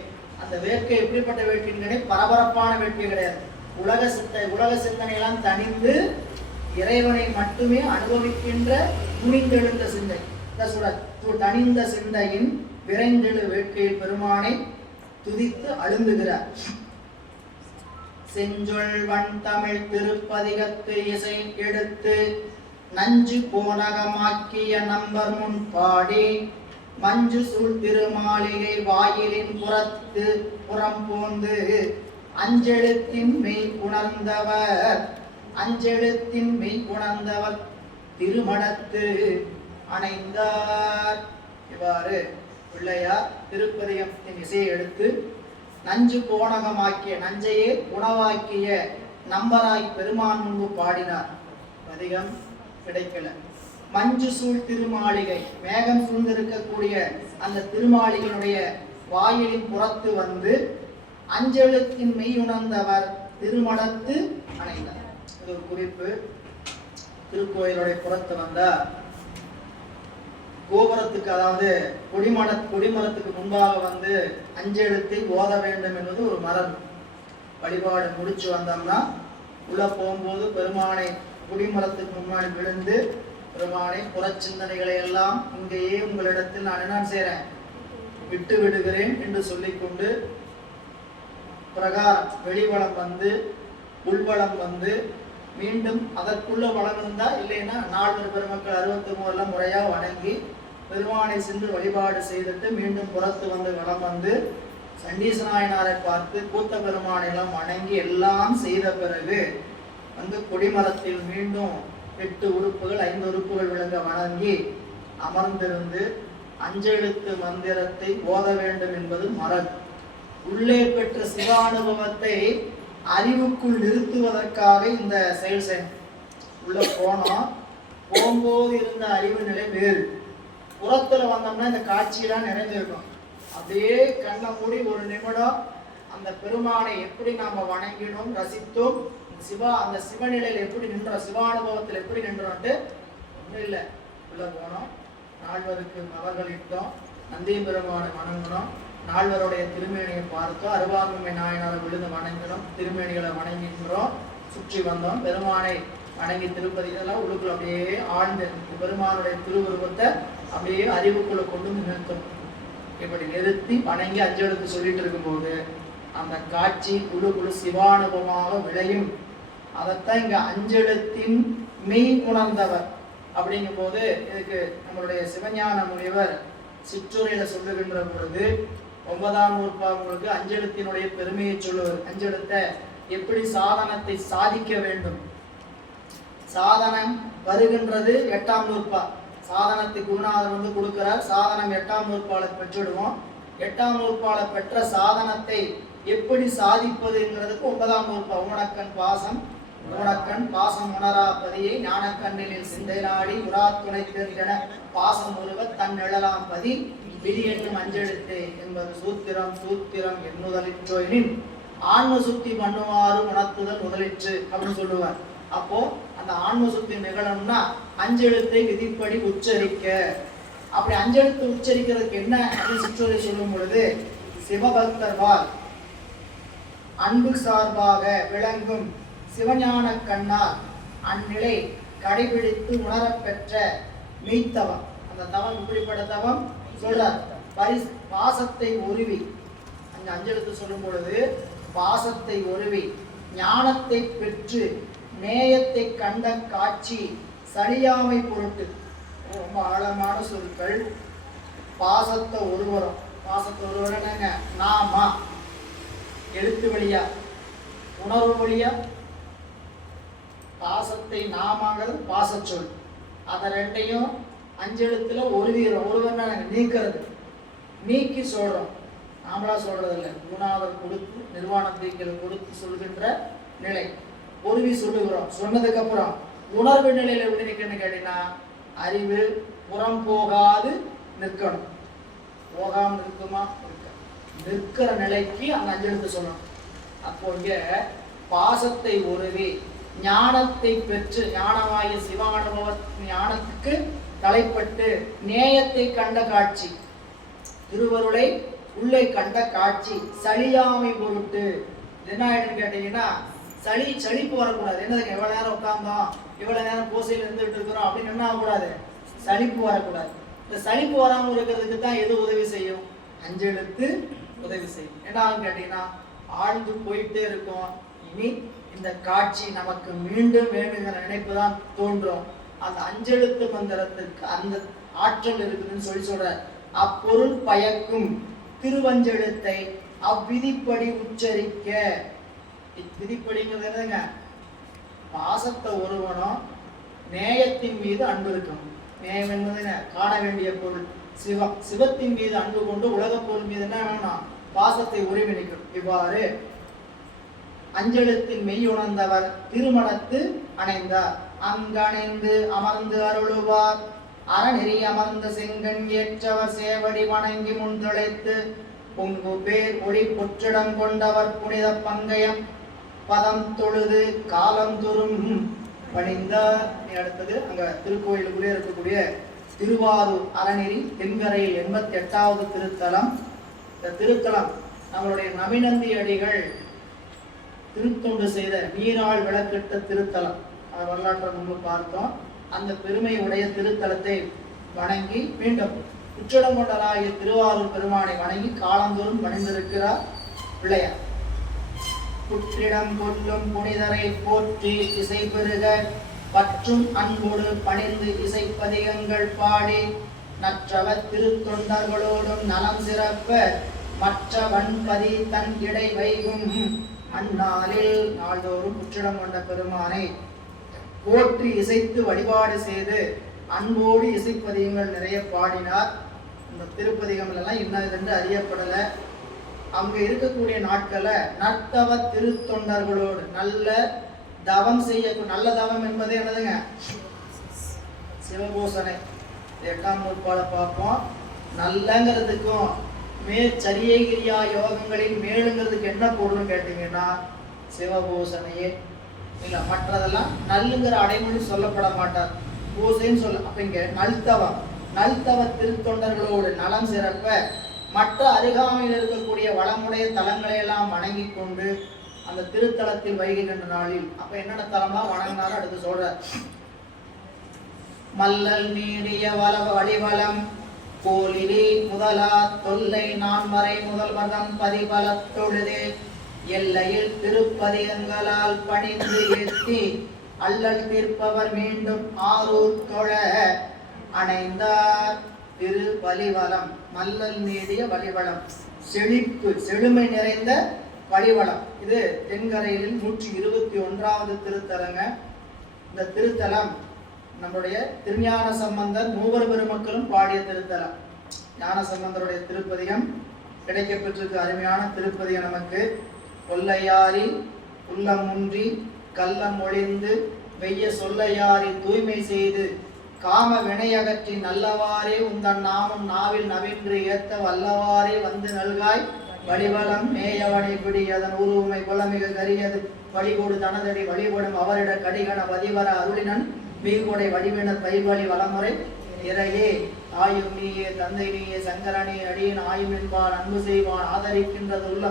அந்த வேட்கை எப்படிப்பட்ட வேட்கைன்னு பரபரப்பான வேட்கை கிடையாது. உலக சிந்தனையெல்லாம் தனிந்து இறைவனை மட்டுமே அனுபவிக்கின்ற துணிந்தெழுந்த சிந்தை. தனிந்த சிந்தையின் விரைந்தெழு வேட்கையில் பெருமானை துதித்து அழுந்துகிறார். செஞ்சொல் வன் தமிழ் திருப்பதிகத்து இசை எடுத்து நஞ்சு போனகமாக்கிய நம்பர் முன் பாடி மஞ்சு சூழ் திருமாளிகை வாயிலின் புறத்து புறம் போந்து அஞ்செழுத்தின் மெய் உணர்ந்தவர் திருமணத்து அணைந்தார். இவ்வாறு பிள்ளையார் திருப்பதிகத்தின் இசையை எடுத்து நஞ்சு போனகமாக்கிய நஞ்சையே உணவாக்கிய நம்பராய் பெருமான் முன்பு பாடினார். பதிகம் கிடைக்கல. மஞ்சு சூழ் திருமாளிகை, மேகம் சூழ்ந்திருக்கக்கூடிய அந்த திருமாளிகையினுடைய வாயிலின் புறத்து வந்து அஞ்செழுத்தின் மெய் உணர்ந்தவர் திருமணத்து அணைந்தார். இது ஒரு குறிப்பு. திருக்கோயிலுடைய புறத்து வந்தா கோபுரத்துக்கு, அதாவது கொடிமரத்துக்கு முன்பாக வந்து அஞ்செழுத்தை ஓத வேண்டும் என்பது ஒரு மரபு. வழிபாடு முடிச்சு வந்தோம்னா உள்ள போகும்போது பெருமானை கொடிமரத்துக்கு முன்னாடி விழுந்து பெருமானை புறச்சிந்தனைகளை எல்லாம் இங்கேயே உங்களிடத்தில் நான் என்ன செய்றேன் விட்டு விடுகிறேன் என்று சொல்லிக்கொண்டு பிரகாரம் வெளிவளம் வந்து உள்வளம் வந்து மீண்டும் அதற்குள்ள வளம் இருந்தா இல்லைன்னா நால்வர் பெருமக்கள் 63 முறையா வணங்கி பெருமானை சென்று வழிபாடு செய்துட்டு மீண்டும் புறத்து வந்து வளம் வந்து சண்டீசநாயனாரை பார்த்து கூத்த பெருமானை எல்லாம் வணங்கி எல்லாம் செய்த பிறகு வந்து கொடிமரத்தில் மீண்டும் 8 உறுப்புகள் 5 உறுப்புகள் விளங்க வணங்கி அமர்ந்திருந்து அஞ்செழுத்து மந்திரத்தை ஓத வேண்டும் என்பது மரபு. உள்ளே பெற்ற சிவானுபவத்தை அறிவுக்குள் நிறுத்துவதற்காக இந்த செயல் செய்யணும். உள்ள போனோம், போகும்போது இருந்த அறிவு நிலை வேறு. புறத்துல வந்தோம்னா இந்த காட்சியெல்லாம் நிறைஞ்சிருக்கும். அப்படியே கண்ணை மூடி ஒரு நிமிடம் அந்த பெருமானை எப்படி நாம வணங்கினோம் ரசித்தோம், அந்த சிவநிலையில் எப்படி நின்றோம், சிவானுபவத்தில் எப்படி நின்றோம்ட்டு ஒன்றும் இல்லை. உள்ள போனோம், நால்வருக்கு மலர்களிட்டோம், நந்தி பெருமானை வணங்கினோம், நால்வருடைய திருமேனியை பார்த்தோம், அருவாங்குமை நாயனாரை விழுந்து வணங்கினோம், திருமேனிகளை வணங்கின்றோம், சுற்றி வந்தோம், பெருமானை வணங்கி திருப்பதி இதெல்லாம் உள்ளுக்குள்ள அப்படியே ஆழ்ந்து பெருமானுடைய திருவுருவத்தை அப்படியே அறிவுக்குள்ள கொண்டு நிறுத்தணும். இப்படி நிறுத்தி வணங்கி அஞ்செழுத்து சொல்லிட்டு இருக்கும்போது அந்த காட்சி உள்ளுக்குள்ள சிவானுபவமாக விளையும். அதைத்தான் இங்க அஞ்செழுத்தின் மெய் உணர்ந்தவர் அப்படிங்கும் போது இதுக்கு நம்மளுடைய சிவஞான முனிவர் சிற்றுரையில சொல்லுகின்ற பொழுது 9ஆம் நூற்பாங்களுக்கு அஞ்செழுத்தினுடைய பெருமையை சொல்லுவார். அஞ்செழுத்தை எப்படி சாதனத்தை சாதிக்க வேண்டும், சாதனம் வருகின்றது 8ஆம் நூற்பா. சாதனத்தை குருநாதர் வந்து கொடுக்கிறார். சாதனம் 8ஆம் நூற்பாலை பெற்றுடுவோம். 8ஆம் நூற்பாலை பெற்ற சாதனத்தை எப்படி சாதிப்பதுங்கிறதுக்கு 9ஆம் நூற்பா. ஊனக்கண் பாசம் ஊனக்கண் பாசம் உணரா பதியை ஞானக்கண்ணில் சிந்தை நாடி உரா துணை தேர்ந்தென பாசம் ஒருவ தன் எழலாம் பதி விதி என்னும் அஞ்செழுத்து என்பது சூத்திரம் சூத்திரம் எண்ணுதலிற்றோயினின் ஆன்ம சுத்தி பண்ணுவாறு உணர்த்துதல் முதலிற்று அப்படின்னு சொல்லுவார். அப்போ அந்த ஆன்ம சுத்தி நிகழணும்னா அஞ்செழுத்தை விதிப்படி உச்சரிக்க. அப்படி அஞ்செழுத்து உச்சரிக்கிறதுக்கு என்ன அப்படின்னு சிற்றுரை சொல்லும் பொழுது, சிவபக்தர்வால் அன்பு சார்பாக விளங்கும் சிவஞான கண்ணால் அந்நிலை கடைபிடித்து உணரப்பெற்ற மெய்த்தவம். அந்த தவம் இப்படிப்பட்ட தவம் சொல்றார். பாசத்தை உருவி, அந்த அஞ்செழுத்து சொல்லும் பொழுது பாசத்தை உருவி ஞானத்தை பெற்று நேயத்தை கண்ட காட்சி சலியாமை பொருட்டு. ரொம்ப ஆழமான சொற்கள். பாசத்தை ஒருவரும், பாசத்தை ஒருவரங்க நாமா எழுத்து வழியா உணர்வு வழியா, பாசத்தை நாமாங்கிறது பாச சொல். அதை ரெண்டையும் அஞ்செழுத்துல ஒருவிகிறோம். ஒருவர் நீக்கிறது, நீக்கி சொல்றோம். நாமளா சொல்றது இல்லை, குணாவர் கொடுத்து நிர்வாணத்தைகள் கொடுத்து சொல்கின்ற நிலை. உருவி சொல்லுகிறோம். சொன்னதுக்கு அப்புறம் உணர்வு நிலையில எப்படி நிற்கணும்னு கேட்டீங்கன்னா, அறிவு புறம் போகாது நிற்கணும். போகாம இருக்குமா? நிற்கிற நிலைக்கு அந்த அஞ்செழுத்து சொல்லணும். அப்போ இங்க பாசத்தை உருவி ஞானத்தை பெற்று, ஞானமாகிய சிவானுபவ ஞானத்துக்கு தலைப்பட்டு நேயத்தை கண்ட காட்சி, திருவருளை உள்ளே கண்ட காட்சி சலியாமை பொருட்டு. என்ன ஆயிடுன்னு கேட்டீங்கன்னா, சளிப்பு வரக்கூடாது. என்னதுக்கு எவ்வளவு நேரம் உட்கார்ந்தோம், இவ்வளவு நேரம் பூசையில் இருந்துட்டு இருக்கிறோம் அப்படின்னு என்ன ஆகக்கூடாது, சளிப்பு வரக்கூடாது. இந்த சளிப்பு வராமல் இருக்கிறதுக்கு தான் எது உதவி செய்யும்? அஞ்செழுத்து உதவி செய்யும். என்ன ஆகும் கேட்டீங்கன்னா, ஆழ்ந்து போயிட்டே இருக்கும். இனி இந்த காட்சி நமக்கு மீண்டும் வேணுங்கிற நினைப்பு தான் தோன்றும். அந்த அஞ்செழுத்து மந்திரத்திற்கு அந்த ஆற்றல் இருக்குதுன்னு சொல்ற. அப்பொருள் பயக்கும் திருவஞ்செழுத்தை அவ்விதிப்படி உச்சரிக்க. விதிப்படிங்கிறது என்னங்க? பாசத்தை ஒருவனும் நேயத்தின் மீது அன்பு இருக்கணும். நேயம் என்பது காண வேண்டிய பொருள் சிவம். சிவத்தின் மீது அன்பு கொண்டு உலக பொருள் மீது என்ன வேணும்? பாசத்தை உரிமைக்கணும். இவ்வாறு அஞ்செழுத்தில் மெய் உணர்ந்தவர் திருமணத்து அணைந்தார். அங்கணைந்து அமர்ந்து அருளுவார் அறநெறி அமர்ந்த செங்கண் ஏற்றவர் சேவடி வணங்கி முன்தழைத்து பொங்கு பேர் ஒளி பொற்றிடம் கொண்டவர் புனித பங்கயம் பதம் தொழுது காலந்தொறும் பணிந்தார். அடுத்தது அங்க திருக்கோயிலுக்குள்ளே இருக்கக்கூடிய திருவாரூர் அறநெறி தென்கரையில் 88வது திருத்தலம். இந்த திருத்தலம் நம்மளுடைய நபிநந்தி அடிகள் திருத்தொண்டு செய்த நீராள் விளக்கிட்ட திருத்தலம். வரலாற்றை நம்ம பார்த்தோம். அந்த பெருமை உடைய திருத்தலத்தை வணங்கி மீண்டும் உச்சடம் கொண்டராகிய திருவாரூர் பெருமானை வணங்கி காலந்தோறும் பணிந்திருக்கிறார் பிள்ளையார். புற்றிடம் கொள்ளும் புனிதரை போற்றி இசை பெருக பற்றும் அன்போடு பணிந்து இசைப்பதிகங்கள் பாடி நற்றவ திருத்தொண்டர்களோடும் நலம் சிறப்ப மற்ற வன்பதி தன் இடை வைகும் அந்நாளில் நாள்தோறும் புற்றிடம் கொண்ட பெருமானை போற்றி இசைத்து வழிபாடு செய்து அன்போடு இசைப்பதிகங்கள் நிறைய பாடினார். இந்த திருப்பதிகங்கள் எல்லாம் இன்னதென்று அறியப்படல. அங்க இருக்கக்கூடிய நாட்களை நற்தவ திருத்தொண்டர்களோடு நல்ல தவம் செய்ய, நல்ல தவம் என்பது என்னதுங்க? சிவபூசனை. 8ஆம் நூற்பால பார்ப்போம். நல்லங்கிறதுக்கும் சரியா யோகங்களின் மேலுங்கிறதுக்கு என்ன பொருள்னு கேட்டீங்கன்னா சிவபூசனையே இல்ல. மற்றதெல்லாம் நல்லுங்கிற அடைமொழி சொல்லப்பட மாட்டார், பூசைன்னு சொல்ல. அப்ப இங்க நல்தவ திருத்தொண்டர்களோடு நலம் சிறப்ப மற்ற அருகாமையில் இருக்கக்கூடிய வளமுடைய தலங்களை எல்லாம் வணங்கி கொண்டு அந்த திருத்தலத்தில் வைகின்ற நாளில் அப்ப என்னென்ன தலமா வணங்கினாலும் அடுத்து சொல்ற. மல்லல் நீடிய வடிவலம் கோலிலே முதலா தொல்லை நான்மறை முதல் பதம் பதிபல தொழுதே எல்லையில் திருப்பதிகங்களால் பணிந்து ஏற்றி அல்லல் தீர்ப்பவர் மீண்டும் ஆரூர் தொழ அணைந்தார். திரு வலிவலம், மல்லல் நீடிய வலிவலம், செழிப்பு செழுமை நிறைந்த வலிவலம். இது தென்கரையில் 121வது திருத்தலங்க. இந்த திருத்தலம் நம்முடைய திருஞான சம்பந்தர் மூவர் பெருமக்களும் பாடிய திருத்தலம். ஞான சம்பந்தருடைய திருப்பதிகம் கிடைக்கப்பெற்றிருக்கு. அருமையான திருப்பதிகம் நமக்கு. கொல்லையாரி உள்ளம் முன்றி கள்ளம் ஒளிந்து வெய்ய சொல்லையாரி தூய்மை செய்து காம வினையகற்றி நல்லவாறே உந்தன் நாமம் நாவில் நவின்று ஏத்த வல்லவாறே வந்து நல்காய் வழிவலம் மேயவனை பிடி அதன் உருவமை புலமிக கரியது வழிகோடு தனதடி வழிபடும் அவரிட கடிகண வதிவர அருளினன் மீகொடை வடிவினர் பயிர்வழி வளமுறை இறையே ஆயும் நீயே தந்தை நீயே சங்கரனே அடியின் ஆயும் என்பான் அன்பு செய்வான் ஆதரிக்கின்றது உள்ள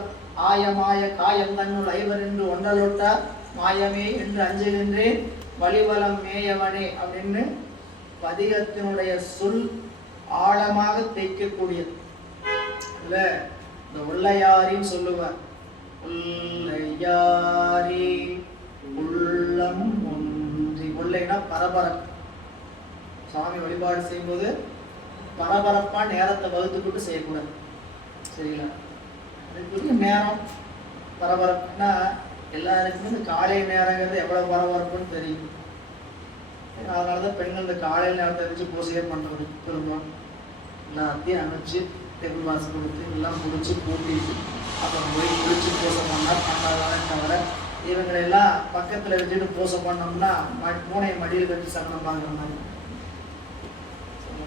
ஆயமாய காயம் தன்னுள் ஐவர் என்று ஒன்றலொட்டார் மாயமே என்று அஞ்சுகின்றேன் வழிவலம் மேயவனே அப்படின்னு பதிகத்தினுடைய சொல் ஆழமாக தைக்கக்கூடியது. இல்ல இந்த உள்ளையாரின்னு சொல்லுவார். உள்ளையாரி உள்ளம் ஒன்றி. உள்ளைனா பரபரப்பு. சாமி வழிபாடு செய்யும்போது பரபரப்பா நேரத்தை வகுத்துக்கிட்டு செய்யக்கூடாது. சரிங்களா? அதுக்குரிய நேரம் பரபரப்புனா எல்லாருக்குமே இந்த காலை நேரங்கிறது எவ்வளவு பரபரப்புன்னு தெரியும். அதனாலதான் பெண்கள் இந்த காலையில் நேரத்தை வச்சு பூசையே பண்றது. பெரும்பாலும் எல்லாத்தையும் அனுப்பிச்சு டெபிள் வாசல் கொடுத்து எல்லாம் முடிச்சு பூட்டிட்டு அப்புறம் போய் குளிச்சு பூசை பண்ணால் பண்ணாதானே தவிர இவங்களெல்லாம் பக்கத்தில் வச்சுட்டு பூசை பண்ணோம்னா பூனை மடியில் கட்டி சகனம் பார்க்குற மாதிரி.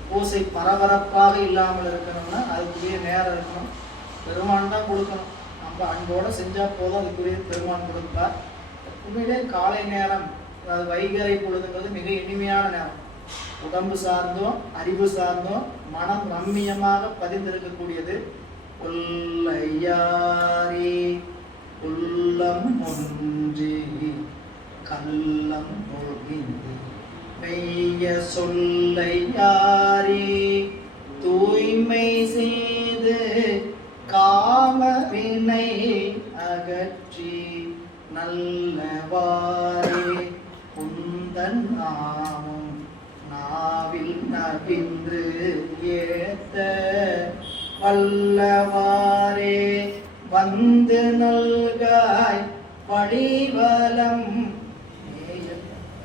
பூசை பரபரப்பாக இல்லாமல் இருக்கணும்னா அதுக்குரிய நேரம் இருக்கணும். பெருமான் தான் கொடுக்கணும். நம்ம அன்போடு செஞ்சால் போதும், அதுக்குரிய பெருமான் கொடுப்பார். உண்மையிலே காலை நேரம், அதாவது வைகறை பொழுதுங்கிறது மிக இனிமையான நேரம். உடம்பு சார்ந்தோம் அறிவு சார்ந்தோம் மனம் ரம்மியமாக பதிந்திருக்கக்கூடியது. உள்ளையாரி உள்ளம் ஒன்றி கள்ளம் ஒழிந்து மெய்ய சொல்லையாரி தூய்மை செய்து காமவினை அகற்றி நல்லவாரே உந்தன் நாமம் நாவில் நபின்று ஏத்த வல்லவாரே வந்து நல்காய் வழிவலம்.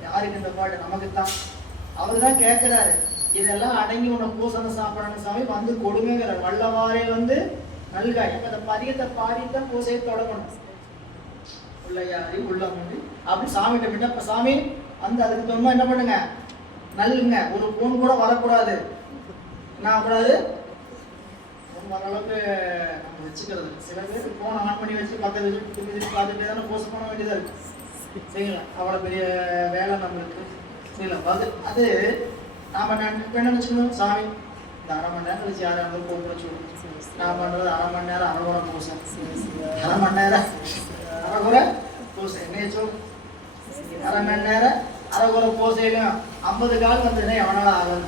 யாருக்கு இந்த பாட்டு? நமக்குத்தான். அவரு தான் கேட்கிறாரு, இதெல்லாம் அடங்கி உன்னை பூசண சாப்பிடணும் சாமி, வந்து கொடுங்கிறார். வல்லவாரே வந்து நல்காய். அந்த பதியத்தை பாடித்தான் பூசையை தொடங்கணும். உள்ளையாரி உள்ளம் வந்து அப்படி சாமிகிட்ட விட்ட சாமி வந்து அதுக்கு தோணுமா என்ன பண்ணுங்க, நல்லுங்க. ஒரு போன் கூட வரக்கூடாது. என்ன ஆகக்கூடாது? போன் வர அளவுக்கு நம்ம வச்சுக்கிறது. சில பேர் போன் ஆன் பண்ணி வச்சு பக்கத்து வச்சு பார்த்துட்டு தானே போஸ்ட் பண்ண வேண்டியதாக இருக்கு. சரிங்களா? அவ்வளோ பெரிய வேலை நம்மளுக்கு. சரிங்களா? அது நாம் என்ன நினச்சிக்கணும், சாமி இந்த அரை மணி நேரம் கழிச்சு யாராக இருந்தாலும் கூப்பிட சொல்லணும். நான் பண்ணுறது அரை மணி நேரம் அரைகுறை பூசை, அரை மணி நேரம் அரைகுறை பூசை. என்ன சொல், அரை மணி நேரம் அரைகுறை பூசையிலும் 50 கால் வந்துன்னா எவனால ஆகுது.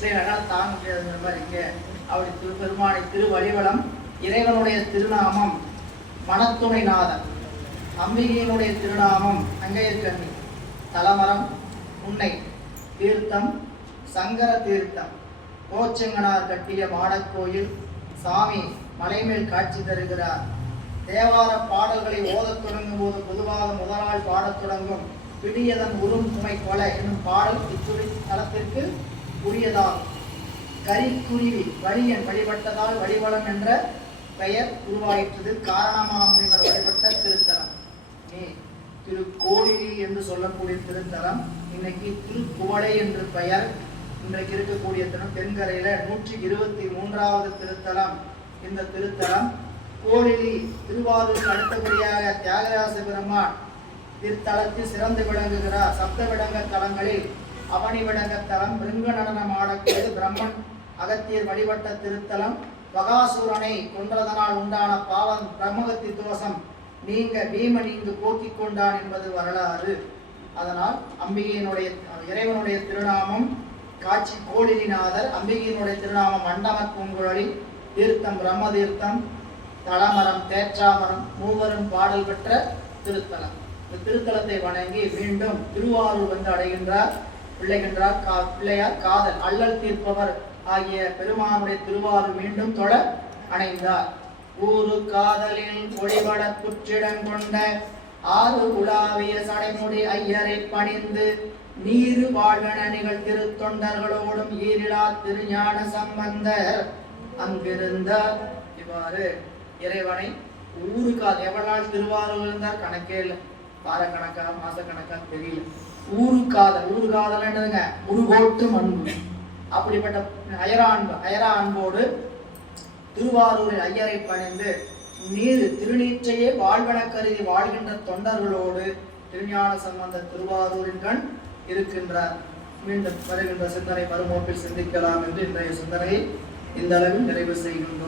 சரி, அதனால் தாங்க முடியாதுங்கிற மாதிரி இங்கே அப்படி திருப்பெருமானை திருவழிவலம். இறைவனுடைய திருநாமம் மனத்துணை நாதன். அம்பிகையினுடைய திருநாமம் அங்கையர்கண்ணி. தலமரம் உன்னை தீர்த்தம் சங்கர தீர்த்தம். கோச்செங்கனார் கட்டிய மாடக்கோயில். சாமி மலைமேல் காட்சி தருகிறார். தேவார பாடல்களை ஓதத் தொடங்கும் போது பொதுவாக முதலாள் பாடத் தொடங்கும் பிடியதன் உறும் துணை கொலை என்னும் பாடல் இத்துறை தலத்திற்கு உரியதாகும். கரிக்குருவி வழியன் வழிபட்டதால் வழிவலம் என்ற பெயர் உருவாயிற்றது. காரணமாமுனிவர் வழிபட்ட திருத்தலம். திருக்கோளிலி என்று சொல்லக்கூடிய திருத்தலம். இன்னைக்கு திருக்குவளை என்று பெயர். இன்றைக்கு இருக்கக்கூடிய தென்கரையில 123வது திருத்தலம் இந்த திருத்தலம். கோளிலி திருவாரூருக்கு அடுத்தபடியாக தியாகராச பெருமான் திருத்தலத்தில் சிறந்து விளங்குகிறார். சப்த விடங்க தலங்களில் அவனி விடங்க தலம், பிருங்க நடனம் ஆடக்கூடிய பிரம்மன் அகத்தியர் வழிபட்ட திருத்தலம். பகாசூரனை கொன்றதனால் உண்டான பாவம் பிரம்மகத்தி தோஷம் நீங்க பீமன் இங்கு போக்கிக் கொண்டான் என்பது வரலாறு. அதனால் அம்பிகையினுடைய இறைவனுடைய திருநாமம் காட்சி கோளிலிநாதர். அம்பிகையினுடைய திருநாமம் மண்டம பூங்குழலி. தீர்த்தம் பிரம்ம தீர்த்தம். தலமரம் தேற்றாமரம். மூவரும் பாடல் பெற்ற திருத்தலம். இந்த திருத்தலத்தை வணங்கி மீண்டும் திருவாரூர் வந்து அடைகின்றார். பிள்ளையார் காதல் அல்லல் தீர்ப்பவர் ஆகிய பெருமானுடைய திருவாரூர் மீண்டும் தொட அணைந்தார். ஊரு காதலில் ஒளிபட புற்றிடம் கொண்ட ஆறு உலாவிய சடைமுடி ஐயரை பணிந்து நீரு வாழ்வன நிகழ் திருத்தொண்டர்களோடும் ஈரிலா திருஞான சம்பந்தர் அங்கிருந்தார். இவ்வாறு இறைவனை ஊருக்கால் எவ்வளவு நாள் திருவாரூர் இருந்தார் கணக்கே இல்லை. வாரக்கணக்கா மாசக்கணக்கா தெரியல. ஊருக்காதல், ஊரு காதல் என்னதுங்க, முருகோட்டு அன்பு. அப்படிப்பட்ட அயரா அன்போடு திருவாரூரில் ஐயரை பணிந்து திருநீற்றையே வாழ்வன கருதி வாழ்கின்ற தொண்டர்களோடு திருஞான சம்பந்தர் திருவாரூரின் கண் இருக்கின்றார். மீண்டும் வருகின்ற சிந்தனை மறுமோப்பில் சிந்திக்கலாம் என்று இன்றைய சிந்தனையை இந்த அளவில் நிறைவு செய்கின்றோம்.